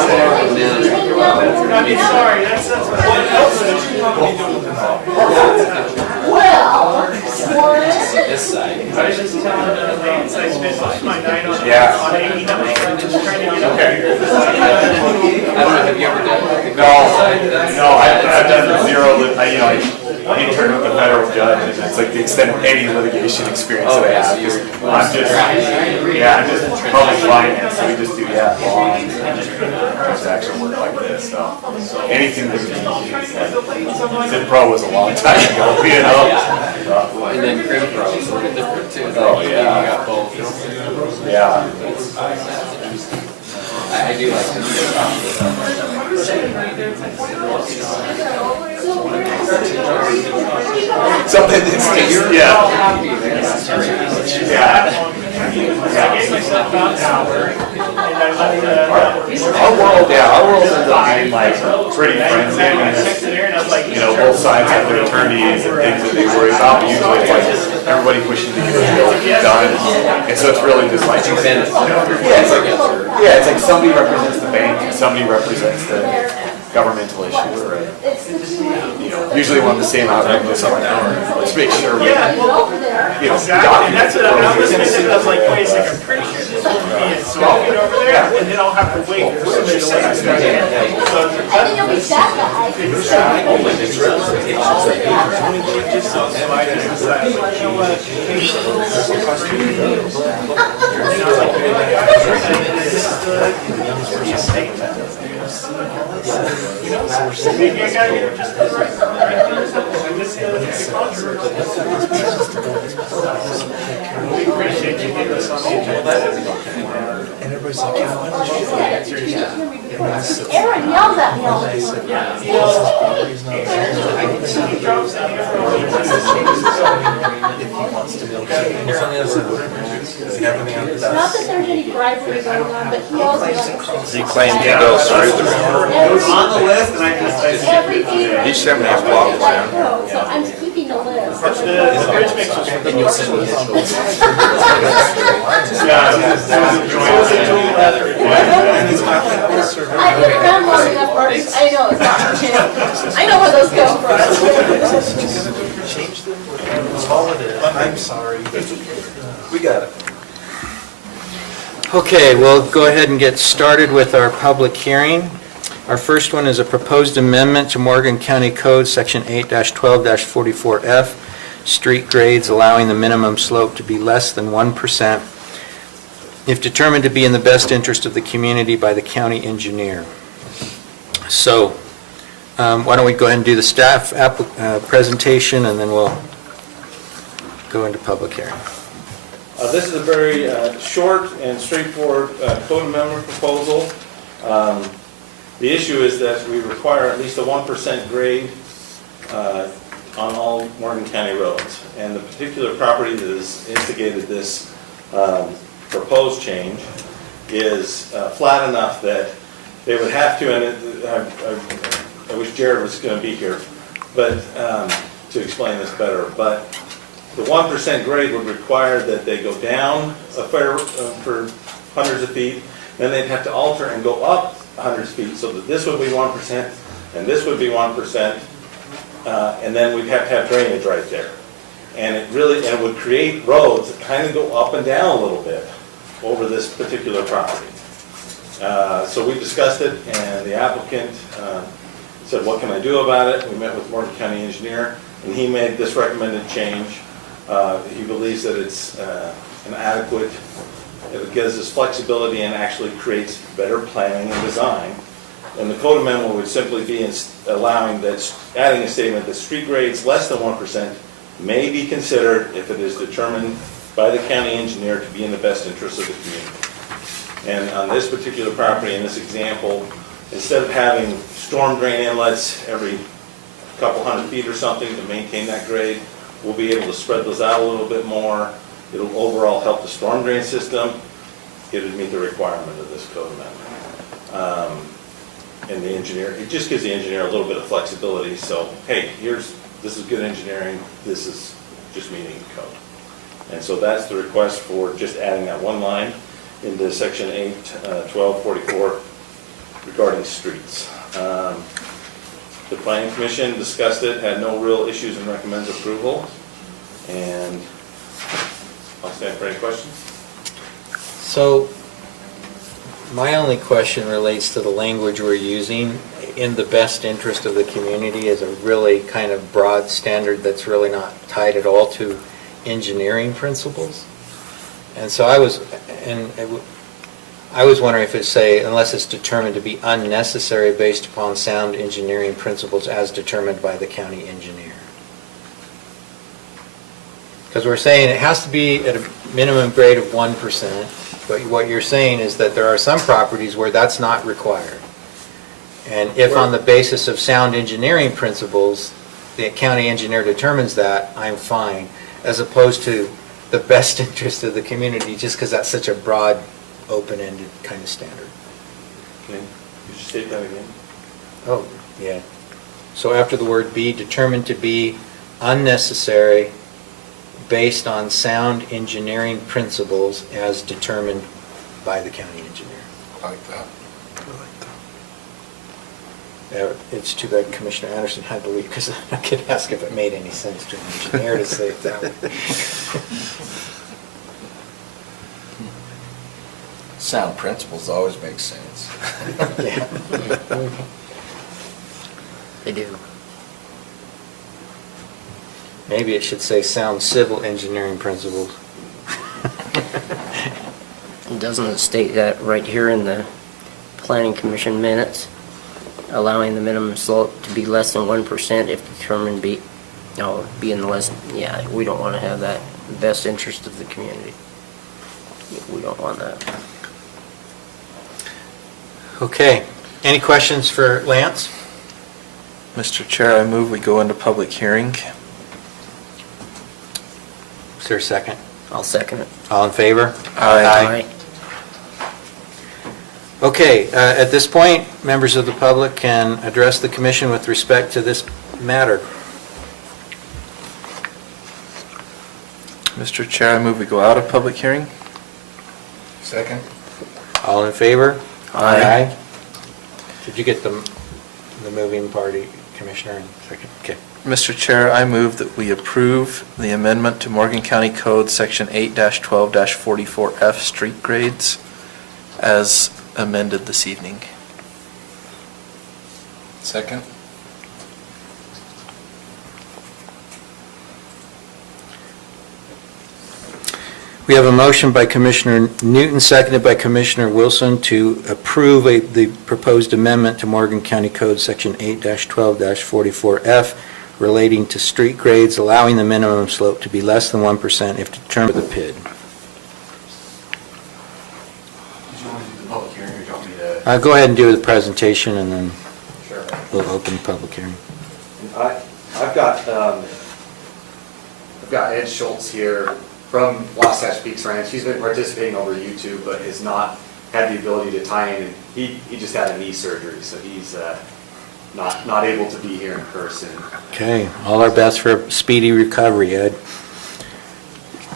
I mean, sorry, that's what else this side. I was just telling Lance, I finished my night on 89, just trying to get up Okay. here. I don't know, have you ever done? No, I've done zero, I interned with a federal judge, and it's like the extent of any litigation experience that I have. I'm just public finance, so we just do law and transaction work like this, so anything that Pro was a long time ago, And then Crim Pro is a little different too. Oh, yeah. You got both. Yeah. I do like to Something that's, Our world ends up being like pretty friendly. I texted Aaron, I was like, both sides have their attorneys and things that they worry about, but usually it's like everybody pushing to get the deal done. And so it's really just like, it's like somebody represents the bank, and somebody represents the governmental issue. Usually one of the same outcome, so let's make sure we, Exactly, and that's what I'm listening to, I was like, wait a second, I'm pretty sure this will be it, so I'll get over there, and then I'll have to wait for somebody to let us know. I think it'll be that guy. Maybe I gotta get just the right. We appreciate you getting us on the agenda. And everybody's like, why don't you answer yourself? Aaron yells at me all the time. If he wants to build something. It's on the other side of the river. Does he have any on this? Not that there's any bribery going on, but he yells at me. He claimed he goes through the river. It was on the list, and I just, Every meter. He sent me a blog down. So I'm keeping a list. The bridge mix was from the I've been around long enough, Marcus. I know it's not. I know where those come from. Change them. It's all it is. I'm sorry. We got it. Okay, we'll go ahead and get started with our public hearing. Our first one is a proposed amendment to Morgan County Code, Section 8-12-44F, street grades allowing the minimum slope to be less than 1% if determined to be in the best interest of the community by the county engineer. So, why don't we go ahead and do the staff presentation, and then we'll go into public hearing. This is a very short and straightforward code amendment proposal. The issue is that we require at least a 1% grade on all Morgan County roads. And the particular property that has instigated this proposed change is flat enough that they would have to, and I wish Jared was going to be here, but to explain this better, but the 1% grade would require that they go down a fair for hundreds of feet, then they'd have to alter and go up hundreds of feet, so that this would be 1% and this would be 1%, and then we'd have to have drainage right there. And it would create roads that kind of go up and down a little bit over this particular property. So we discussed it, and the applicant said, what can I do about it? We met with Morgan County engineer, and he made this recommended change. He believes that it's an adequate, it gives us flexibility and actually creates better planning and design. And the code amendment would simply be allowing that, adding a statement that street grades less than 1% may be considered if it is determined by the county engineer to be in the best interest of the community. And on this particular property, in this example, instead of having storm drain inlets every couple hundred feet or something to maintain that grade, we'll be able to spread those out a little bit more. It'll overall help the storm drain system. It would meet the requirement of this code amendment. And the engineer, it just gives the engineer a little bit of flexibility. So, hey, this is good engineering. This is just meeting the code. And so that's the request for just adding that one line into section 8-12-44 regarding streets. The Planning Commission discussed it, had no real issues, and recommends approval. And I'll stand for any questions. So, my only question relates to the language we're using. In the best interest of the community is a really kind of broad standard that's really not tied at all to engineering principles. And so I was wondering if it's say, unless it's determined to be unnecessary based upon sound engineering principles as determined by the county engineer. Because we're saying it has to be at a minimum grade of 1%, but what you're saying is that there are some properties where that's not required. And if on the basis of sound engineering principles, the county engineer determines that, I'm fine, as opposed to the best interest of the community, just because that's such a broad, open-ended kind of standard. Okay, you should state that again. Oh, yeah. So after the word "be," determined to be unnecessary based on sound engineering principles as determined by the county engineer. I like that. It's too bad Commissioner Anderson had to leave, because I could ask if it made any sense to an engineer to say it that way. Sound principles always make sense. Yeah. They do. Maybe it should say sound civil engineering principles. Doesn't it state that right here in the planning commission minutes? Allowing the minimum slope to be less than 1% if determined be in the less, yeah, we don't want to have that. Best interest of the community. We don't want that. Okay, any questions for Lance? Mr. Chair, I move we go into public hearing. Is there a second? I'll second it. All in favor? Aye. Okay, at this point, members of the public can address the commission with respect to this matter. Mr. Chair, I move we go out of public hearing. Second? All in favor? Aye. Did you get the moving party, Commissioner? Second. Okay. Mr. Chair, I move that we approve the amendment to Morgan County Code Section 8-12-44F street grades as amended this evening. Second? We have a motion by Commissioner Newton, seconded by Commissioner Wilson, to approve the proposed amendment to Morgan County Code Section 8-12-44F relating to street grades, allowing the minimum slope to be less than 1% if determined by the PID. Go ahead and do the presentation, and then Sure. we'll open the public hearing. I've got Ed Schultz here from Wasatch Peaks Ranch. He's been participating over YouTube, but has not had the ability to tie in. And he just had a knee surgery, so he's not able to be here in person. Okay, all our best for a speedy recovery, Ed.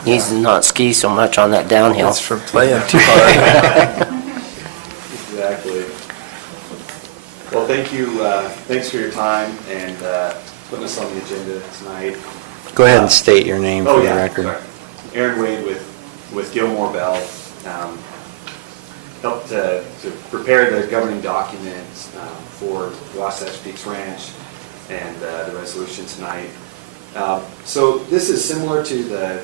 Needs to not ski so much on that downhill. It's from playing too hard. Exactly. Well, thank you. Thanks for your time and putting us on the agenda tonight. Go ahead and state your name for the yeah, record. sorry. Aaron Wade with Gilmore Bell. Helped to prepare the governing documents for Wasatch Peaks Ranch and the resolution tonight. So this is similar to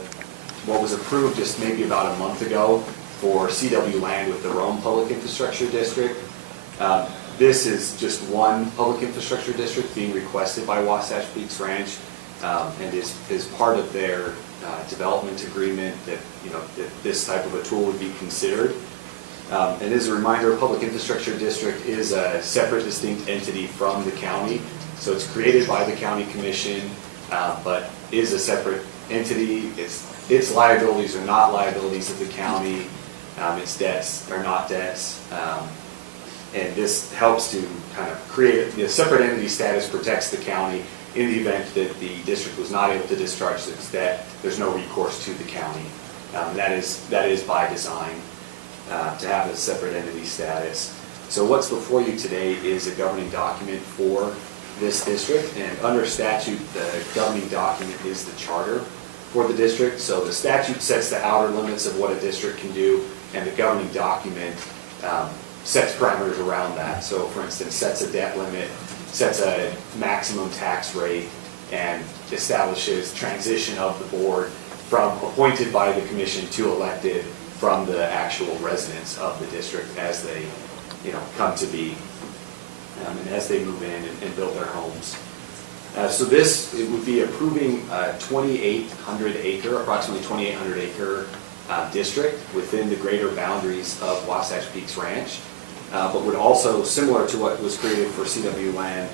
what was approved just maybe about a month ago for CW Land with the Rome Public Infrastructure District. This is just one public infrastructure district being requested by Wasatch Peaks Ranch, and is part of their development agreement that that this type of a tool would be considered. And as a reminder, a public infrastructure district is a separate, distinct entity from the county. So it's created by the county commission, but is a separate entity. Its liabilities are not liabilities of the county. Its debts are not debts. And this helps to kind of create a separate entity status, protects the county in the event that the district was not able to discharge its debt. There's no recourse to the county. That is by design to have a separate entity status. So what's before you today is a governing document for this district, and under statute, the governing document is the charter for the district. So the statute sets the outer limits of what a district can do, and the governing document sets parameters around that. So for instance, sets a debt limit, sets a maximum tax rate, and establishes transition of the board from appointed by the commission to elected from the actual residents of the district as they come to be, and as they move in and build their homes. So it would be approving a 2,800 acre, approximately 2,800 acre district within the greater boundaries of Wasatch Peaks Ranch, but would also, similar to what was created for CW Land,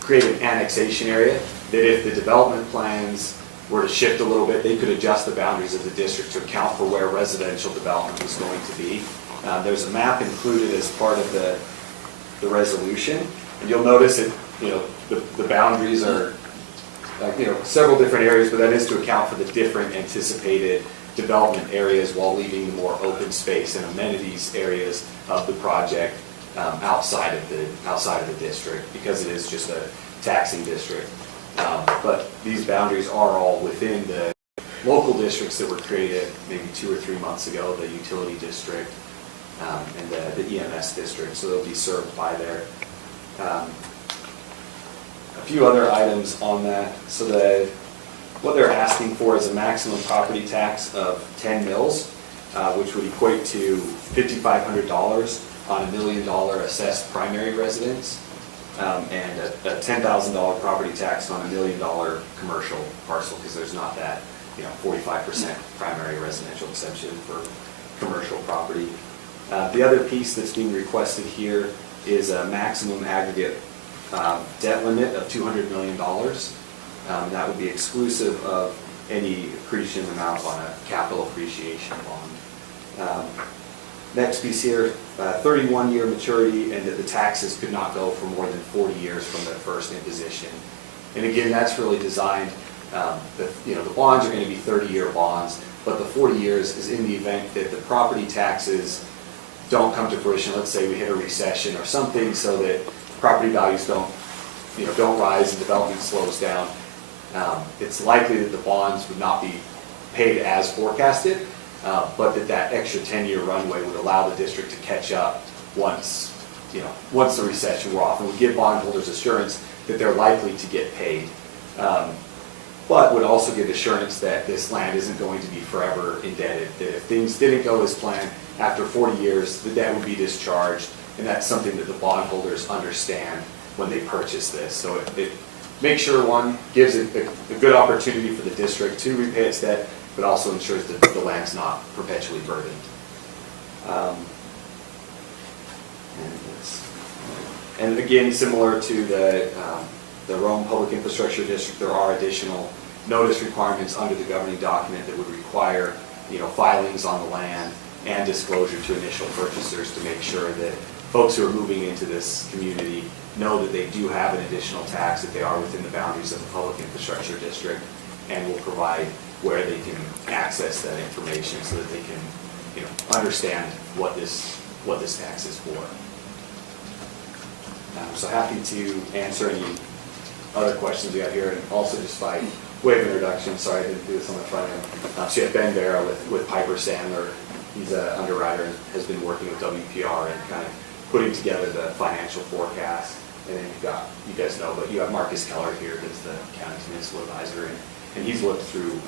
create an annexation area that if the development plans were to shift a little bit, they could adjust the boundaries of the district to account for where residential development was going to be. There's a map included as part of the resolution, and you'll notice it the boundaries are, several different areas, but that is to account for the different anticipated development areas while leaving the more open space and amenities areas of the project outside of the district, because it is just a taxing district. But these boundaries are all within the local districts that were created maybe 2 or 3 months ago, the utility district and the EMS district, so they'll be served by there. A few other items on that. So what they're asking for is a maximum property tax of 10 mils, which would equate to $5,500 on $1 million assessed primary residence, and a $10,000 property tax on $1 million commercial parcel, because there's not that 45% primary residential exemption for commercial property. The other piece that's being requested here is a maximum aggregate debt limit of $200 million. That would be exclusive of any accretion amount on a capital appreciation bond. Next piece here, 31-year maturity, and that the taxes could not go for more than 40 years from their first imposition. And again, that's really designed, the bonds are going to be 30-year bonds, but the 40 years is in the event that the property taxes don't come to fruition. Let's say we hit a recession or something, so that property values don't rise and development slows down. It's likely that the bonds would not be paid as forecasted, but that extra 10-year runway would allow the district to catch up once the recession were off, and would give bondholders assurance that they're likely to get paid, but would also give assurance that this land isn't going to be forever indebted, that if things didn't go as planned, after 40 years, the debt would be discharged, and that's something that the bondholders understand when they purchase this. So it makes sure, one, gives it a good opportunity for the district to repay its debt, but also ensures that the land's not perpetually burdened. And again, similar to the Rome Public Infrastructure District, there are additional notice requirements under the governing document that would require filings on the land and disclosure to initial purchasers to make sure that folks who are moving into this community know that they do have an additional tax, that they are within the boundaries of the Public Infrastructure District, and will provide where they can access that information so that they can understand what this tax is for. So happy to answer any other questions you have here, and also just by way of introduction, sorry I didn't do this on the front end. So you have Ben Vera with Piper Sandler. He's an underwriter and has been working with WPR and kind of putting together the financial forecast. And then you've got, you guys know, but you have Marcus Keller here, who's the county's municipal advisor, and he's looked through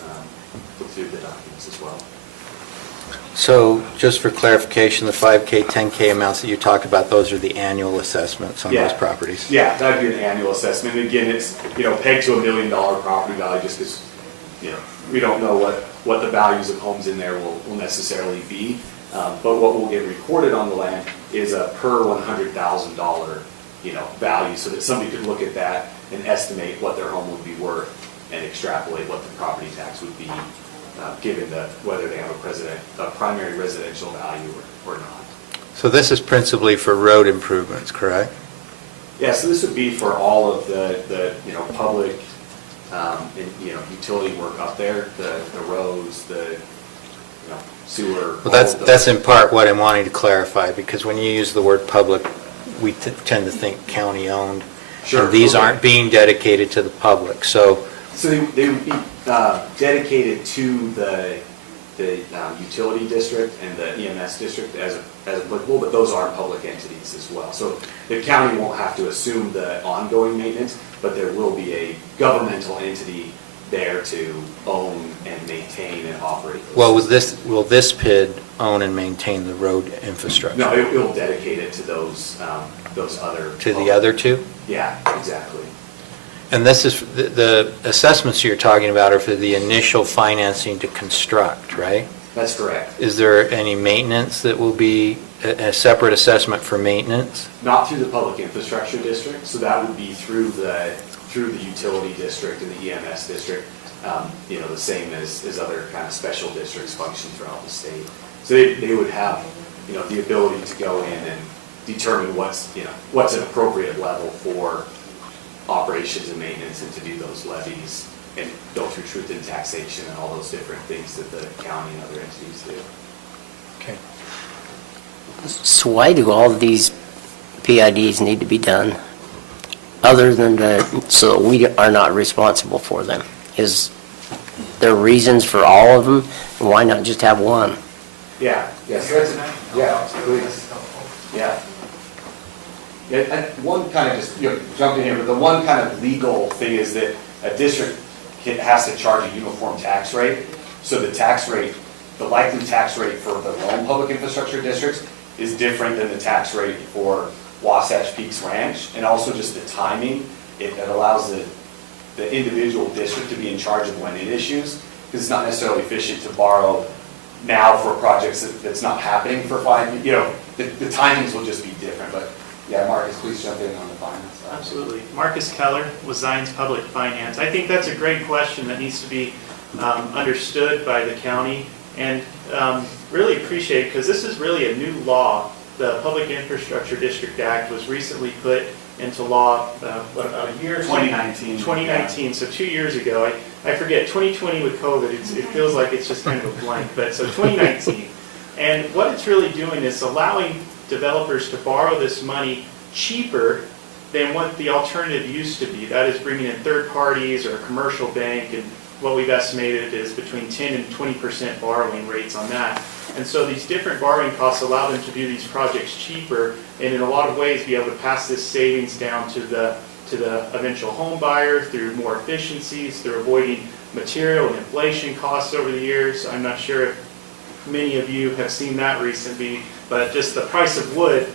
the documents as well. So just for clarification, the 5K, 10K amounts that you talked about, those are the annual assessments on those properties? Yeah, that would be an annual assessment. And again, it's pegged to $1 million property value, just because we don't know what the values of homes in there will necessarily be. But what will get recorded on the land is a per $100,000 value, so that somebody could look at that and estimate what their home would be worth and extrapolate what the property tax would be, given whether they have a primary residential value or not. So this is principally for road improvements, correct? Yeah, so this would be for all of the public utility work up there, the roads, the sewer. Well, that's in part what I'm wanting to clarify, because when you use the word public, we tend to think county-owned. Sure. And these aren't being dedicated to the public, so. So they would be dedicated to the utility district and the EMS district as applicable, but those are public entities as well. So the county won't have to assume the ongoing maintenance, but there will be a governmental entity there to own and maintain and operate those. Well, will this PID own and maintain the road infrastructure? No, it will dedicate it to those other. To the other two? Yeah, exactly. And this is, the assessments you're talking about are for the initial financing to construct, right? That's correct. Is there any maintenance that will be a separate assessment for maintenance? Not through the public infrastructure district, so that would be through the utility district and the EMS district, the same as other kind of special districts function throughout the state. So they would have, the ability to go in and determine what's an appropriate level for operations and maintenance and to do those levies and go through truth in taxation and all those different things that the county and other entities do. Okay. So why do all of these PIDs need to be done, other than so that we are not responsible for them? Is there reasons for all of them, and why not just have one? Yeah, yes, yeah, please. Yeah. Yeah, and one kind of just, jump in here, but the one kind of legal thing is that a district has to charge a uniform tax rate. So the tax rate, the likely tax rate for the Rome Public Infrastructure Districts is different than the tax rate for Wasatch Peaks Ranch. And also just the timing, it allows the individual district to be in charge of when it issues, because it's not necessarily efficient to borrow now for projects that's not happening for 5 years. The timings will just be different. But yeah, Marcus, please jump in on the finance side. Absolutely. Marcus Keller with Zions Public Finance. I think that's a great question that needs to be understood by the county, and really appreciate, because this is really a new law. The Public Infrastructure District Act was recently put into law, what, about a year? 2019. 2019, so 2 years ago. I forget, 2020 with COVID, it feels like it's just kind of a blank, but so 2019. And what it's really doing is allowing developers to borrow this money cheaper than what the alternative used to be. That is bringing in third parties or a commercial bank, and what we've estimated is between 10 and 20% borrowing rates on that. And so these different borrowing costs allow them to do these projects cheaper, and in a lot of ways be able to pass this savings down to the eventual home buyer through more efficiencies, through avoiding material and inflation costs over the years. I'm not sure if many of you have seen that recently, but just the price of wood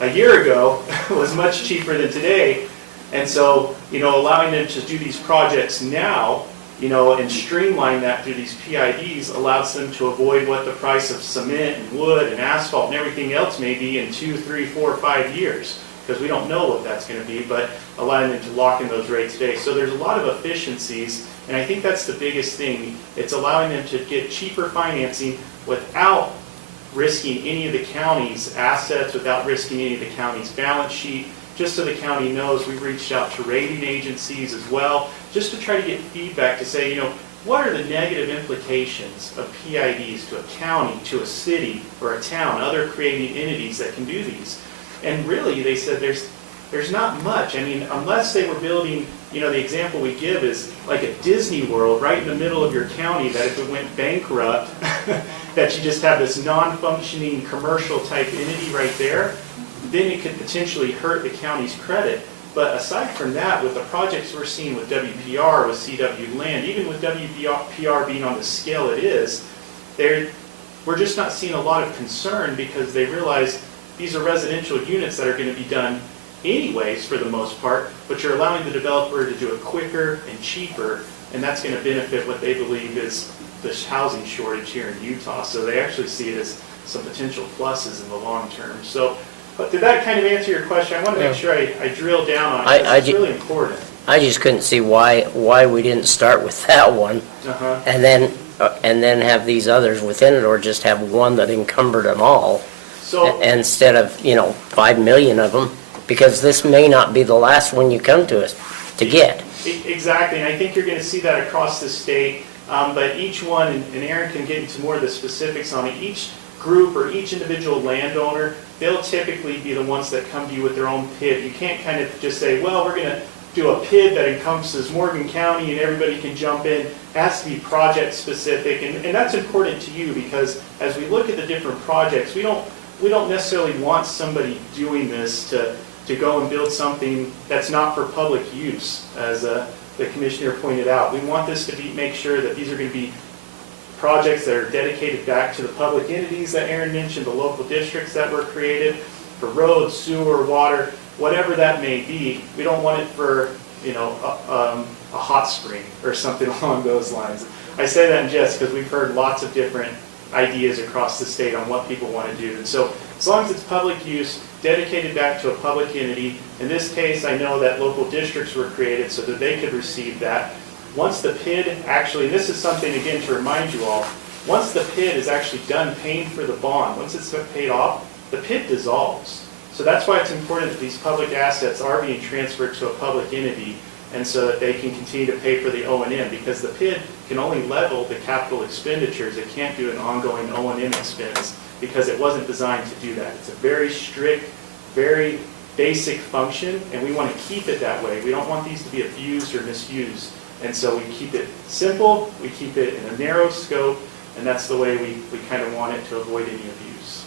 a year ago was much cheaper than today. And so, allowing them to do these projects now, and streamline that through these PIDs allows them to avoid what the price of cement and wood and asphalt and everything else may be in 2, 3, 4, 5 years, because we don't know what that's going to be, but allowing them to lock in those rates today. So there's a lot of efficiencies, and I think that's the biggest thing. It's allowing them to get cheaper financing without risking any of the county's assets, without risking any of the county's balance sheet. Just so the county knows, we've reached out to rating agencies as well, just to try to get feedback to say, what are the negative implications of PIDs to a county, to a city, or a town, other creating entities that can do these? And really, they said there's not much. I mean, unless they were building, the example we give is like a Disney World right in the middle of your county, that if it went bankrupt, that you just have this non-functioning commercial type entity right there, then it could potentially hurt the county's credit. But aside from that, with the projects we're seeing with WPR, with CW Land, even with WPR being on the scale it is, we're just not seeing a lot of concern, because they realize these are residential units that are going to be done anyways for the most part, but you're allowing the developer to do it quicker and cheaper, and that's going to benefit what they believe is the housing shortage here in Utah. So they actually see it as some potential pluses in the long term. So, but did that kind of answer your question? I want to make sure I drill down on it, because it's really important. I just couldn't see why we didn't start with that one, and then have these others within it, or just have one that encumbered them all, instead of 5 million of them, because this may not be the last one you come to us to get. Exactly, and I think you're going to see that across the state. But each one, and Aaron can get into more of the specifics on it, each group or each individual landowner, they'll typically be the ones that come to you with their own PID. You can't kind of just say, well, we're going to do a PID that encompasses Morgan County and everybody can jump in. It has to be project specific, and that's important to you, because as we look at the different projects, we don't necessarily want somebody doing this to go and build something that's not for public use, as the commissioner pointed out. We want this to make sure that these are going to be projects that are dedicated back to the public entities that Aaron mentioned, the local districts that were created, for roads, sewer, water, whatever that may be. We don't want it for a hot spring or something along those lines. I say that in jest because we've heard lots of different ideas across the state on what people want to do. And so as long as it's public use, dedicated back to a public entity, in this case I know that local districts were created so that they could receive that. Once the PID actually, and this is something again to remind you all, once the PID is actually done paying for the bond, once it's paid off, the PID dissolves. So that's why it's important that these public assets are being transferred to a public entity, and so that they can continue to pay for the O&M, because the PID can only level the capital expenditures. It can't do an ongoing O&M expense, because it wasn't designed to do that. It's a very strict, very basic function, and we want to keep it that way. We don't want these to be abused or misused. And so we keep it simple, we keep it in a narrow scope, and that's the way we kind of want it to avoid any abuse.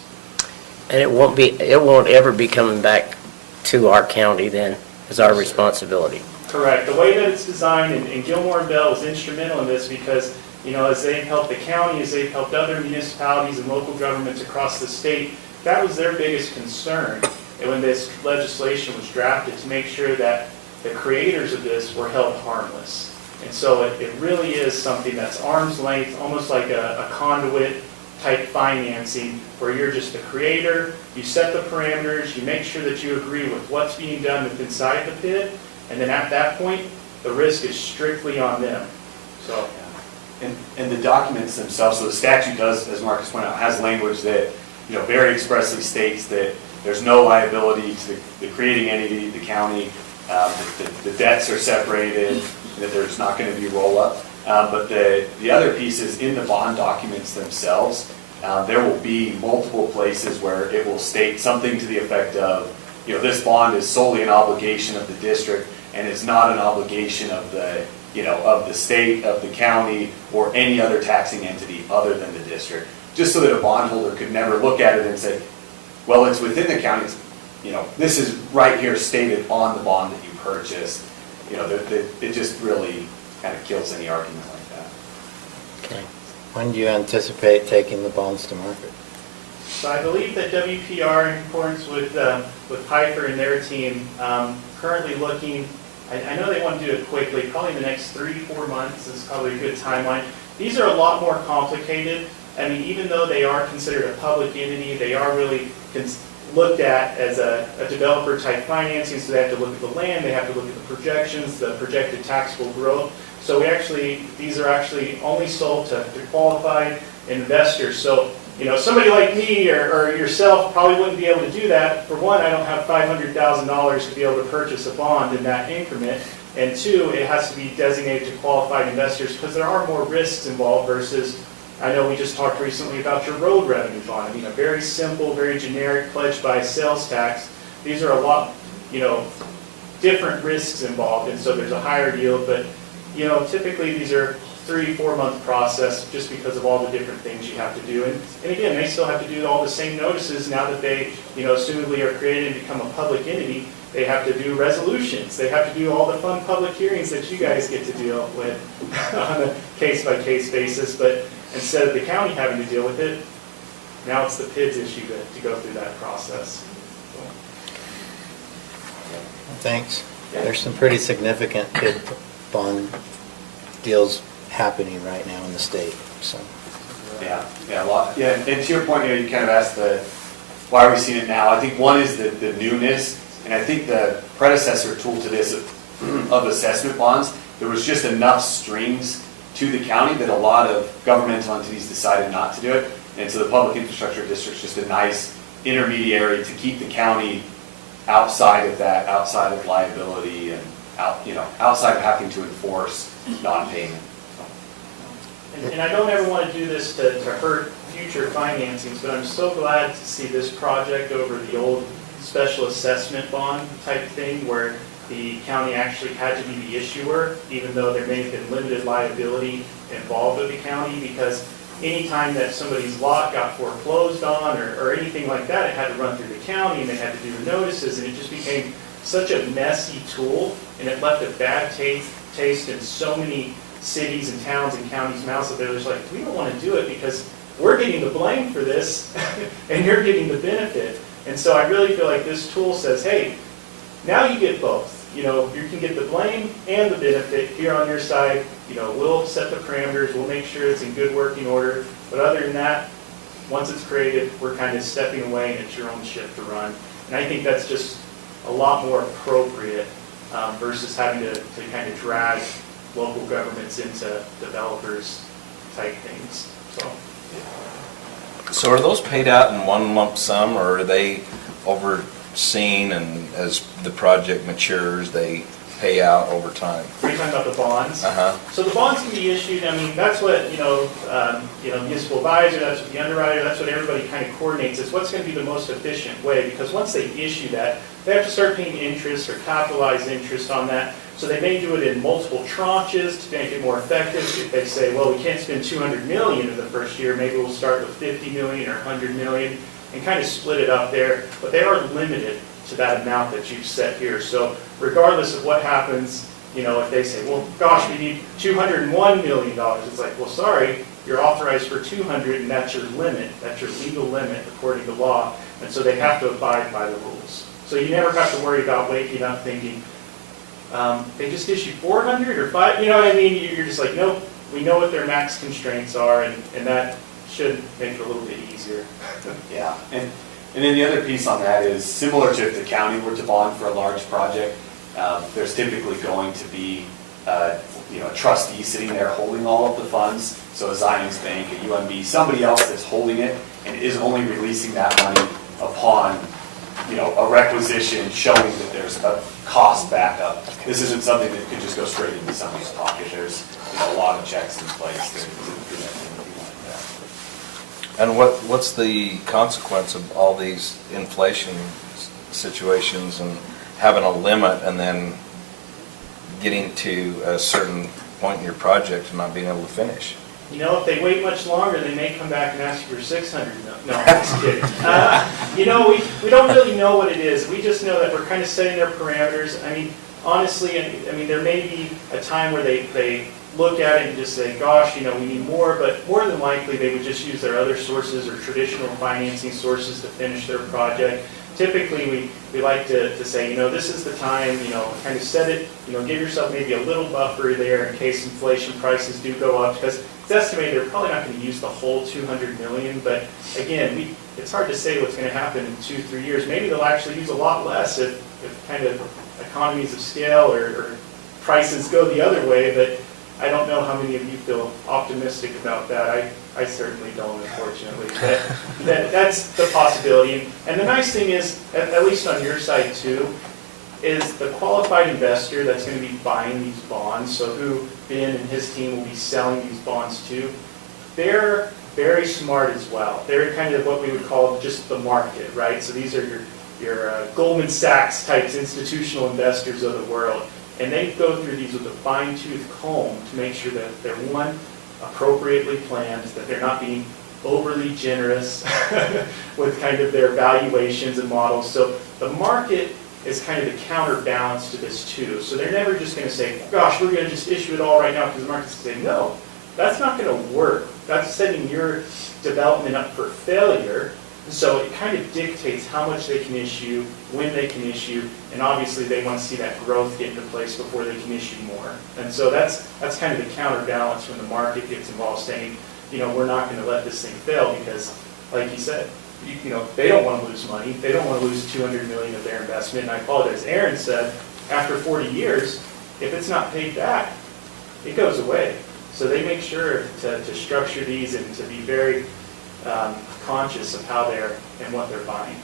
And it won't ever be coming back to our county then, as our responsibility. Correct. The way that it's designed, and Gilmore and Bell was instrumental in this because, as they've helped the county, as they've helped other municipalities and local governments across the state, that was their biggest concern when this legislation was drafted, to make sure that the creators of this were held harmless. And so it really is something that's arm's length, almost like a conduit type financing, where you're just the creator, you set the parameters, you make sure that you agree with what's being done with inside the PID, and then at that point, the risk is strictly on them. So, And the documents themselves, so the statute does, as Marcus pointed out, has language that, very expressly states that there's no liability to the creating entity, the county, the debts are separated, that there's not going to be roll-up. But the other pieces in the bond documents themselves, there will be multiple places where it will state something to the effect of, this bond is solely an obligation of the district and is not an obligation of the, of the state, of the county, or any other taxing entity other than the district. Just so that a bondholder could never look at it and say, well, it's within the county, this is right here stated on the bond that you purchased. It just really kind of kills any argument like that. Okay. When do you anticipate taking the bonds to market? So I believe that WPR, in accordance with Piper and their team, currently looking, I know they want to do it quickly, probably in the next 3 to 4 months is probably a good timeline. These are a lot more complicated. I mean, even though they are considered a public entity, they are really looked at as a developer type financing, so they have to look at the land, they have to look at the projections, the projected taxable growth. So these are actually only sold to qualified investors. So, somebody like me or yourself probably wouldn't be able to do that. For one, I don't have $500,000 to be able to purchase a bond in that increment. And two, it has to be designated to qualified investors, because there are more risks involved versus, I know we just talked recently about your road revenue bond. I mean, a very simple, very generic pledged by sales tax. These are a lot, different risks involved, and so there's a higher yield. But, typically these are 3 to 4 month process, just because of all the different things you have to do. And again, they still have to do all the same notices now that they, assumedly are created and become a public entity. They have to do resolutions. They have to do all the fun public hearings that you guys get to deal with on a case-by-case basis. But instead of the county having to deal with it, now it's the PID's issue to go through that process. Thanks. There's some pretty significant PID bond deals happening right now in the state, so. Yeah, a lot. Yeah, and to your point, you kind of asked why are we seeing it now? I think one is the newness, and I think the predecessor tool to this of assessment bonds, there was just enough strings to the county that a lot of governmental entities decided not to do it. And so the Public Infrastructure District's just a nice intermediary to keep the county outside of that, outside of liability, and outside of having to enforce non-payment. And I don't ever want to do this to hurt future financings, but I'm so glad to see this project over the old special assessment bond type thing, where the county actually had to be the issuer, even though there may have been limited liability involved with the county, because anytime that somebody's lot got foreclosed on or anything like that, it had to run through the county, and they had to do the notices, and it just became such a messy tool, and it left a bad taste in so many cities and towns and counties' mouths, that they're just like, we don't want to do it because we're getting the blame for this, and you're getting the benefit. And so I really feel like this tool says, hey, now you get both. You can get the blame and the benefit here on your side. We'll set the parameters, we'll make sure it's in good working order. But other than that, once it's created, we're kind of stepping away and it's your own ship to run. And I think that's just a lot more appropriate versus having to kind of drag local governments into developers type things. So are those paid out in one lump sum, or are they over seen, and as the project matures, they pay out over time? Are you talking about the bonds? Uh-huh. So the bonds can be issued, I mean, that's what, municipal advisor, that's what the underwriter, that's what everybody kind of coordinates, is what's going to be the most efficient way, because once they issue that, they have to start paying interest or capitalized interest on that. So they may do it in multiple tranches to make it more effective. If they say, well, we can't spend 200 million in the first year, maybe we'll start with 50 million or 100 million and kind of split it up there. But they are limited to that amount that you've set here. So regardless of what happens, if they say, well, gosh, we need $201 million, it's like, well, sorry, you're authorized for 200 and that's your limit. That's your legal limit according to law. And so they have to abide by the rules. So you never have to worry about waking up thinking, they just issued 400 or 5, you know what I mean? You're just like, nope, we know what their max constraints are, and that should make it a little bit easier. Yeah, and then the other piece on that is similar to if the county were to bond for a large project, there's typically going to be a trustee sitting there holding all of the funds. So a Zions Bank, a UMB, somebody else that's holding it and is only releasing that money upon a requisition showing that there's a cost backup. This isn't something that could just go straight into somebody's pocket. There's a lot of checks in place to prevent anything like that. And what's the consequence of all these inflation situations and having a limit and then getting to a certain point in your project and not being able to finish? If they wait much longer, they may come back and ask you for 600. No, I'm just kidding. We don't really know what it is. We just know that we're kind of setting their parameters. I mean, honestly, there may be a time where they look at it and just say, gosh, we need more, but more than likely they would just use their other sources or traditional financing sources to finish their project. Typically, we like to say, this is the time, kind of set it, give yourself maybe a little buffer there in case inflation prices do go up, because it's estimated they're probably not going to use the whole 200 million, but again, it's hard to say what's going to happen in 2-3 years. Maybe they'll actually use a lot less if kind of economies of scale or prices go the other way, but I don't know how many of you feel optimistic about that. I certainly don't, unfortunately. But that's the possibility. And the nice thing is, at least on your side too, is the qualified investor that's going to be buying these bonds, so who Ben and his team will be selling these bonds to, they're very smart as well. They're kind of what we would call just the market, right? So these are your Goldman Sachs types institutional investors of the world. And they go through these with a fine-tooth comb to make sure that they're, one, appropriately planned, that they're not being overly generous with kind of their valuations and models. So the market is kind of the counterbalance to this too. So they're never just going to say, gosh, we're going to just issue it all right now, because the market's going to say, no, that's not going to work. That's setting your development up for failure. So it kind of dictates how much they can issue, when they can issue, and obviously they want to see that growth get into place before they can issue more. And so that's kind of the counterbalance when the market gets involved, saying, we're not going to let this thing fail, because, like you said, they don't want to lose money. They don't want to lose 200 million of their investment. And I apologize. Aaron said, after 40 years, if it's not paid back, it goes away. So they make sure to structure these and to be very conscious of how they're and what they're buying.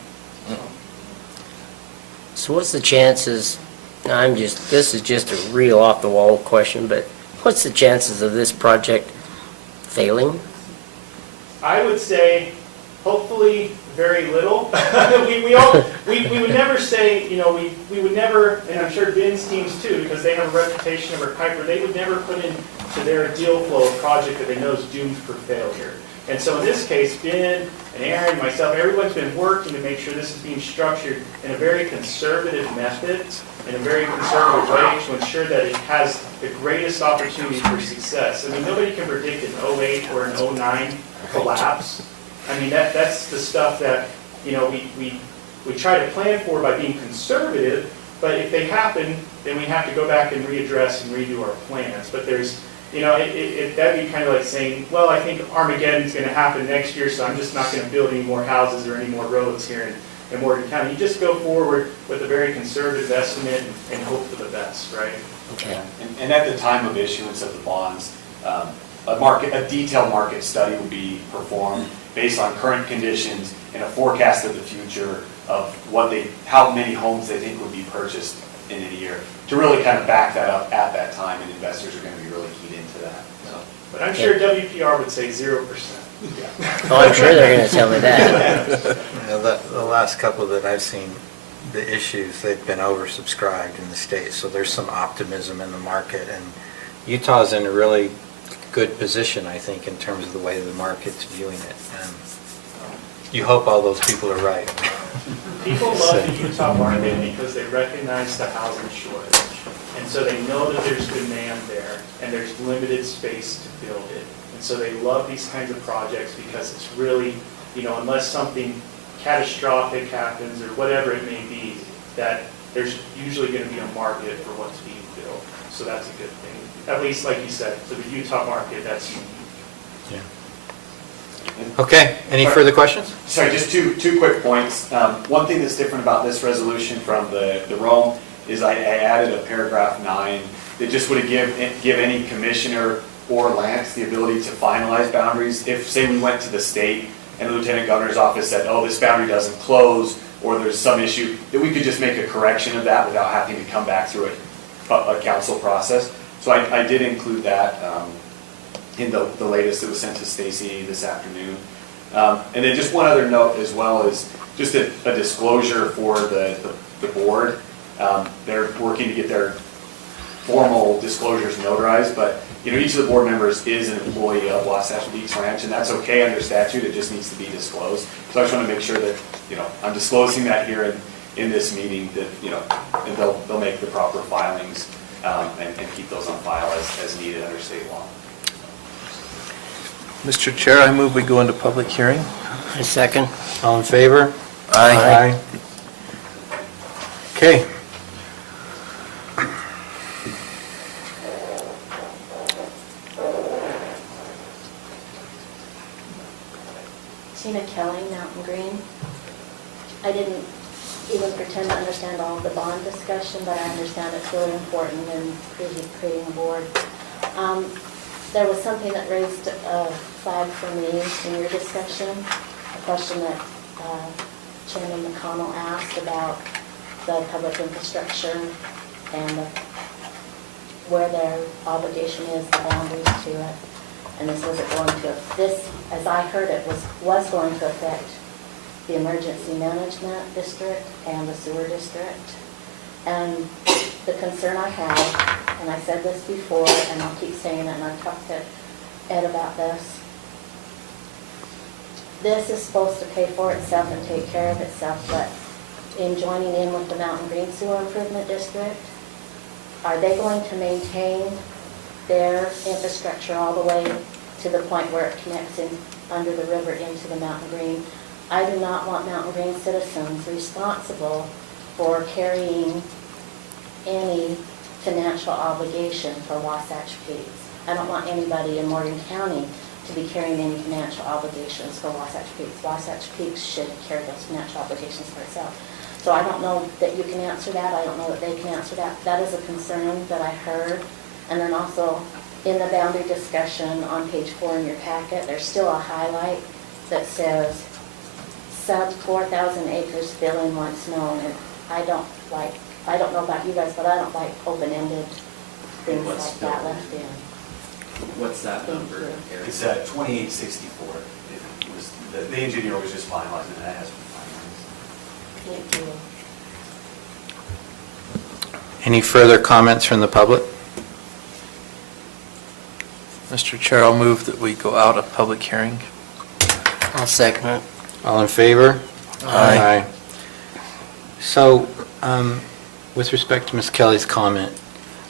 So what's the chances, this is just a real off the wall question, but what's the chances of this project failing? I would say, hopefully, very little. we would never say, we would never, and I'm sure Ben's teams too, because they have a reputation of a Piper, they would never put into their deal flow a project that they know is doomed for failure. And so in this case, Ben and Aaron, myself, everyone's been working to make sure this is being structured in a very conservative method, in a very conservative way, to ensure that it has the greatest opportunity for success. I mean, nobody can predict an 08 or an 09 collapse. I mean, that's the stuff that, we try to plan for by being conservative, but if they happen, then we have to go back and readdress and redo our plans. But there's, that'd be kind of like saying, well, I think Armageddon's going to happen next year, so I'm just not going to build any more houses or any more roads here in Morgan County. You just go forward with a very conservative estimate and hope for the best, right? Okay. And at the time of issuance of the bonds, a detailed market study will be performed, based on current conditions and a forecast of the future of how many homes they think would be purchased in a year, to really kind of back that up at that time, and investors are going to be really keyed into that. So. But I'm sure WPR would say 0%. Yeah. Oh, I'm sure they're going to tell me that. The last couple that I've seen, the issues, they've been oversubscribed in the state, so there's some optimism in the market, and Utah's in a really good position, I think, in terms of the way the market's viewing it. And you hope all those people are right. People love the Utah market because they recognize the housing shortage. And so they know that there's demand there and there's limited space to build it. And so they love these kinds of projects because it's really, unless something catastrophic happens or whatever it may be, that there's usually going to be a market for what's being built. So that's a good thing. At least, like you said, for the Utah market, that's unique. Yeah. Okay, any further questions? Sorry, just two quick points. One thing that's different about this resolution from the Rome is I added a paragraph 9 that just would give any commissioner or Lance the ability to finalize boundaries. If, say, we went to the state and the lieutenant governor's office said, oh, this boundary doesn't close, or there's some issue, that we could just make a correction of that without having to come back through a council process. So I did include that in the latest that was sent to Stacy this afternoon. And then just one other note as well is just a disclosure for the board. They're working to get their formal disclosures notarized, but each of the board members is an employee of Wasatch Peaks Ranch, and that's okay under statute. It just needs to be disclosed. So I just want to make sure that I'm disclosing that here in this meeting, that and they'll make the proper filings and keep those on file as needed under state law. Mr. Chair, I move we go into public hearing. A second. All in favor? Aye. Okay. Tina Kelly, Mountain Green. I didn't even pretend to understand all of the bond discussion, but I understand it's really important in creating a board. There was something that raised a flag for me in your discussion, a question that Chairman McConnell asked about the public infrastructure and where their obligation is, the boundaries to it. And this wasn't going to, as I heard it, was going to affect the emergency management district and the sewer district. And the concern I have, and I said this before, and I'll keep saying it, and I've talked to Ed about this, this is supposed to pay for itself and take care of itself, but in joining in with the Mountain Green Sewer Improvement District, are they going to maintain their infrastructure all the way to the point where it connects in under the river into the Mountain Green? I do not want Mountain Green citizens responsible for carrying any financial obligation for Wasatch Peaks. I don't want anybody in Morgan County to be carrying any financial obligations for Wasatch Peaks. Wasatch Peaks should carry those financial obligations for itself. So I don't know that you can answer that. I don't know that they can answer that. That is a concern that I heard. And then also in the boundary discussion on page 4 in your packet, there's still a highlight that says sub 4,000 acres filling once known. And I don't know about you guys, but I don't like open-ended things like that left in. What's that number? It's 2864. It was, the engineer was just finalizing it. That has been finalized. Thank you. Any further comments from the public? Mr. Chair, I'll move that we go out of public hearing. I'll second it. All in favor? Aye. So, with respect to Ms. Kelly's comment,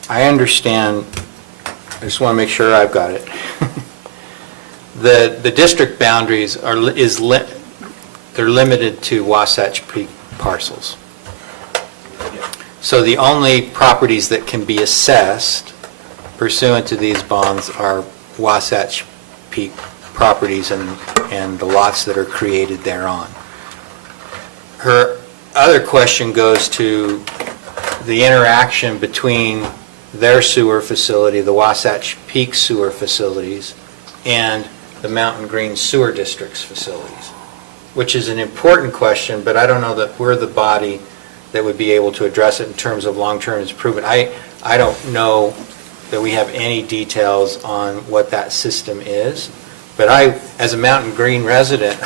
I understand, I just want to make sure I've got it. The district boundaries they're limited to Wasatch Peak parcels. So the only properties that can be assessed pursuant to these bonds are Wasatch Peak properties and the lots that are created thereon. Her other question goes to the interaction between their sewer facility, the Wasatch Peak sewer facilities, and the Mountain Green Sewer District's facilities, which is an important question, but I don't know that we're the body that would be able to address it in terms of long-term improvement. I don't know that we have any details on what that system is, but I, as a Mountain Green resident,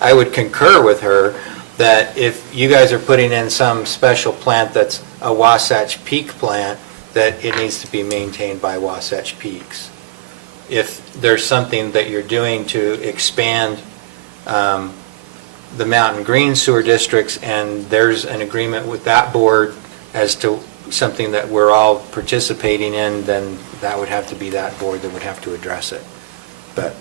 I would concur with her that if you guys are putting in some special plant that's a Wasatch Peak plant, that it needs to be maintained by Wasatch Peaks. If there's something that you're doing to expand the Mountain Green sewer districts and there's an agreement with that board as to something that we're all participating in, then that would have to be that board that would have to address it. But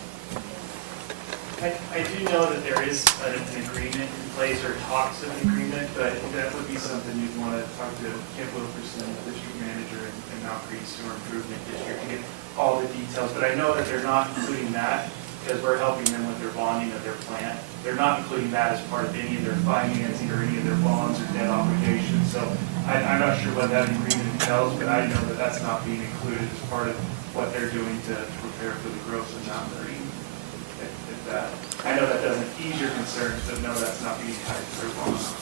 I do know that there is an agreement in place or talks of an agreement, but that would be something you'd want to talk to Kent Wilkerson, the district manager in Mount Green Sewer Improvement District, to get all the details. But I know that they're not including that because we're helping them with their bonding of their plant. They're not including that as part of any of their financing or any of their bonds or debt obligations. So I'm not sure what that agreement entails, but I know that that's not being included as part of what they're doing to prepare for the growth of Mount Green. If that, I know that doesn't ease your concerns, but no, that's not being tied to their bonds.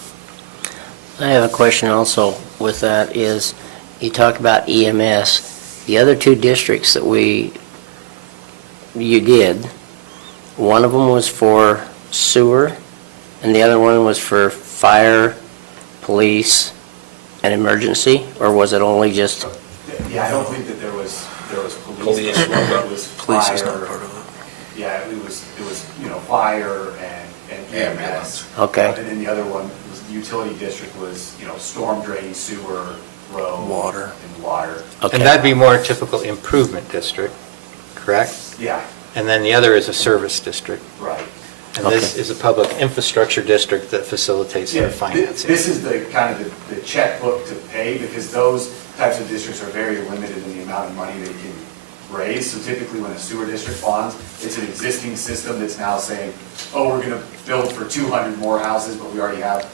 I have a question also with that is, you talk about EMS. The other two districts that you did, one of them was for sewer, and the other one was for fire, police, and emergency, or was it only just? Yeah, I don't think that there was police. Police. It was Police is fire. not part of it. Yeah, it was fire and EMS. Okay. And then the other one was the utility district was, storm drain, sewer, road. Water. And water. Okay. And that'd be more a typical improvement district, correct? Yeah, And then the other is a service district. right. And this is a public infrastructure district that facilitates Yeah, their financing. This is the kind of the checkbook to pay, because those types of districts are very limited in the amount of money they can raise. So typically when a sewer district bonds, it's an existing system that's now saying, oh, we're gonna build for 200 more houses, but we already have,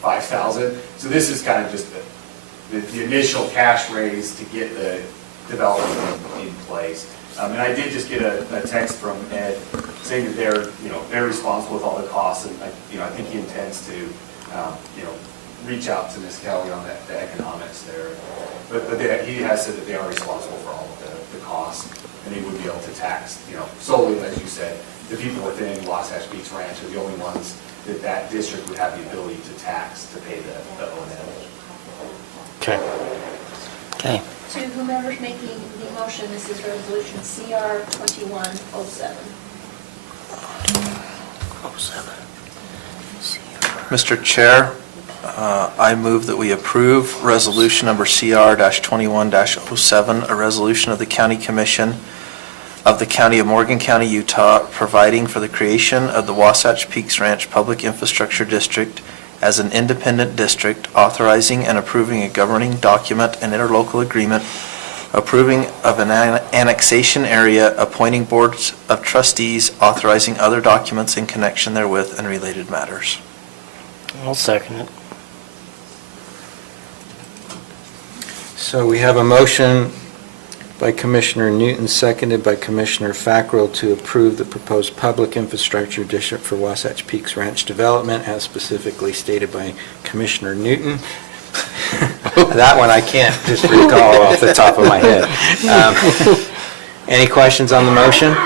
5,000. So this is kind of just the initial cash raise to get the development in place. And I did just get a text from Ed saying that they're responsible with all the costs, and I think he intends to, reach out to Ms. Kelly on the economics there. But he has said that they are responsible for all of the costs, and they would be able to tax, solely, as you said, the people within Wasatch Peaks Ranch are the only ones that district would have the ability to tax to pay the O&M. Okay. Okay. To whomever's making the motion, this is resolution CR 2107. Mr. Chair, I move that we approve resolution number CR-21-07, a resolution of the County Commission of the County of Morgan County, Utah, providing for the creation of the Wasatch Peaks Ranch Public Infrastructure District as an independent district, authorizing and approving a governing document and interlocal agreement, approving of an annexation area, appointing boards of trustees, authorizing other documents in connection therewith and related matters. I'll second it. So we have a motion by Commissioner Newton, seconded by Commissioner Fackrell, to approve the proposed public infrastructure district for Wasatch Peaks Ranch development as specifically stated by Commissioner Newton. That one I can't just recall off the top of my head. Any questions on the motion?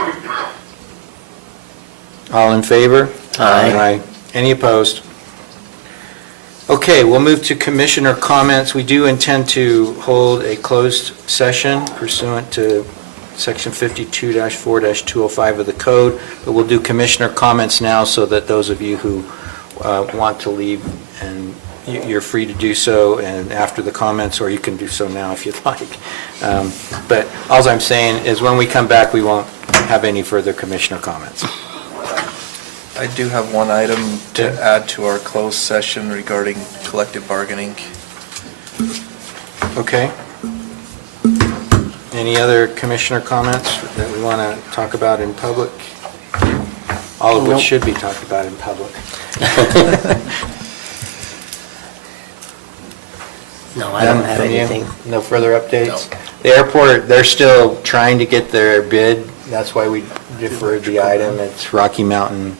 All in favor? Aye. Any opposed? Okay, we'll move to commissioner comments. We do intend to hold a closed session pursuant to Section 52-4-205 of the code, but we'll do commissioner comments now so that those of you who want to leave, and you're free to do so and after the comments, or you can do so now if you'd like. But all I'm saying is when we come back, we won't have any further commissioner comments. I do have one item to add to our closed session regarding collective bargaining. Okay. Any other commissioner comments that we want to talk about in public? All of which should be talked about in public. No, I don't have None from you? anything. No further updates? The airport, they're still trying to get their bid. That's why we deferred the item. It's Rocky Mountain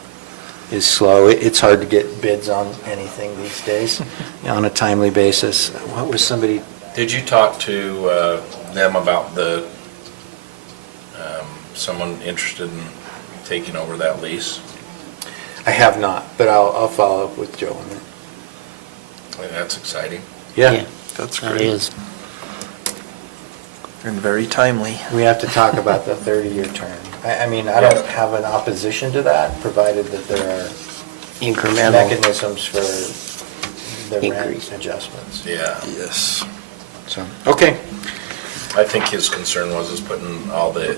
is slow. It's hard to get bids on anything these days on a timely basis. What was somebody, Did you talk to them about someone interested in taking over that lease? I have not, but I'll follow up with Joe on it. I mean, that's exciting. Yeah. That's That great. is. And very timely. We have to talk about the 30-year term. I mean, I don't have an opposition to that, provided that there are Incremental. mechanisms for the rent Increase. adjustments. Yeah. Yes. So, okay. I think his concern was putting all the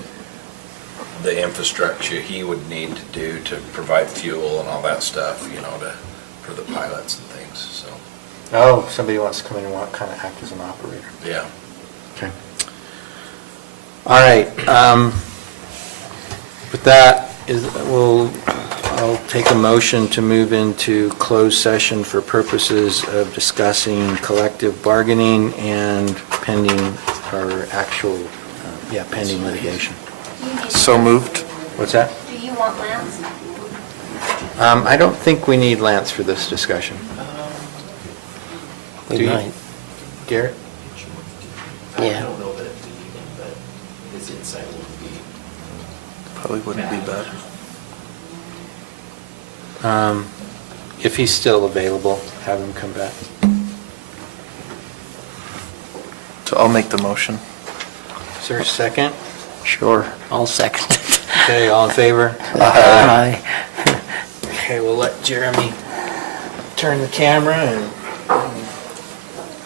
infrastructure he would need to do to provide fuel and all that stuff, for the pilots and things, so, Oh, somebody wants to come in and kind of act as an operator. yeah. Okay. All right. With that, I'll take a motion to move into closed session for purposes of discussing collective bargaining and pending pending litigation. So moved. What's that? Do you want Lance? I don't think we need Lance for this discussion. We Do you- might. Garrett? Yeah. I don't know that it's even, but his insight would be. Probably wouldn't be bad. If he's still available, have him come back. So I'll make the motion. Is there a second? Sure, I'll second it. Okay, all in favor? Aye. Okay, we'll let Jeremy turn the camera and